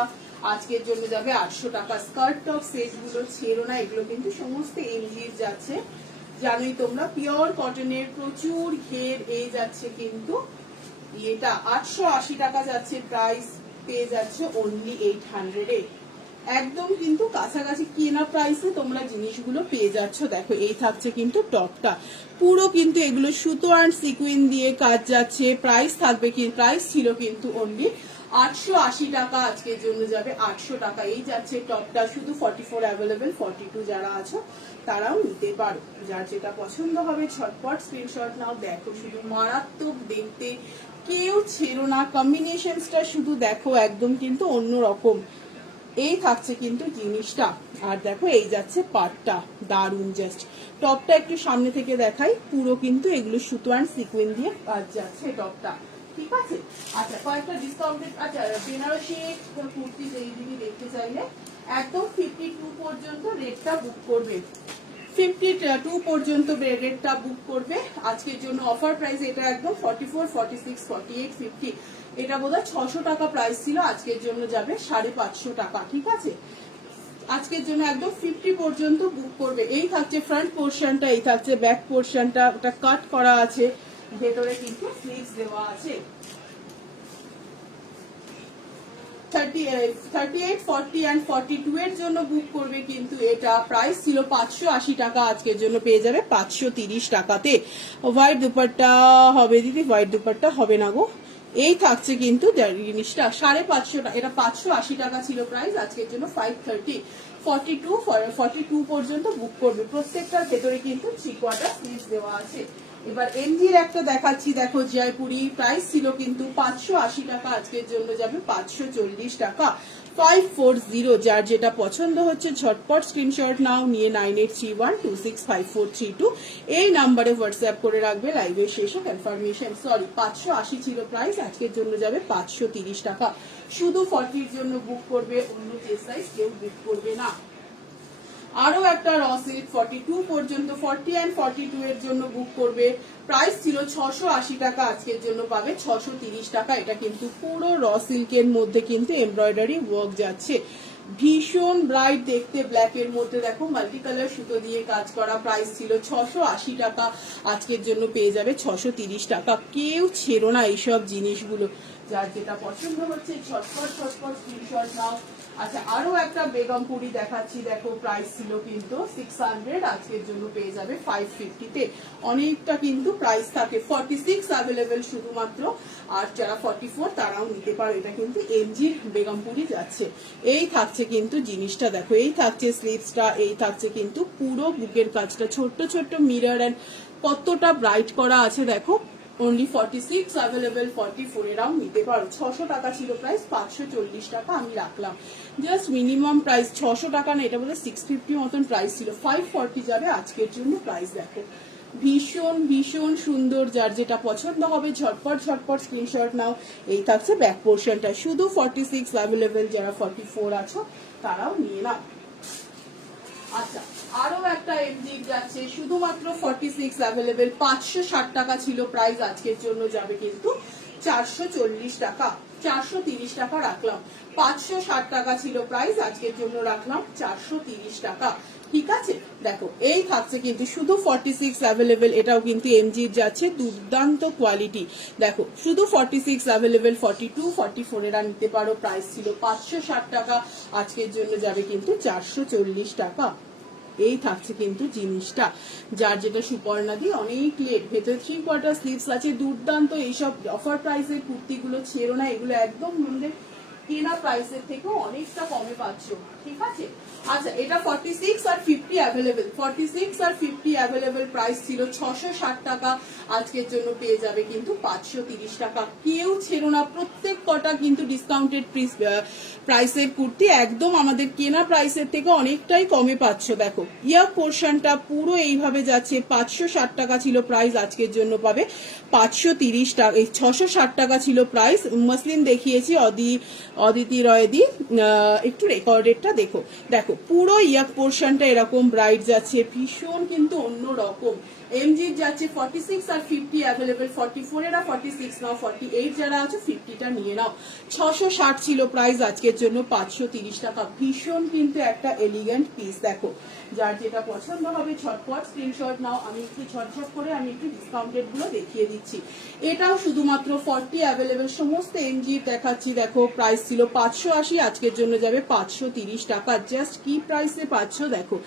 আজকের জন্য যাবে 800 টাকা। স্কার্ট টপ সেট গুলো ছেড়ো না, এগুলো কিন্তু সমস্ত এমজির যাচ্ছে, জানোই তোমরা পিওর কটনের, প্রচুর ঘের। এই যাচ্ছে কিন্তু এটা 880 টাকা যাচ্ছে প্রাইস, পেয়ে যাচ্ছে অনলি 800 এ। একদম কিন্তু কাছাকাছি কেনা প্রাইসে তোমরা জিনিসগুলো পেয়ে যাচ্ছ। দেখো এই থাকছে কিন্তু টপটা, পুরো কিন্তু এগুলো সুতো আর সিকুইন দিয়ে কাজ যাচ্ছে। প্রাইস থাকবে কি, প্রাইস ছিল কিন্তু অনলি 880 টাকা, আজকের জন্য যাবে 800 টাকা। এই যাচ্ছে টপটা, শুধু 44 অ্যাভেলেবেল, 42 যারা আছো তারাও নিতে পারো। যার যেটা পছন্দ হবে ঝটপট স্ক্রিনশট নাও। দেখো শুধু মারাত্মক দেখতে, কেউ ছেড়ো না, কম্বিনেশনসটা শুধু দেখো একদম কিন্তু অন্যরকম। এই থাকছে কিন্তু জিনিসটা, আর দেখো এই যাচ্ছে পাটটা, দারুন। জাস্ট টপটা একটু সামনে থেকে দেখাই, পুরো কিন্তু এগুলো সুতো আর সিকুয়েন্স দিয়ে কাজ যাচ্ছে টপটা। ঠিক আছে, আচ্ছা কয়েকটা ডিসকাউন্টেড, আচ্ছা বেনারসি কুর্তি যেই দিনই দেখতে চাইলে একদম 52 পর্যন্ত রেটটা বুক করবে। 52 পর্যন্ত রেটটা বুক করবে আজকের জন্য। অফার প্রাইস এটা একদম 44, 46, 48, 50, এটা বোধহয় 600 টাকা প্রাইস ছিল, আজকের জন্য যাবে 550 টাকা। ঠিক আছে, আজকের জন্য একদম 50 পর্যন্ত বুক করবে। এই থাকছে ফ্রন্ট পোর্শনটা, এই থাকছে ব্যাক পোর্শনটা, ওটা কাট করা আছে, ভেতরে কিন্তু স্লিভস দেওয়া আছে। 38, 40 and 42 এর জন্য বুক করবে কিন্তু এটা প্রাইস ছিল 580 টাকা, আজকের জন্য পেয়ে যাবে 530 টাকাতে। হোয়াইট দুপাট্টা হবে দিদি, হোয়াইট দুপাট্টা হবে না গো। এই থাকছে কিন্তু জিনিসটা 550 টাকা, এটা 580 টাকা ছিল প্রাইস, আজকের জন্য 530। 42 পর্যন্ত বুক করবে। প্রত্যেকটার ভেতরে কিন্তু 3 কোয়ার্টার স্লিভস দেওয়া আছে। এবার এমজির একটা দেখাচ্ছি, দেখো জয়পুরি, প্রাইস ছিল কিন্তু 580 টাকা, আজকের জন্য যাবে 540 টাকা। 540, যার যেটা পছন্দ হচ্ছে ঝটপট স্ক্রিনশট নাও, নিয়ে 9831265432 এই নাম্বারে হোয়াটসঅ্যাপ করে রাখবে লাইভের শেষে কনফার্মেশন। সরি, 580 ছিল প্রাইস, আজকের জন্য যাবে 530 টাকা। শুধু 40 এর জন্য বুক করবে, অন্য চেস্ট সাইজ কেউ বুক করবে না। আরো একটা র সিল্ক 42 পর্যন্ত, 40 and 42 এর জন্য বুক করবে, প্রাইস ছিল 680 টাকা, আজকের জন্য পাবে 630 টাকা। এটা কিন্তু পুরো র সিল্কের মধ্যে কিন্তু এমব্রয়ডারি ওয়ার্ক যাচ্ছে, ভীষণ ব্রাইট দেখতে, ব্ল্যাক এর মধ্যে দেখো মাল্টি কালার সুতো দিয়ে কাজ করা। প্রাইস ছিল 680 টাকা, আজকের জন্য পেয়ে যাবে 630 টাকা। কেউ ছেড়ো না এইসব জিনিসগুলো, যার যেটা পছন্দ হচ্ছে ঝটপট স্ক্রিনশট নাও। আচ্ছা, আরো একটা বেগমপুরি দেখাচ্ছি, দেখো প্রাইস ছিল কিন্তু 600, আজকের জন্য পেয়ে যাবে 550 তে। অনেকটা কিন্তু প্রাইস থাকে। 46 অ্যাভেলেবেল শুধুমাত্র, আর যারা 44 তারাও নিতে পারো। এটা কিন্তু এমজির বেগমপুরি যাচ্ছে। এই থাকছে কিন্তু জিনিসটা, দেখো এই থাকছে স্লিভসটা, এই থাকছে কিন্তু পুরো বুকের কাজটা, ছোট্ট ছোট্ট মিরর এন্ড কতটা ব্রাইট করা আছে দেখো। অনলি 46 অ্যাভেলেবেল, 44 এরাও নিতে পারো। 600 টাকা ছিল প্রাইস, 540 টাকা আমি রাখলাম। জাস্ট মিনিমাম প্রাইস 600 টাকা না, এটা বলে 650 মতন প্রাইস ছিল, 540 যাবে আজকের জন্য প্রাইস। দেখো ভীষণ ভীষণ সুন্দর, যার যেটা পছন্দ হবে ঝটপট স্ক্রিনশট নাও। এই থাকছে ব্যাক পোর্শনটা, শুধু 46 অ্যাভেলেবেল, যারা 44 আছো তারাও নিয়ে নাও। আচ্ছা, আরো একটা এমজি যাচ্ছে শুধুমাত্র 46 অ্যাভেলেবেল, 560 টাকা ছিল প্রাইস, আজকের জন্য যাবে কিন্তু 440 টাকা। 430 টাকা রাখলাম। 560 টাকা ছিল প্রাইস, আজকের জন্য রাখলাম 430 টাকা। ঠিক আছে, দেখো এই থাকছে কিন্তু শুধু 46 অ্যাভেলেবেল, এটাও কিন্তু এমজির যাচ্ছে, দুর্দান্ত কোয়ালিটি। দেখো শুধু 46 অ্যাভেলেবেল, 42, 44 এরা নিতে পারো। প্রাইস ছিল 560 টাকা, আজকের জন্য যাবে কিন্তু 440 টাকা। এই থাকছে কিন্তু জিনিসটা, যার যেটা সুপর্ণা দি অনেক লেট, ভেতরে 3 কোয়ার্টার স্লিভস আছে, দুর্দান্ত। এইসব অফার প্রাইসের কুর্তিগুলো ছেড়ো না, এগুলো একদম আমাদের কেনা প্রাইসের থেকেও অনেকটা কমে পাচ্ছ। ঠিক আছে, আচ্ছা এটা 46 আর 50 অ্যাভেলেবেল, 46 আর 50 অ্যাভেলেবেল, প্রাইস ছিল 660 টাকা, আজকের জন্য পেয়ে যাবে কিন্তু 530 টাকা। কেউ ছেড়ো না, প্রত্যেক কটা কিন্তু ডিসকাউন্টেড প্রাইসের কুর্তি, একদম আমাদের কেনা প্রাইসের থেকে অনেকটাই কমে পাচ্ছ। দেখো ইয়ার পোর্শনটা পুরো এইভাবে যাচ্ছে, 560 টাকা ছিল প্রাইস, আজকের জন্য পাবে 530 টাকা। 660 টাকা ছিল প্রাইস। মসলিন দেখিয়েছি অদিতি রয়দি, একটু রেকর্ডেডটা দেখো। দেখো পুরো ইয়াক পোর্শনটা এরকম ব্রাইট যাচ্ছে, ভীষণ কিন্তু অন্য রকম। এমজির যাচ্ছে 46 আর 50 অ্যাভেলেবেল, 44 এরা 46 নাও, 48 যারা আছে 50টা নিয়ে নাও। 660 ছিল প্রাইস, আজকের জন্য 530 টাকা। ভীষণ কিন্তু একটা এলিগেন্ট পিস। দেখো যার যেটা পছন্দ হবে ঝটপট স্ক্রিনশট নাও। আমি একটু ঝটঝট করে আমি একটু ডিসকাউন্টেড গুলো দেখিয়ে দিচ্ছি। এটাও শুধুমাত্র 40 অ্যাভেলেবেল, সমস্ত এমজির দেখাচ্ছি। দেখো প্রাইস ছিল 580, আজকের জন্য যাবে 530 টাকা। জাস্ট কি প্রাইসে পাচ্ছ দেখো।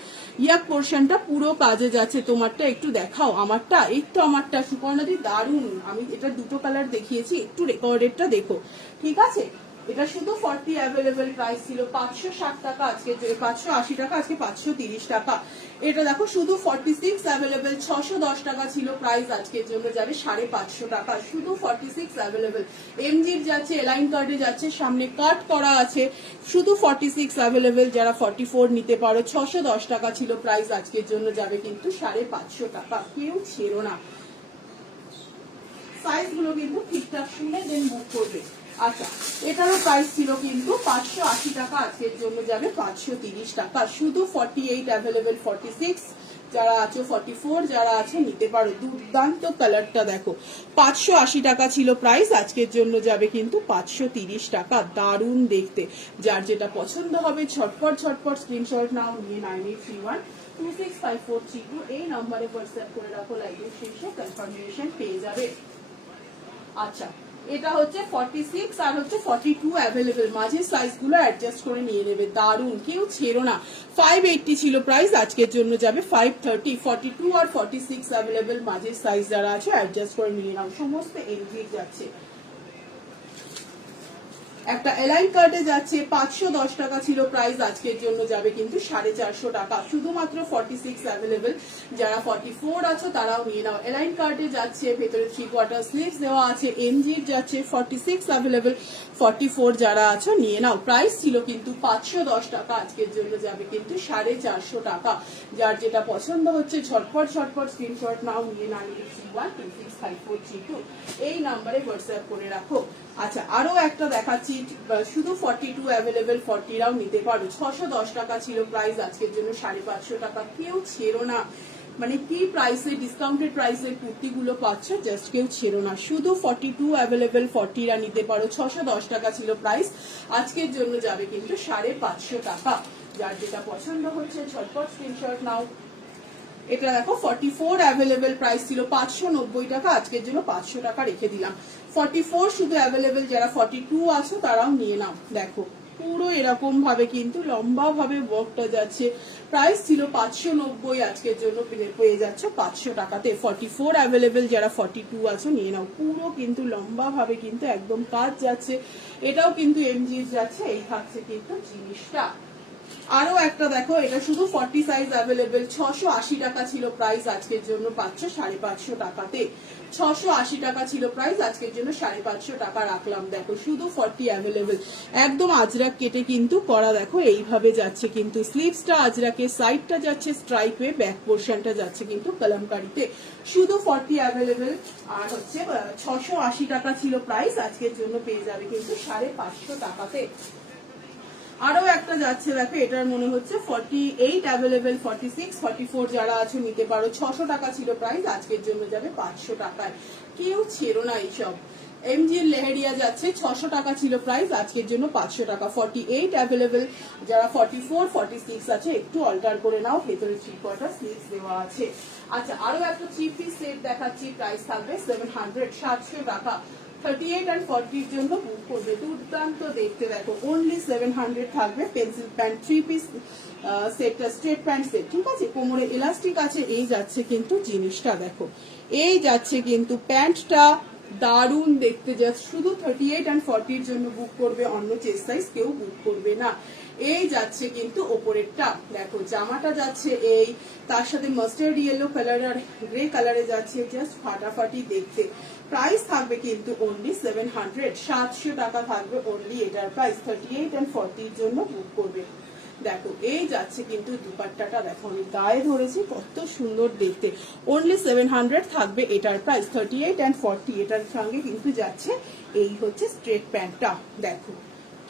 ইয়াক পোর্শনটা পুরো কাজে যাচ্ছে। তোমারটা একটু দেখাও, আমারটা এই তো, আমারটা সুপর্ণাদি দারুণ। আমি এটা দুটো কালার দেখিয়েছি, একটু রেকর্ডেডটা দেখো। ঠিক আছে, এটা শুধু 40 অ্যাভেলেবেল, প্রাইস ছিল 560 টাকা, আজকে 580 টাকা, আজকে 530 টাকা। এটা দেখো শুধু 46 অ্যাভেলেবেল, 610 টাকা ছিল প্রাইস, আজকের জন্য যাবে 550 টাকা। শুধু 46 অ্যাভেলেবেল, এমজির যাচ্ছে, এলাইন কার্ডে যাচ্ছে, সামনে কাট করা আছে। শুধু 46 অ্যাভেলেবেল, যারা 44 নিতে পারো। 610 টাকা ছিল প্রাইস, আজকের জন্য যাবে কিন্তু 550 টাকা। কেউ ছেড়ো না, সাইজ গুলো কিন্তু ঠিকঠাক শুনে দেন বুক করবে। আচ্ছা, এটারও প্রাইস ছিল কিন্তু 580 টাকা, আজকের জন্য যাবে 530 টাকা। শুধু 48 অ্যাভেলেবেল, 46, যারা আছো 44 যারা আছে নিতে পারো। দুর্দান্ত কালারটা দেখো, 580 টাকা ছিল প্রাইস, আজকের জন্য যাবে কিন্তু 530 টাকা। দারুণ দেখতে, যার যেটা পছন্দ হবে ঝটপট ঝটপট স্ক্রিনশট নাও, নিয়ে 9831265432 এই নম্বরে হোয়াটসঅ্যাপ করে রাখো, লাইভের শেষে কনফার্মেশন পেয়ে যাবে। আচ্ছা, এটা হচ্ছে 46 আর হচ্ছে 42 অ্যাভেলেবেল, মাঝের সাইজ গুলো অ্যাডজাস্ট করে নিয়ে নেবে। দারুন, কেউ ছেড়ো না। 580 ছিল প্রাইস, আজকের জন্য যাবে 530। 42 আর 46 অ্যাভেলেবেল, মাঝের সাইজ যারা আছে অ্যাডজাস্ট করে নিয়ে নাও। সমস্ত এলজি যাচ্ছে। একটা এলাইন কার্ডে যাচ্ছে 510 টাকা ছিল প্রাইস, আজকের জন্য যাবে কিন্তু 450 টাকা। শুধুমাত্র 46 অ্যাভেলেবেল, যারা 44 আছো তারাও নিয়ে নাও। এলাইন কার্ডে যাচ্ছে, ভেতরে 3/4 স্লিভস দেওয়া আছে, এমজির যাচ্ছে 46 অ্যাভেলেবেল। 44 যারা আছো নিয়ে নাও। প্রাইস ছিল কিন্তু 510 টাকা, আজকের জন্য যাবে কিন্তু 450 টাকা। যার যেটা পছন্দ হচ্ছে ঝটপট ঝটপট স্ক্রিনশট নাও, নিয়ে 9831265432 এই নাম্বারে হোয়াটসঅ্যাপ করে রাখো। আচ্ছা, আরো একটা দেখাচ্ছি, শুধু 42 অ্যাভেলেবেল, 40রাও নিতে পারো। 610 টাকা ছিল প্রাইস, আজকের জন্য 550 টাকা। কেউ ছেড়ো না, মানে কি প্রাইসে, ডিসকাউন্টেড প্রাইসে কুর্তিগুলো পাচ্ছ, জাস্ট কেউ ছেড়ো না। শুধু 42 অ্যাভেলেবেল, 40রা নিতে পারো। 610 টাকা ছিল প্রাইস, আজকের জন্য যাবে কিন্তু 550 টাকা। যার যেটা পছন্দ হচ্ছে ঝটপট স্ক্রিনশট নাও। এটা দেখো 44 অ্যাভেলেবেল, প্রাইস ছিল 590 টাকা, আজকের জন্য 500 টাকা রেখে দিলাম। 44 শুধু অ্যাভেলেবেল, যারা 42 আছো তারাও নিয়ে নাও। দেখো পুরো এরকম ভাবে কিন্তু লম্বা ভাবে ওয়ার্কটা যাচ্ছে। প্রাইস ছিল 590, আজকের জন্য পেয়ে যাচ্ছে 500 টাকাতে। 44 অ্যাভেলেবেল, যারা 42 আছো নিয়ে নাও। পুরো কিন্তু লম্বা ভাবে কিন্তু একদম কাজ যাচ্ছে। এটাও কিন্তু এমজি যাচ্ছে। এই থাকছে কিন্তু জিনিসটা। আরো একটা দেখো, এটা শুধু 40 সাইজ অ্যাভেলেবেল, 680 টাকা ছিল প্রাইস, আজকের জন্য পাচ্ছ 550 টাকাতে। 680 টাকা ছিল প্রাইস, আজকের জন্য 550 টাকা রাখলাম। দেখো শুধু 40 অ্যাভেলেবেল, একদম আজরাক কেটে কিন্তু করা। দেখো এইভাবে যাচ্ছে কিন্তু, স্লিভসটা আজরাকের, সাইডটা যাচ্ছে স্ট্রাইপে, ব্যাক পোর্শনটা যাচ্ছে কিন্তু কলমকারিতে। শুধু 40 অ্যাভেলেবেল, আর হচ্ছে 680 টাকা ছিল প্রাইস, আজকের জন্য পেয়ে যাবে কিন্তু 550 টাকাতে। আরো একটা যাচ্ছে দেখো, এটার মনে হচ্ছে 48 অ্যাভেলেবেল, 46 44 যারা আছে নিতে পারো। 600 টাকা ছিল প্রাইস, আজকের জন্য যাবে 500 টাকায়। কেউ ছেড়ো না এইসব। এমজি লেহেরিয়া যাচ্ছে 600 টাকা ছিল প্রাইস, আজকের জন্য 500 টাকা। 48 অ্যাভেলেবেল, যারা 44 46 আছে একটু অল্টার করে নাও, ভেতরে 3/4 স্লিভস দেওয়া আছে। আচ্ছা, আরো একটা 3 পিস সেট দেখাচ্ছি, প্রাইস থাকবে 700 টাকা। 38 and 40 জন্য বুক করবে। দুর্দান্ত দেখতে, দেখো অনলি 700 থাকবে। পেন্সিল প্যান্ট 3 পিস সেটটা, স্ট্রেট প্যান্ট সেট, ঠিক আছে, কোমরে ইলাস্টিক আছে। এই যাচ্ছে কিন্তু জিনিসটা, দেখো এই যাচ্ছে কিন্তু প্যান্টটা, দারুণ দেখতে। জাস্ট শুধু 38 and 40 জন্য বুক করবে, অন্য চেস্ট সাইজ কেউ বুক করবে না। এই যাচ্ছে কিন্তু ওপরেরটা, দেখো জামাটা যাচ্ছে এই, তার সাথে মাস্টার্ড ইয়েলো কালার আর গ্রে কালারে যাচ্ছে, জাস্ট ফাটাফাটি দেখতে। প্রাইস থাকবে কিন্তু অনলি 700, 700 টাকা থাকবে অনলি এটার প্রাইস। 38 and 40 জন্য বুক করবে। দেখো এই যাচ্ছে কিন্তু দুপাট্টাটা, দেখো আমি গায়ে ধরেছি, কত সুন্দর দেখতে। অনলি 700 থাকবে এটার প্রাইস। 38 and 40 এটার সঙ্গে কিন্তু যাচ্ছে এই হচ্ছে স্ট্রেট প্যান্টটা। দেখো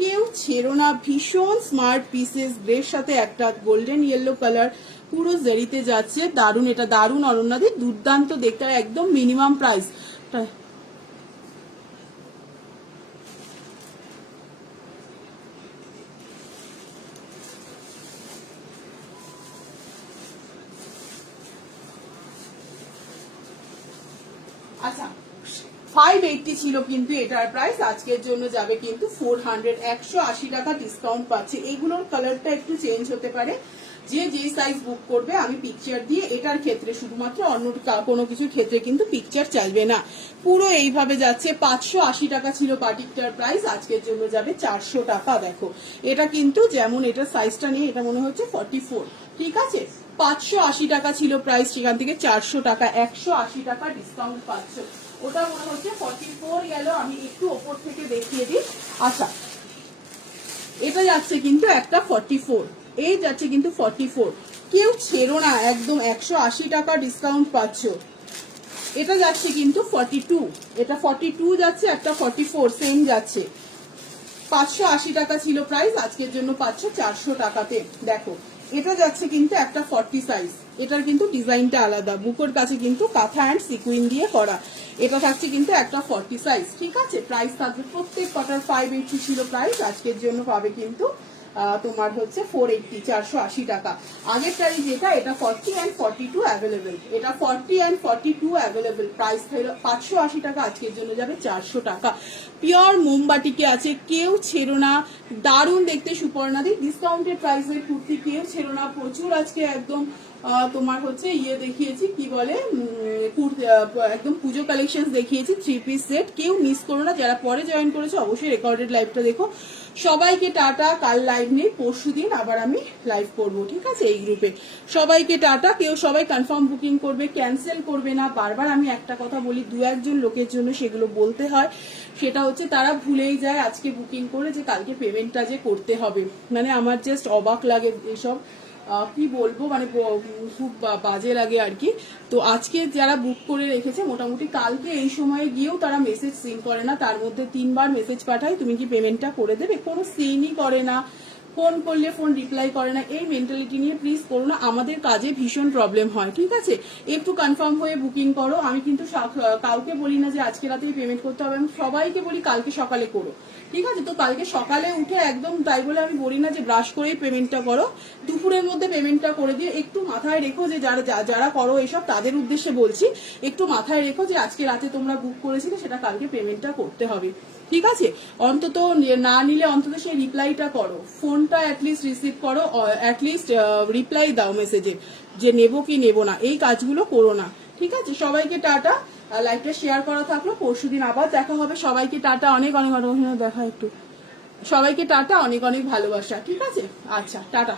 কেউ ছেড়ো না, ভীষণ স্মার্ট পিসেস, গ্রের সাথে একটা গোল্ডেন ইয়েলো কালার, পুরো জেরিতে যাচ্ছে। দারুণ, এটা দারুণ অনন্যাদি, দুর্দান্ত দেখতে, একদম মিনিমাম প্রাইস। আচ্ছা, 580 ছিল কিন্তু এটার প্রাইস, আজকের জন্য যাবে কিন্তু 400, 180 টাকা ডিসকাউন্ট পাচ্ছে। এইগুলোর কালারটা একটু চেঞ্জ হতে পারে, যে সাইজ বুক করবে আমি পিকচার দিয়ে, এটার ক্ষেত্রে শুধুমাত্র, অন্য কোনো কিছুর ক্ষেত্রে কিন্তু পিকচার চাইবে না। পুরো এইভাবে যাচ্ছে। 580 টাকা ছিল বাটিকটার প্রাইস, আজকের জন্য যাবে 400 টাকা। দেখো এটা কিন্তু যেমন, এটা সাইজটা নিয়ে এটা মনে হচ্ছে 44, ঠিক আছে। 580 টাকা ছিল প্রাইস, সেখান থেকে 400 টাকা, 180 টাকা ডিসকাউন্ট পাচ্ছ। ওটা মনে হচ্ছে 44 গেল, আমি একটু ওপর থেকে দেখিয়ে দিই। আচ্ছা, এটা যাচ্ছে কিন্তু একটা 44, এই যাচ্ছে কিন্তু 44। কেউ ছেড়ো না, একদম 180 টাকা ডিসকাউন্ট পাচ্ছ। এটা যাচ্ছে কিন্তু 42, এটা 42 যাচ্ছে, একটা 44 সেম যাচ্ছে। 580 টাকা ছিল প্রাইস, আজকের জন্য পাচ্ছ 400 টাকাতে। দেখো এটা যাচ্ছে কিন্তু একটা 40 সাইজ, এটার কিন্তু ডিজাইনটা আলাদা, বুকের কাছে কিন্তু কাঁথা অ্যান্ড সিকুইন দিয়ে করা। এটা থাকছে কিন্তু একটা 40 সাইজ, ঠিক আছে। প্রাইস থাকবে প্রত্যেক কটার 580 ছিল প্রাইস, আজকের জন্য পাবে কিন্তু তোমার হচ্ছে 480, 480 টাকা। আগেরটারই যেটা, এটা 40 অ্যান্ড 42 অ্যাভেলেবেল, এটা 40 অ্যান্ড 42 অ্যাভেলেবেল। প্রাইস 580 টাকা, আজকের জন্য যাবে 400 টাকা। পিওর মোমবাটিকে আছে, কেউ ছেড়ো না, দারুণ দেখতে সুপর্ণাদি। ডিসকাউন্টেড প্রাইসের কুর্তি কেউ ছেড়ো না, প্রচুর আজকে একদম তোমার হচ্ছে ইয়ে দেখিয়েছি, কি বলে একদম পুজো কালেকশন দেখিয়েছি, 3 পিস সেট। কেউ মিস করো না, যারা পরে জয়েন করেছে অবশ্যই রেকর্ডেড লাইভটা দেখো। সবাইকে টাটা, কাল লাইভ নেই, পরশুদিন আবার আমি লাইভ করব, ঠিক আছে এই গ্রুপে। সবাইকে টাটা, কেউ সবাই কনফার্ম বুকিং করবে, ক্যান্সেল করবে না। বারবার আমি একটা কথা বলি, 2-1 লোকের জন্য সেগুলো বলতে হয়, সেটা হচ্ছে তারা ভুলেই যায় আজকে বুকিং করে যে কালকে পেমেন্টটা যে করতে হবে। মানে আমার জাস্ট অবাক লাগে এসব, কি বলবো, মানে খুব বাজে লাগে আর কি। তো আজকে যারা বুক করে রেখেছে মোটামুটি কালকে এই সময়ে গিয়েও তারা মেসেজ সিন করে না, তার মধ্যে 3বার মেসেজ পাঠায় তুমি কি পেমেন্টটা করে দেবে, কোনো সিনই করে না, ফোন করলে ফোন রিপ্লাই করে না। এই মেন্টালিটি নিয়ে প্লিজ করো না, আমাদের কাজে ভীষণ প্রবলেম হয়, ঠিক আছে। একটু কনফার্ম হয়ে বুকিং করো। আমি কিন্তু কাউকে বলি না যে আজকে রাতেই পেমেন্ট করতে হবে, আমি সবাইকে বলি কালকে সকালে করো, ঠিক আছে। তো কালকে সকালে উঠে একদম, তাই বলে আমি বলি না যে ব্রাশ করেই পেমেন্টটা করো, দুপুরের মধ্যে পেমেন্টটা করে দিয়ে একটু মাথায় রেখো যে যারা করো এসব তাদের উদ্দেশ্যে বলছি, একটু মাথায় রেখো যে আজকে রাতে তোমরা বুক করেছিলে সেটা কালকে পেমেন্টটা করতে হবে, ঠিক আছে। অন্তত না নিলে অন্তত সেই রিপ্লাইটা করো, ফোনটা অ্যাটলিস্ট রিসিভ করো, অ্যাটলিস্ট রিপ্লাই দাও মেসেজে যে নেবো কি নেবো না, এই কাজগুলো করো না, ঠিক আছে। সবাইকে টাটা, লাইভটা শেয়ার করা থাকলো, পরশুদিন আবার দেখা হবে। সবাইকে টাটা, অনেক অনেক অনেক দেখা, একটু সবাইকে টাটা, অনেক অনেক ভালোবাসা, ঠিক আছে। আচ্ছা টাটা।